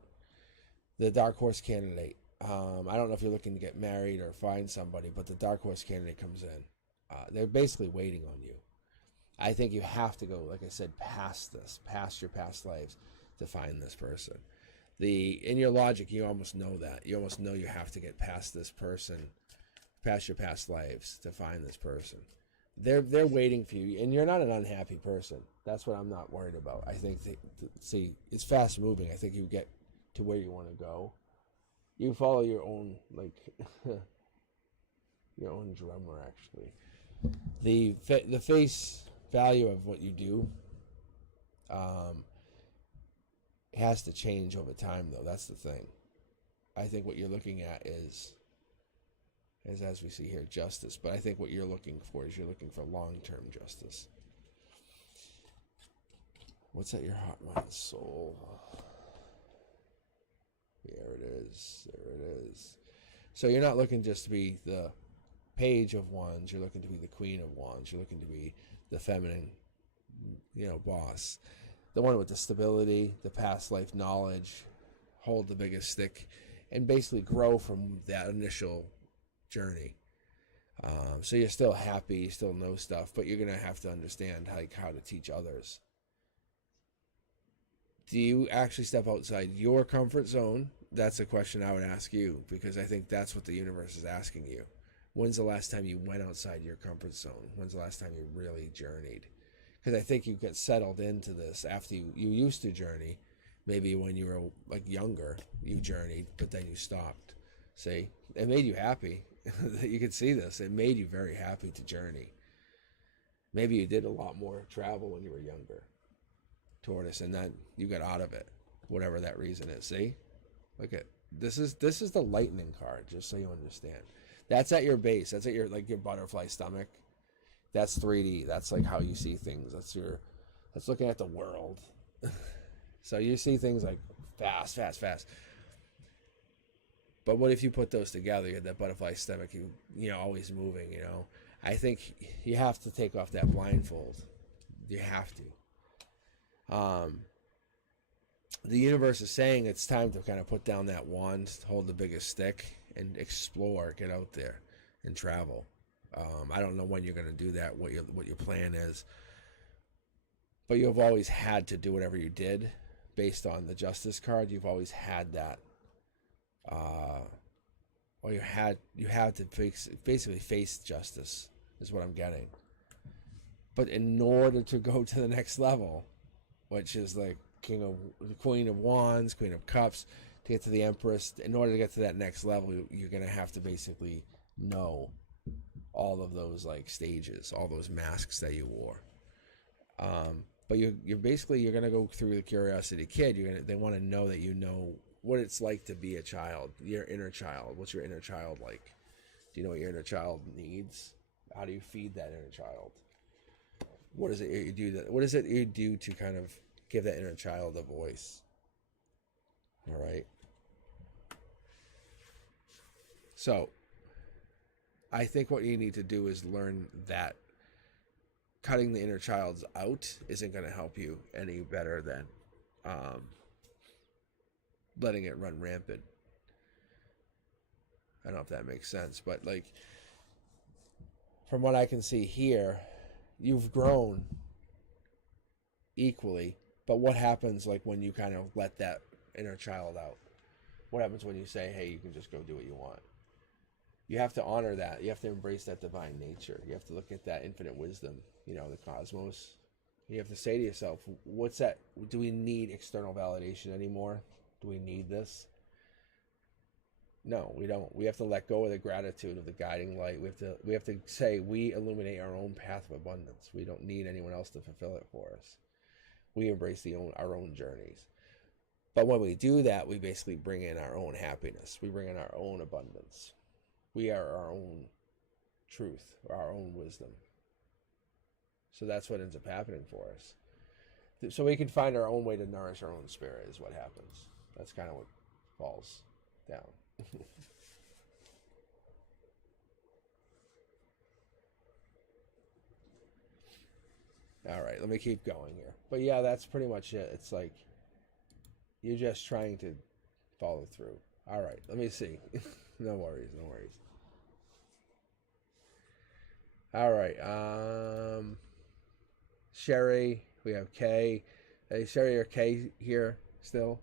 The dark horse candidate. I don't know if you're looking to get married or find somebody, but the dark horse candidate comes in. They're basically waiting on you. I think you have to go, like I said, past this, past your past lives to find this person. In your logic, you almost know that. You almost know you have to get past this person, past your past lives to find this person. They're waiting for you, and you're not an unhappy person. That's what I'm not worried about. I think, see, it's fast moving. I think you get to where you want to go. You follow your own, like, your own drummer, actually. The face value of what you do has to change over time, though. That's the thing. I think what you're looking at is as we see here, justice. But I think what you're looking for is you're looking for long-term justice. What's at your heart, mind, soul? There it is. There it is. So you're not looking just to be the Page of Wands. You're looking to be the Queen of Wands. You're looking to be the feminine, boss. The one with the stability, the past life knowledge, hold the biggest stick, and basically grow from that initial journey. So you're still happy, you still know stuff, but you're going to have to understand how to teach others. Do you actually step outside your comfort zone? That's a question I would ask you, because I think that's what the universe is asking you. When's the last time you went outside your comfort zone? When's the last time you really journeyed? Because I think you get settled into this after you used to journey. Maybe when you were like younger, you journeyed, but then you stopped. See, it made you happy. You can see this. It made you very happy to journey. Maybe you did a lot more travel when you were younger, tortoise, and then you got out of it, whatever that reason is. See, look at this is the lightning card, just so you understand. That's at your base. That's at your your butterfly stomach. That's 3D. That's like how you see things. That's looking at the world. So you see things like fast, fast, fast. But what if you put those together? You have that butterfly stomach, always moving, I think you have to take off that blindfold. You have to. The universe is saying it's time to kind of put down that wand, hold the biggest stick, and explore, get out there, and travel. I don't know when you're going to do that, what your plan is, but you've always had to do whatever you did based on the Justice card. You've always had that. Well, you had to basically face justice, is what I'm getting. But in order to go to the next level, which is like Queen of Wands, Queen of Cups, to get to the Empress, in order to get to that next level, you're gonna have to basically know all of those stages, all those masks that you wore. But you're gonna go through the Curiosity Kid. They want to know that you know what it's like to be a child, your inner child. What's your inner child like? Do you know what your inner child needs? How do you feed that inner child? What is it you do what is it you do to kind of give that inner child a voice? All right. So I think what you need to do is learn that cutting the inner child's out isn't going to help you any better than letting it run rampant. I don't know if that makes sense, but from what I can see here, you've grown equally. But what happens when you kind of let that inner child out? What happens when you say, hey, you can just go do what you want? You have to honor that. You have to embrace that divine nature. You have to look at that infinite wisdom, the cosmos. You have to say to yourself, what's that? Do we need external validation anymore? Do we need this? No, we don't. We have to let go of the gratitude of the guiding light. We have to say we illuminate our own path of abundance. We don't need anyone else to fulfill it for us. We embrace our own journeys. But when we do that, we basically bring in our own happiness. We bring in our own abundance. We are our own truth, our own wisdom. So that's what ends up happening for us. So we can find our own way to nourish our own spirit is what happens. That's kind of what falls down. All right, let me keep going here. But yeah, that's pretty much it. It's you're just trying to follow through. All right, let me see. No worries, no worries. All right, Sherry, we have Kay. Hey, Sherry or Kay here still?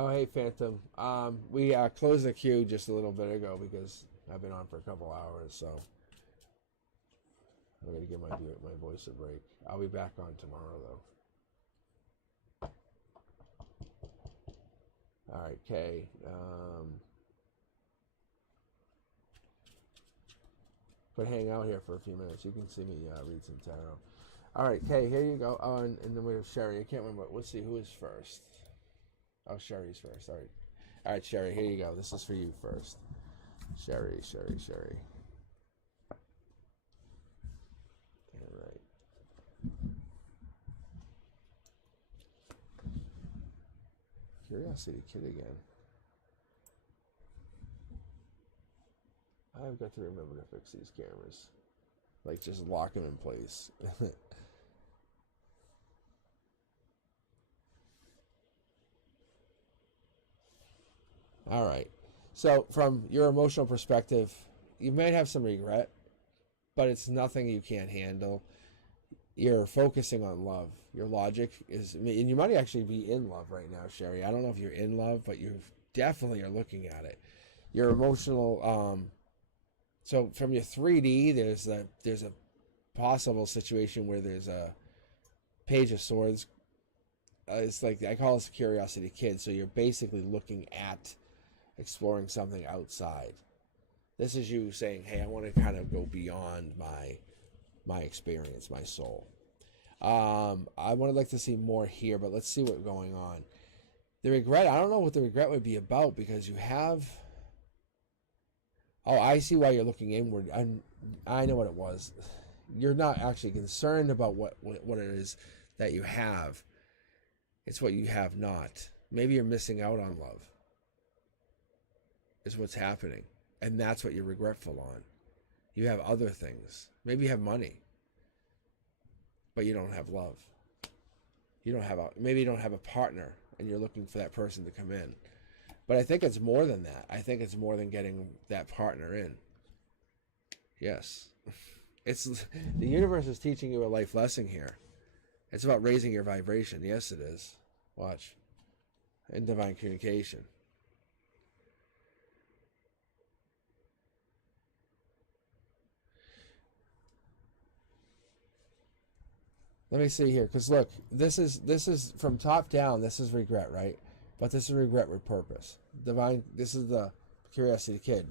Oh, hey, Phantom. We closed the queue just a little bit ago because I've been on for a couple hours, so I'm going to give my voice a break. I'll be back on tomorrow, though. All right, Kay. But hang out here for a few minutes. You can see me read some tarot. All right, Kay, here you go. Oh, and then we have Sherry. I can't remember. Let's see, who is first? Oh, Sherry's first. All right. All right, Sherry, here you go. This is for you first. Sherry. All right. Curiosity Kid again. I've got to remember to fix these cameras. Just lock them in place. All right. So from your emotional perspective, you might have some regret, but it's nothing you can't handle. you're focusing on love. Your logic is, and you might actually be in love right now, Sherry. I don't know if you're in love, but you definitely are looking at it. Your emotional, so from your 3D, there's a possible situation where there's a Page of Swords. It's like, I call this a curiosity kid. So you're basically looking at exploring something outside. This is you saying, hey, I want to kind of go beyond my experience, my soul. I would like to see more here, but let's see what's going on. The regret, I don't know what the regret would be about, because you have... Oh, I see why you're looking inward. I know what it was. You're not actually concerned about what it is that you have. It's what you have not. Maybe you're missing out on love, is what's happening. And that's what you're regretful on. You have other things. Maybe you have money, but you don't have love. Maybe you don't have a partner, and you're looking for that person to come in. But I think it's more than that. I think it's more than getting that partner in. Yes. The universe is teaching you a life lesson here. It's about raising your vibration. Yes, it is. Watch. In divine communication. Let me see here, because look, this is from top down. This is regret, right? But this is regret with purpose. Divine. This is the curiosity kid.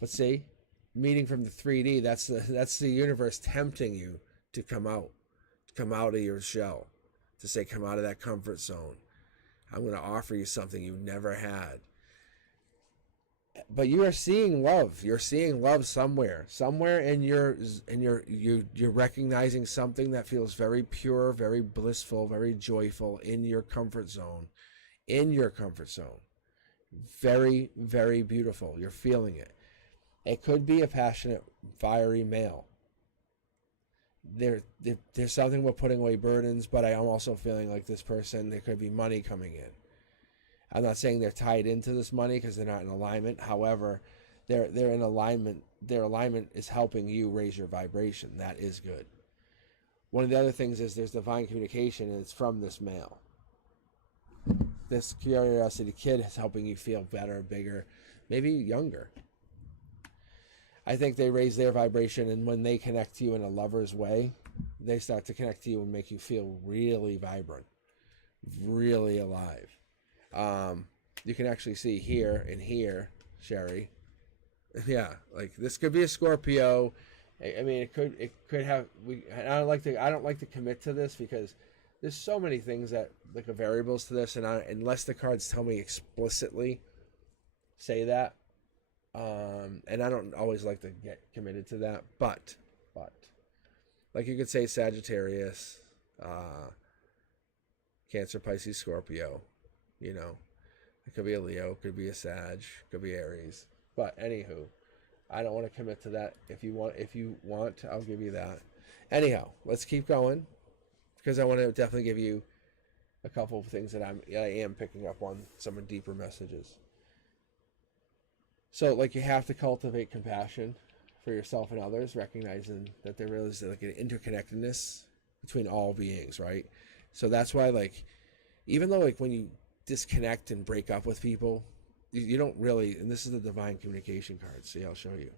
But see, meeting from the 3D. That's the universe tempting you to come out of your shell, to say, come out of that comfort zone. I'm going to offer you something you never had. But you are seeing love. You're seeing love somewhere, and you're recognizing something that feels very pure, very blissful, very joyful in your comfort zone. In your comfort zone, very, very beautiful. You're feeling it. It could be a passionate, fiery male. There's something about putting away burdens, but I am also feeling like this person, there could be money coming in. I'm not saying they're tied into this money because they're not in alignment. However, they're in alignment. Their alignment is helping you raise your vibration. That is good. One of the other things is there's divine communication, and it's from this male. This curiosity kid is helping you feel better, bigger, maybe younger. I think they raise their vibration, and when they connect to you in a lover's way, they start to connect to you and make you feel really vibrant, really alive. You can actually see here and here, Sherry. Yeah, like this could be a Scorpio. I mean, it could have. I don't like to commit to this because there's so many things that like are variables to this, and unless the cards tell me explicitly, say that. And I don't always like to get committed to that, but like you could say Sagittarius, Cancer, Pisces, Scorpio. You know, it could be a Leo, could be a Sag, could be Aries. But anywho, I don't want to commit to that. If you want, I'll give you that. Anyhow, let's keep going, because I want to definitely give you a couple of things that I am picking up on, some deeper messages. So, like, you have to cultivate compassion for yourself and others, recognizing that there really is like an interconnectedness between all beings, right? So that's why, like, even though like when you disconnect and break up with people, you don't really, and this is the divine communication card. See, I'll show you.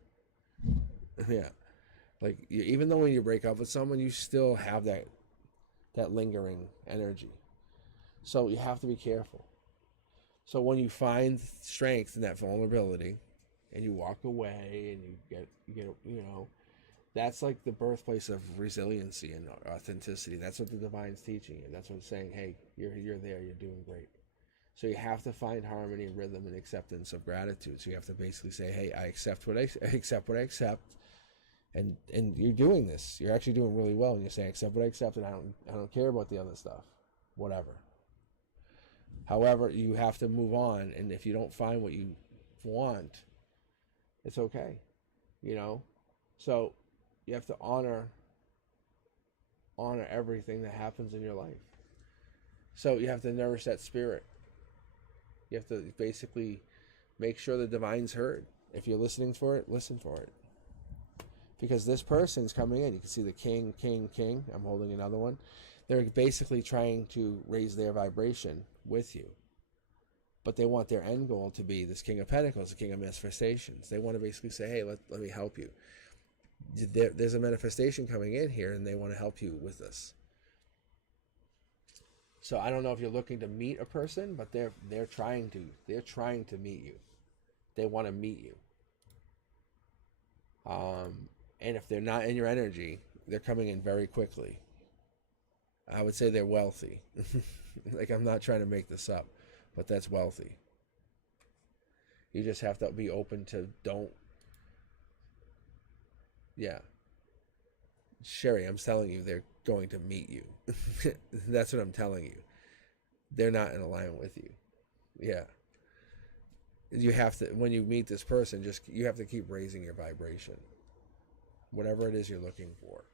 Yeah, like even though when you break up with someone, you still have that lingering energy. So you have to be careful. So when you find strength in that vulnerability, and you walk away, and you get that's like the birthplace of resiliency and authenticity. That's what the divine's teaching you. That's what it's saying. Hey, you're there. You're doing great. So you have to find harmony, rhythm, and acceptance of gratitude. So you have to basically say, hey, I accept what I accept, and you're doing this. You're actually doing really well. And you're saying, accept what I accept, and I don't care about the other stuff, whatever. However, you have to move on, and if you don't find what you want, it's okay, So you have to honor everything that happens in your life. So you have to nourish that spirit. You have to basically make sure the divine's heard. If you're listening for it, listen for it. Because this person's coming in. You can see the king, king, king. I'm holding another one. They're basically trying to raise their vibration with you. But they want their end goal to be this King of Pentacles, the King of Manifestations. They want to basically say, hey, let me help you. There's a manifestation coming in here, and they want to help you with this. So I don't know if you're looking to meet a person, but they're trying to meet you. They want to meet you. And if they're not in your energy, they're coming in very quickly. I would say they're wealthy. Like, I'm not trying to make this up, but that's wealthy. You just have to be open to yeah. Sherry, I'm telling you, they're going to meet you. That's what I'm telling you. They're not in alignment with you. Yeah. You have to, when you meet this person, you have to keep raising your vibration. Whatever it is you're looking for.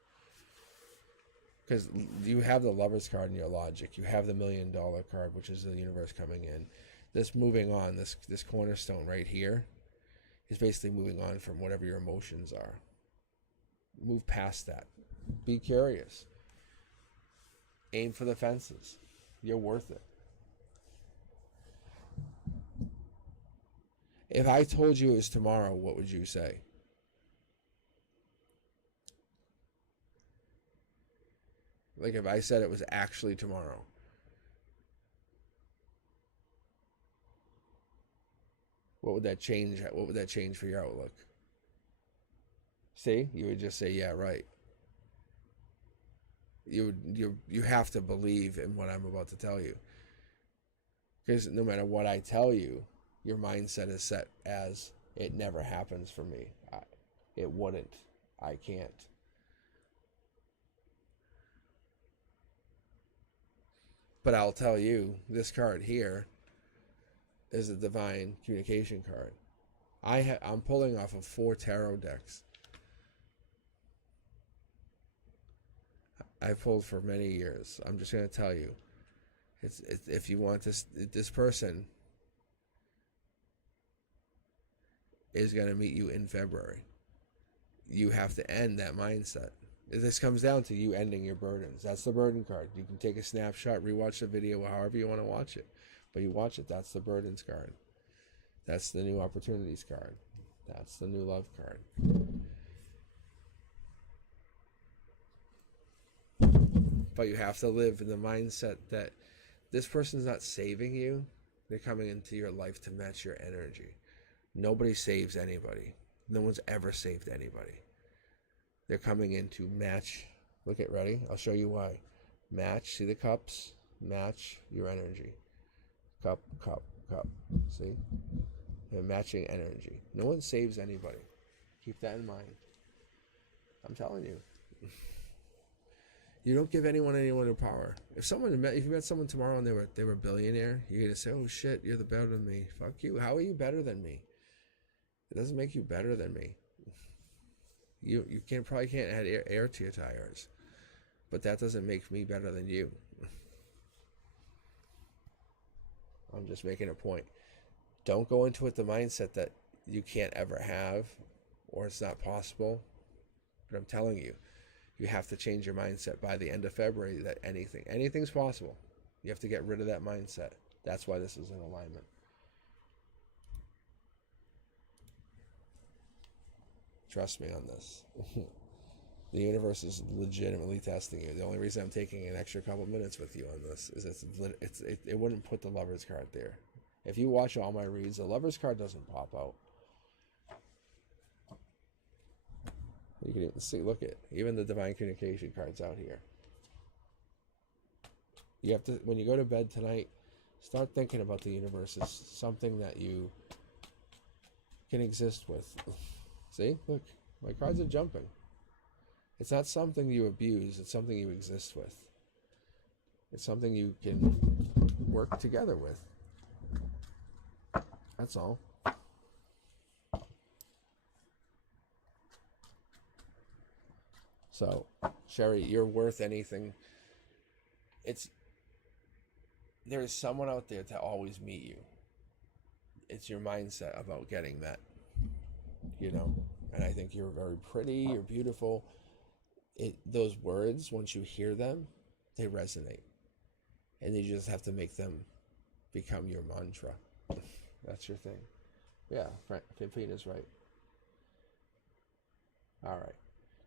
Because you have the Lover's card in your logic. You have the $1 million card, which is the universe coming in. This moving on, this cornerstone right here, is basically moving on from whatever your emotions are. Move past that. Be curious. Aim for the fences. You're worth it. If I told you it was tomorrow, what would you say? Like, if I said it was actually tomorrow. What would that change? What would that change for your outlook? See? You would just say, yeah, right. You have to believe in what I'm about to tell you. Because no matter what I tell you, your mindset is set as, it never happens for me. It wouldn't. I can't. But I'll tell you, this card here is a divine communication card. I'm pulling off of 4 tarot decks. I've pulled for many years. I'm just going to tell you, it's if you want this person is going to meet you in February. You have to end that mindset. This comes down to you ending your burdens. That's the burden card. You can take a snapshot, rewatch the video, however you want to watch it. But you watch it, that's the burdens card. That's the new opportunities card. That's the new love card. But you have to live in the mindset that this person's not saving you. They're coming into your life to match your energy. Nobody saves anybody. No one's ever saved anybody. They're coming in to match. Look at, ready? I'll show you why. Match, see the cups? Match your energy. Cup, cup, cup. See? They're matching energy. No one saves anybody. Keep that in mind. I'm telling you. You don't give anyone power. If you met someone tomorrow and they were a billionaire, you're gonna say, "Oh shit, you're the better than me." Fuck you. How are you better than me? It doesn't make you better than me. You probably can't add air to your tires, but that doesn't make me better than you. I'm just making a point. Don't go into it the mindset that you can't ever have, or it's not possible. But I'm telling you, you have to change your mindset by the end of February that anything's possible. You have to get rid of that mindset. That's why this is in alignment. Trust me on this. The universe is legitimately testing you. The only reason I'm taking an extra couple minutes with you on this is it wouldn't put the Lover's card there. If you watch all my reads, the Lover's card doesn't pop out. You can even see, look at even the divine communication cards out here. You have to, when you go to bed tonight, start thinking about the universe as something that you can exist with. See, look, my cards are jumping. It's not something you abuse, it's something you exist with. It's something you can work together with. That's all. So, Sherry, you're worth anything. There is someone out there to always meet you. It's your mindset about getting met. and I think you're very pretty, you're beautiful. Those words, once you hear them, they resonate. And you just have to make them become your mantra. That's your thing. Yeah, Pina's right. All right.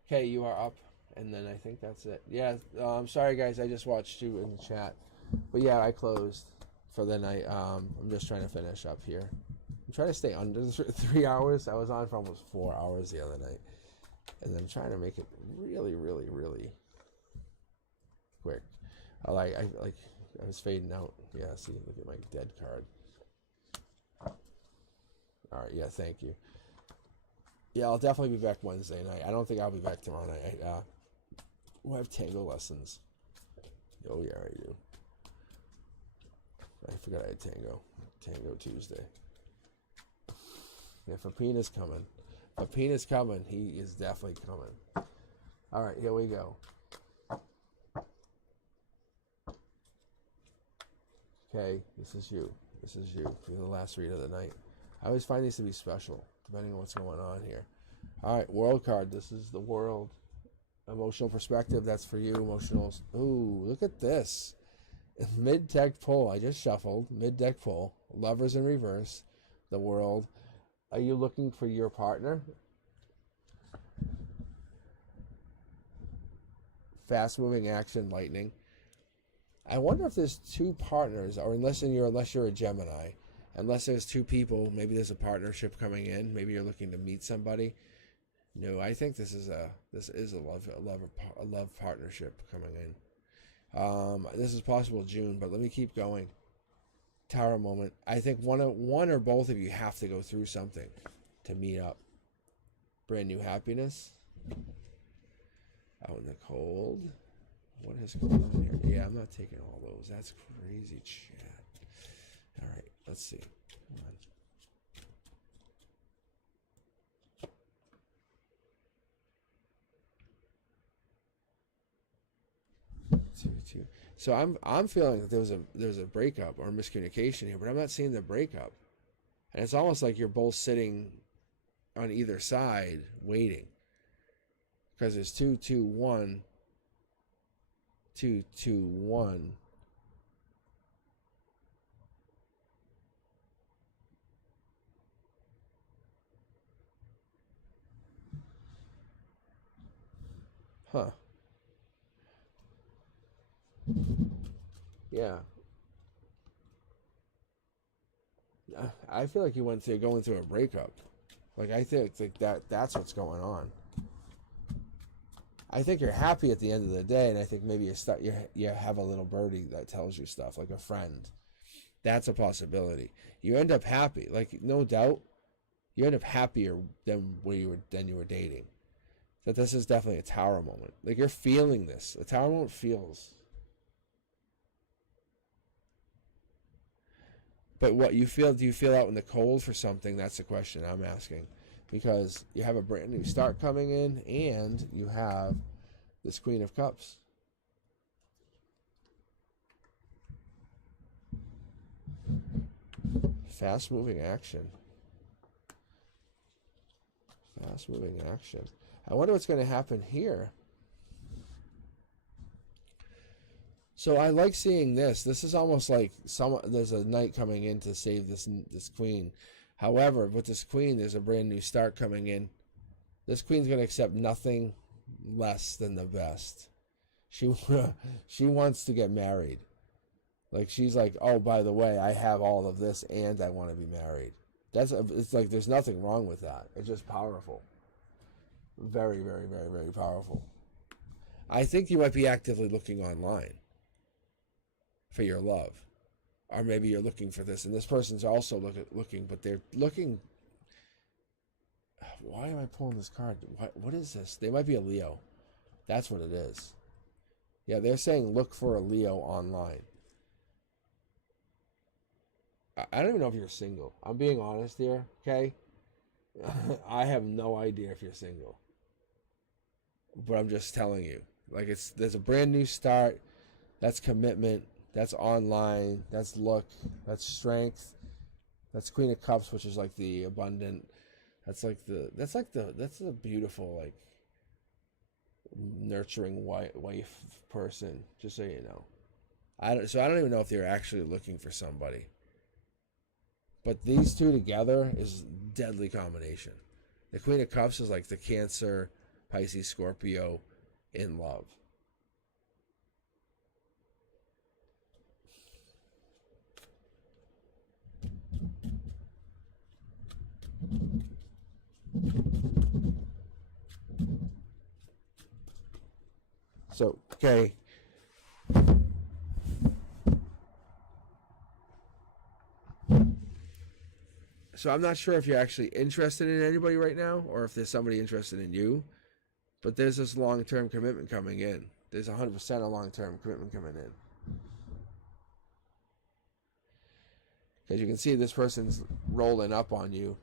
Okay, you are up. And then I think that's it. Yeah, I'm sorry, guys. I just watched you in the chat. But yeah, I closed for the night. I'm just trying to finish up here. I'm trying to stay under 3 hours. I was on for almost 4 hours the other night. And then trying to make it really, really, really quick. I was fading out. Yeah, see, look at my dead card. All right, yeah, thank you. Yeah, I'll definitely be back Wednesday night. I don't think I'll be back tomorrow night. I have tango lessons. Oh, yeah, I do. I forgot I had tango. Tango Tuesday. Yeah, Fapina's coming. Fapina's coming. He is definitely coming. All right, here we go. Okay, this is you. This is you. You're the last read of the night. I always find these to be special, depending on what's going on here. All right, world card. This is the world. Emotional perspective. That's for you. Emotional. Ooh, look at this. Mid-deck pull. I just shuffled. Mid-deck pull. Lovers in reverse. The world. Are you looking for your partner? Fast-moving action. Lightning. I wonder if there's two partners, or unless you're a Gemini, unless there's two people, maybe there's a partnership coming in. Maybe you're looking to meet somebody. No, I think this is a love partnership coming in. This is possible June, but let me keep going. Tower moment. I think one or both of you have to go through something to meet up. Brand new happiness. Out in the cold. What is going on here? Yeah, I'm not taking all those. That's crazy chat. All right, let's see. Come on. Two. So I'm feeling that there's a breakup or miscommunication here, but I'm not seeing the breakup. And it's almost like you're both sitting on either side waiting. Because it's 2-2-1. 2-2-1. Huh. Yeah. I feel like you went through going through a breakup. Like I think that's what's going on. I think you're happy at the end of the day, and I think maybe you have a little birdie that tells you stuff, like a friend. That's a possibility. You end up happy, like no doubt. You end up happier than you were dating. That this is definitely a tower moment. Like you're feeling this. A tower moment feels. But what you feel? Do you feel out in the cold for something? That's the question I'm asking. Because you have a brand new start coming in, and you have this Queen of Cups. Fast-moving action. Fast-moving action. I wonder what's going to happen here. So I like seeing this. This is almost like there's a knight coming in to save this queen. However, with this queen, there's a brand new start coming in. This queen's going to accept nothing less than the best. She wants to get married. Like she's like, oh, by the way, I have all of this and I want to be married. It's like there's nothing wrong with that. It's just powerful. Very, very, very, very powerful. I think you might be actively looking online for your love. Or maybe you're looking for this, and this person's also looking, but they're looking. Why am I pulling this card? What is this? They might be a Leo. That's what it is. Yeah, they're saying look for a Leo online. I don't even know if you're single. I'm being honest here, okay? I have no idea if you're single. But I'm just telling you. Like there's a brand new start. That's commitment. That's online. That's look. That's strength. That's Queen of Cups, which is like the abundant That's a beautiful, like, nurturing wife person, just so you know. I don't even know if they're actually looking for somebody. But these two together is a deadly combination. The Queen of Cups is like the Cancer, Pisces, Scorpio in love. So, okay. So I'm not sure if you're actually interested in anybody right now or if there's somebody interested in you, but there's this long-term commitment coming in. There's 100% a long-term commitment coming in. Because you can see this person's rolling up on you.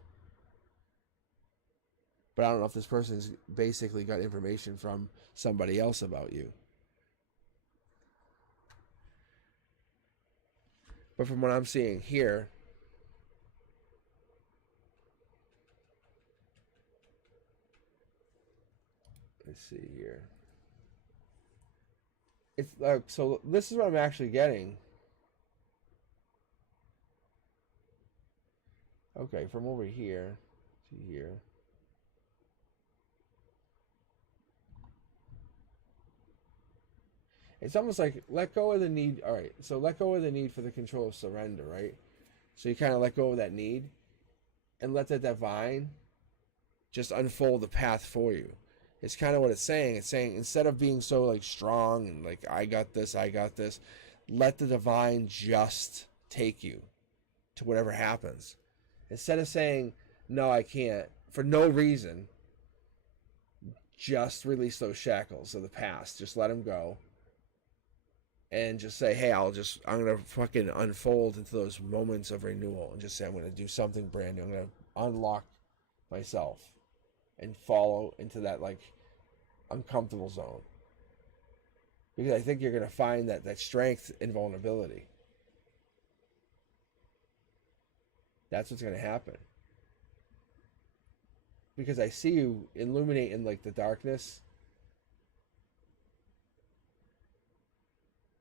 But I don't know if this person's basically got information from somebody else about you. But from what I'm seeing here, let's see here. It's like, so this is what I'm actually getting. Okay, from over here to here. It's almost like let go of the need. All right, so let go of the need for the control of surrender, right? So you kind of let go of that need and let the divine just unfold the path for you. It's kind of what it's saying. It's saying instead of being so like strong and like I got this, let the divine just take you to whatever happens. Instead of saying no, I can't for no reason, just release those shackles of the past. Just let them go. And just say, hey, I'm going to fucking unfold into those moments of renewal and just say, I'm going to do something brand new. I'm going to unlock myself and follow into that, like, uncomfortable zone. Because I think you're going to find that strength in vulnerability. That's what's going to happen. Because I see you illuminate in, like, the darkness.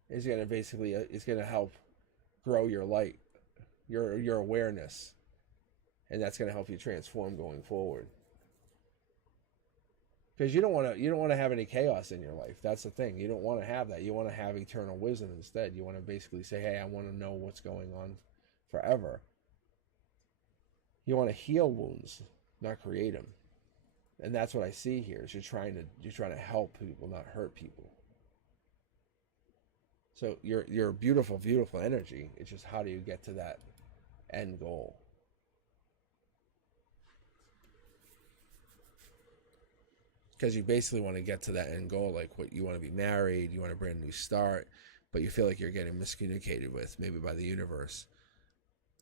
Is going to basically, it's going to help grow your light, your awareness, and that's going to help you transform going forward. Because you don't want to have any chaos in your life. That's the thing. You don't want to have that. You want to have eternal wisdom instead. You want to basically say, hey, I want to know what's going on forever. You want to heal wounds, not create them, and that's what I see here. Is you're trying to help people, not hurt people. So you're a beautiful, beautiful energy. It's just how do you get to that end goal? Because you basically want to get to that end goal, like what you want to be married, you want a brand new start, but you feel like you're getting miscommunicated with, maybe by the universe.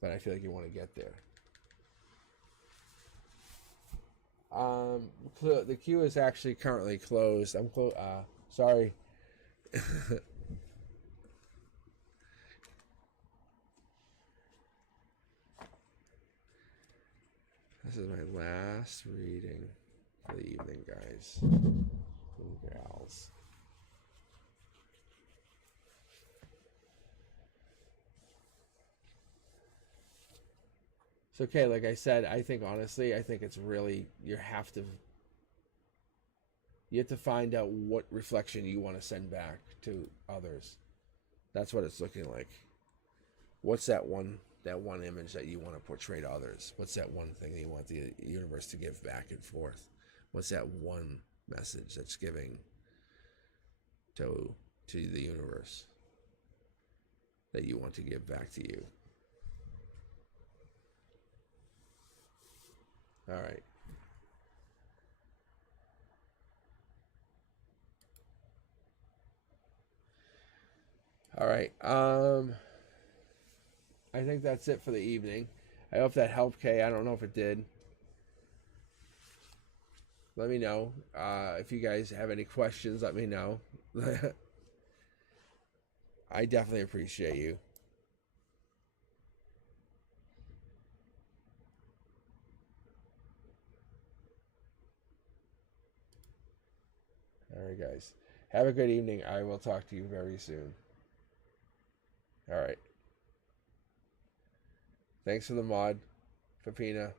But I feel like you want to get there. The queue is actually currently closed. I'm sorry. This is my last reading for the evening, guys and gals. It's okay, like I said, I think it's really, you have to find out what reflection you want to send back to others. That's what it's looking like. What's that one image that you want to portray to others? What's that one thing that you want the universe to give back and forth? What's that one message that's giving to the universe that you want to give back to you? All right. All right. I think that's it for the evening. I hope that helped, Kay. I don't know if it did. Let me know. If you guys have any questions, let me know. I definitely appreciate you. right, guys. Have a good evening. I will talk to you very soon. All right. Thanks for the mod, Papina.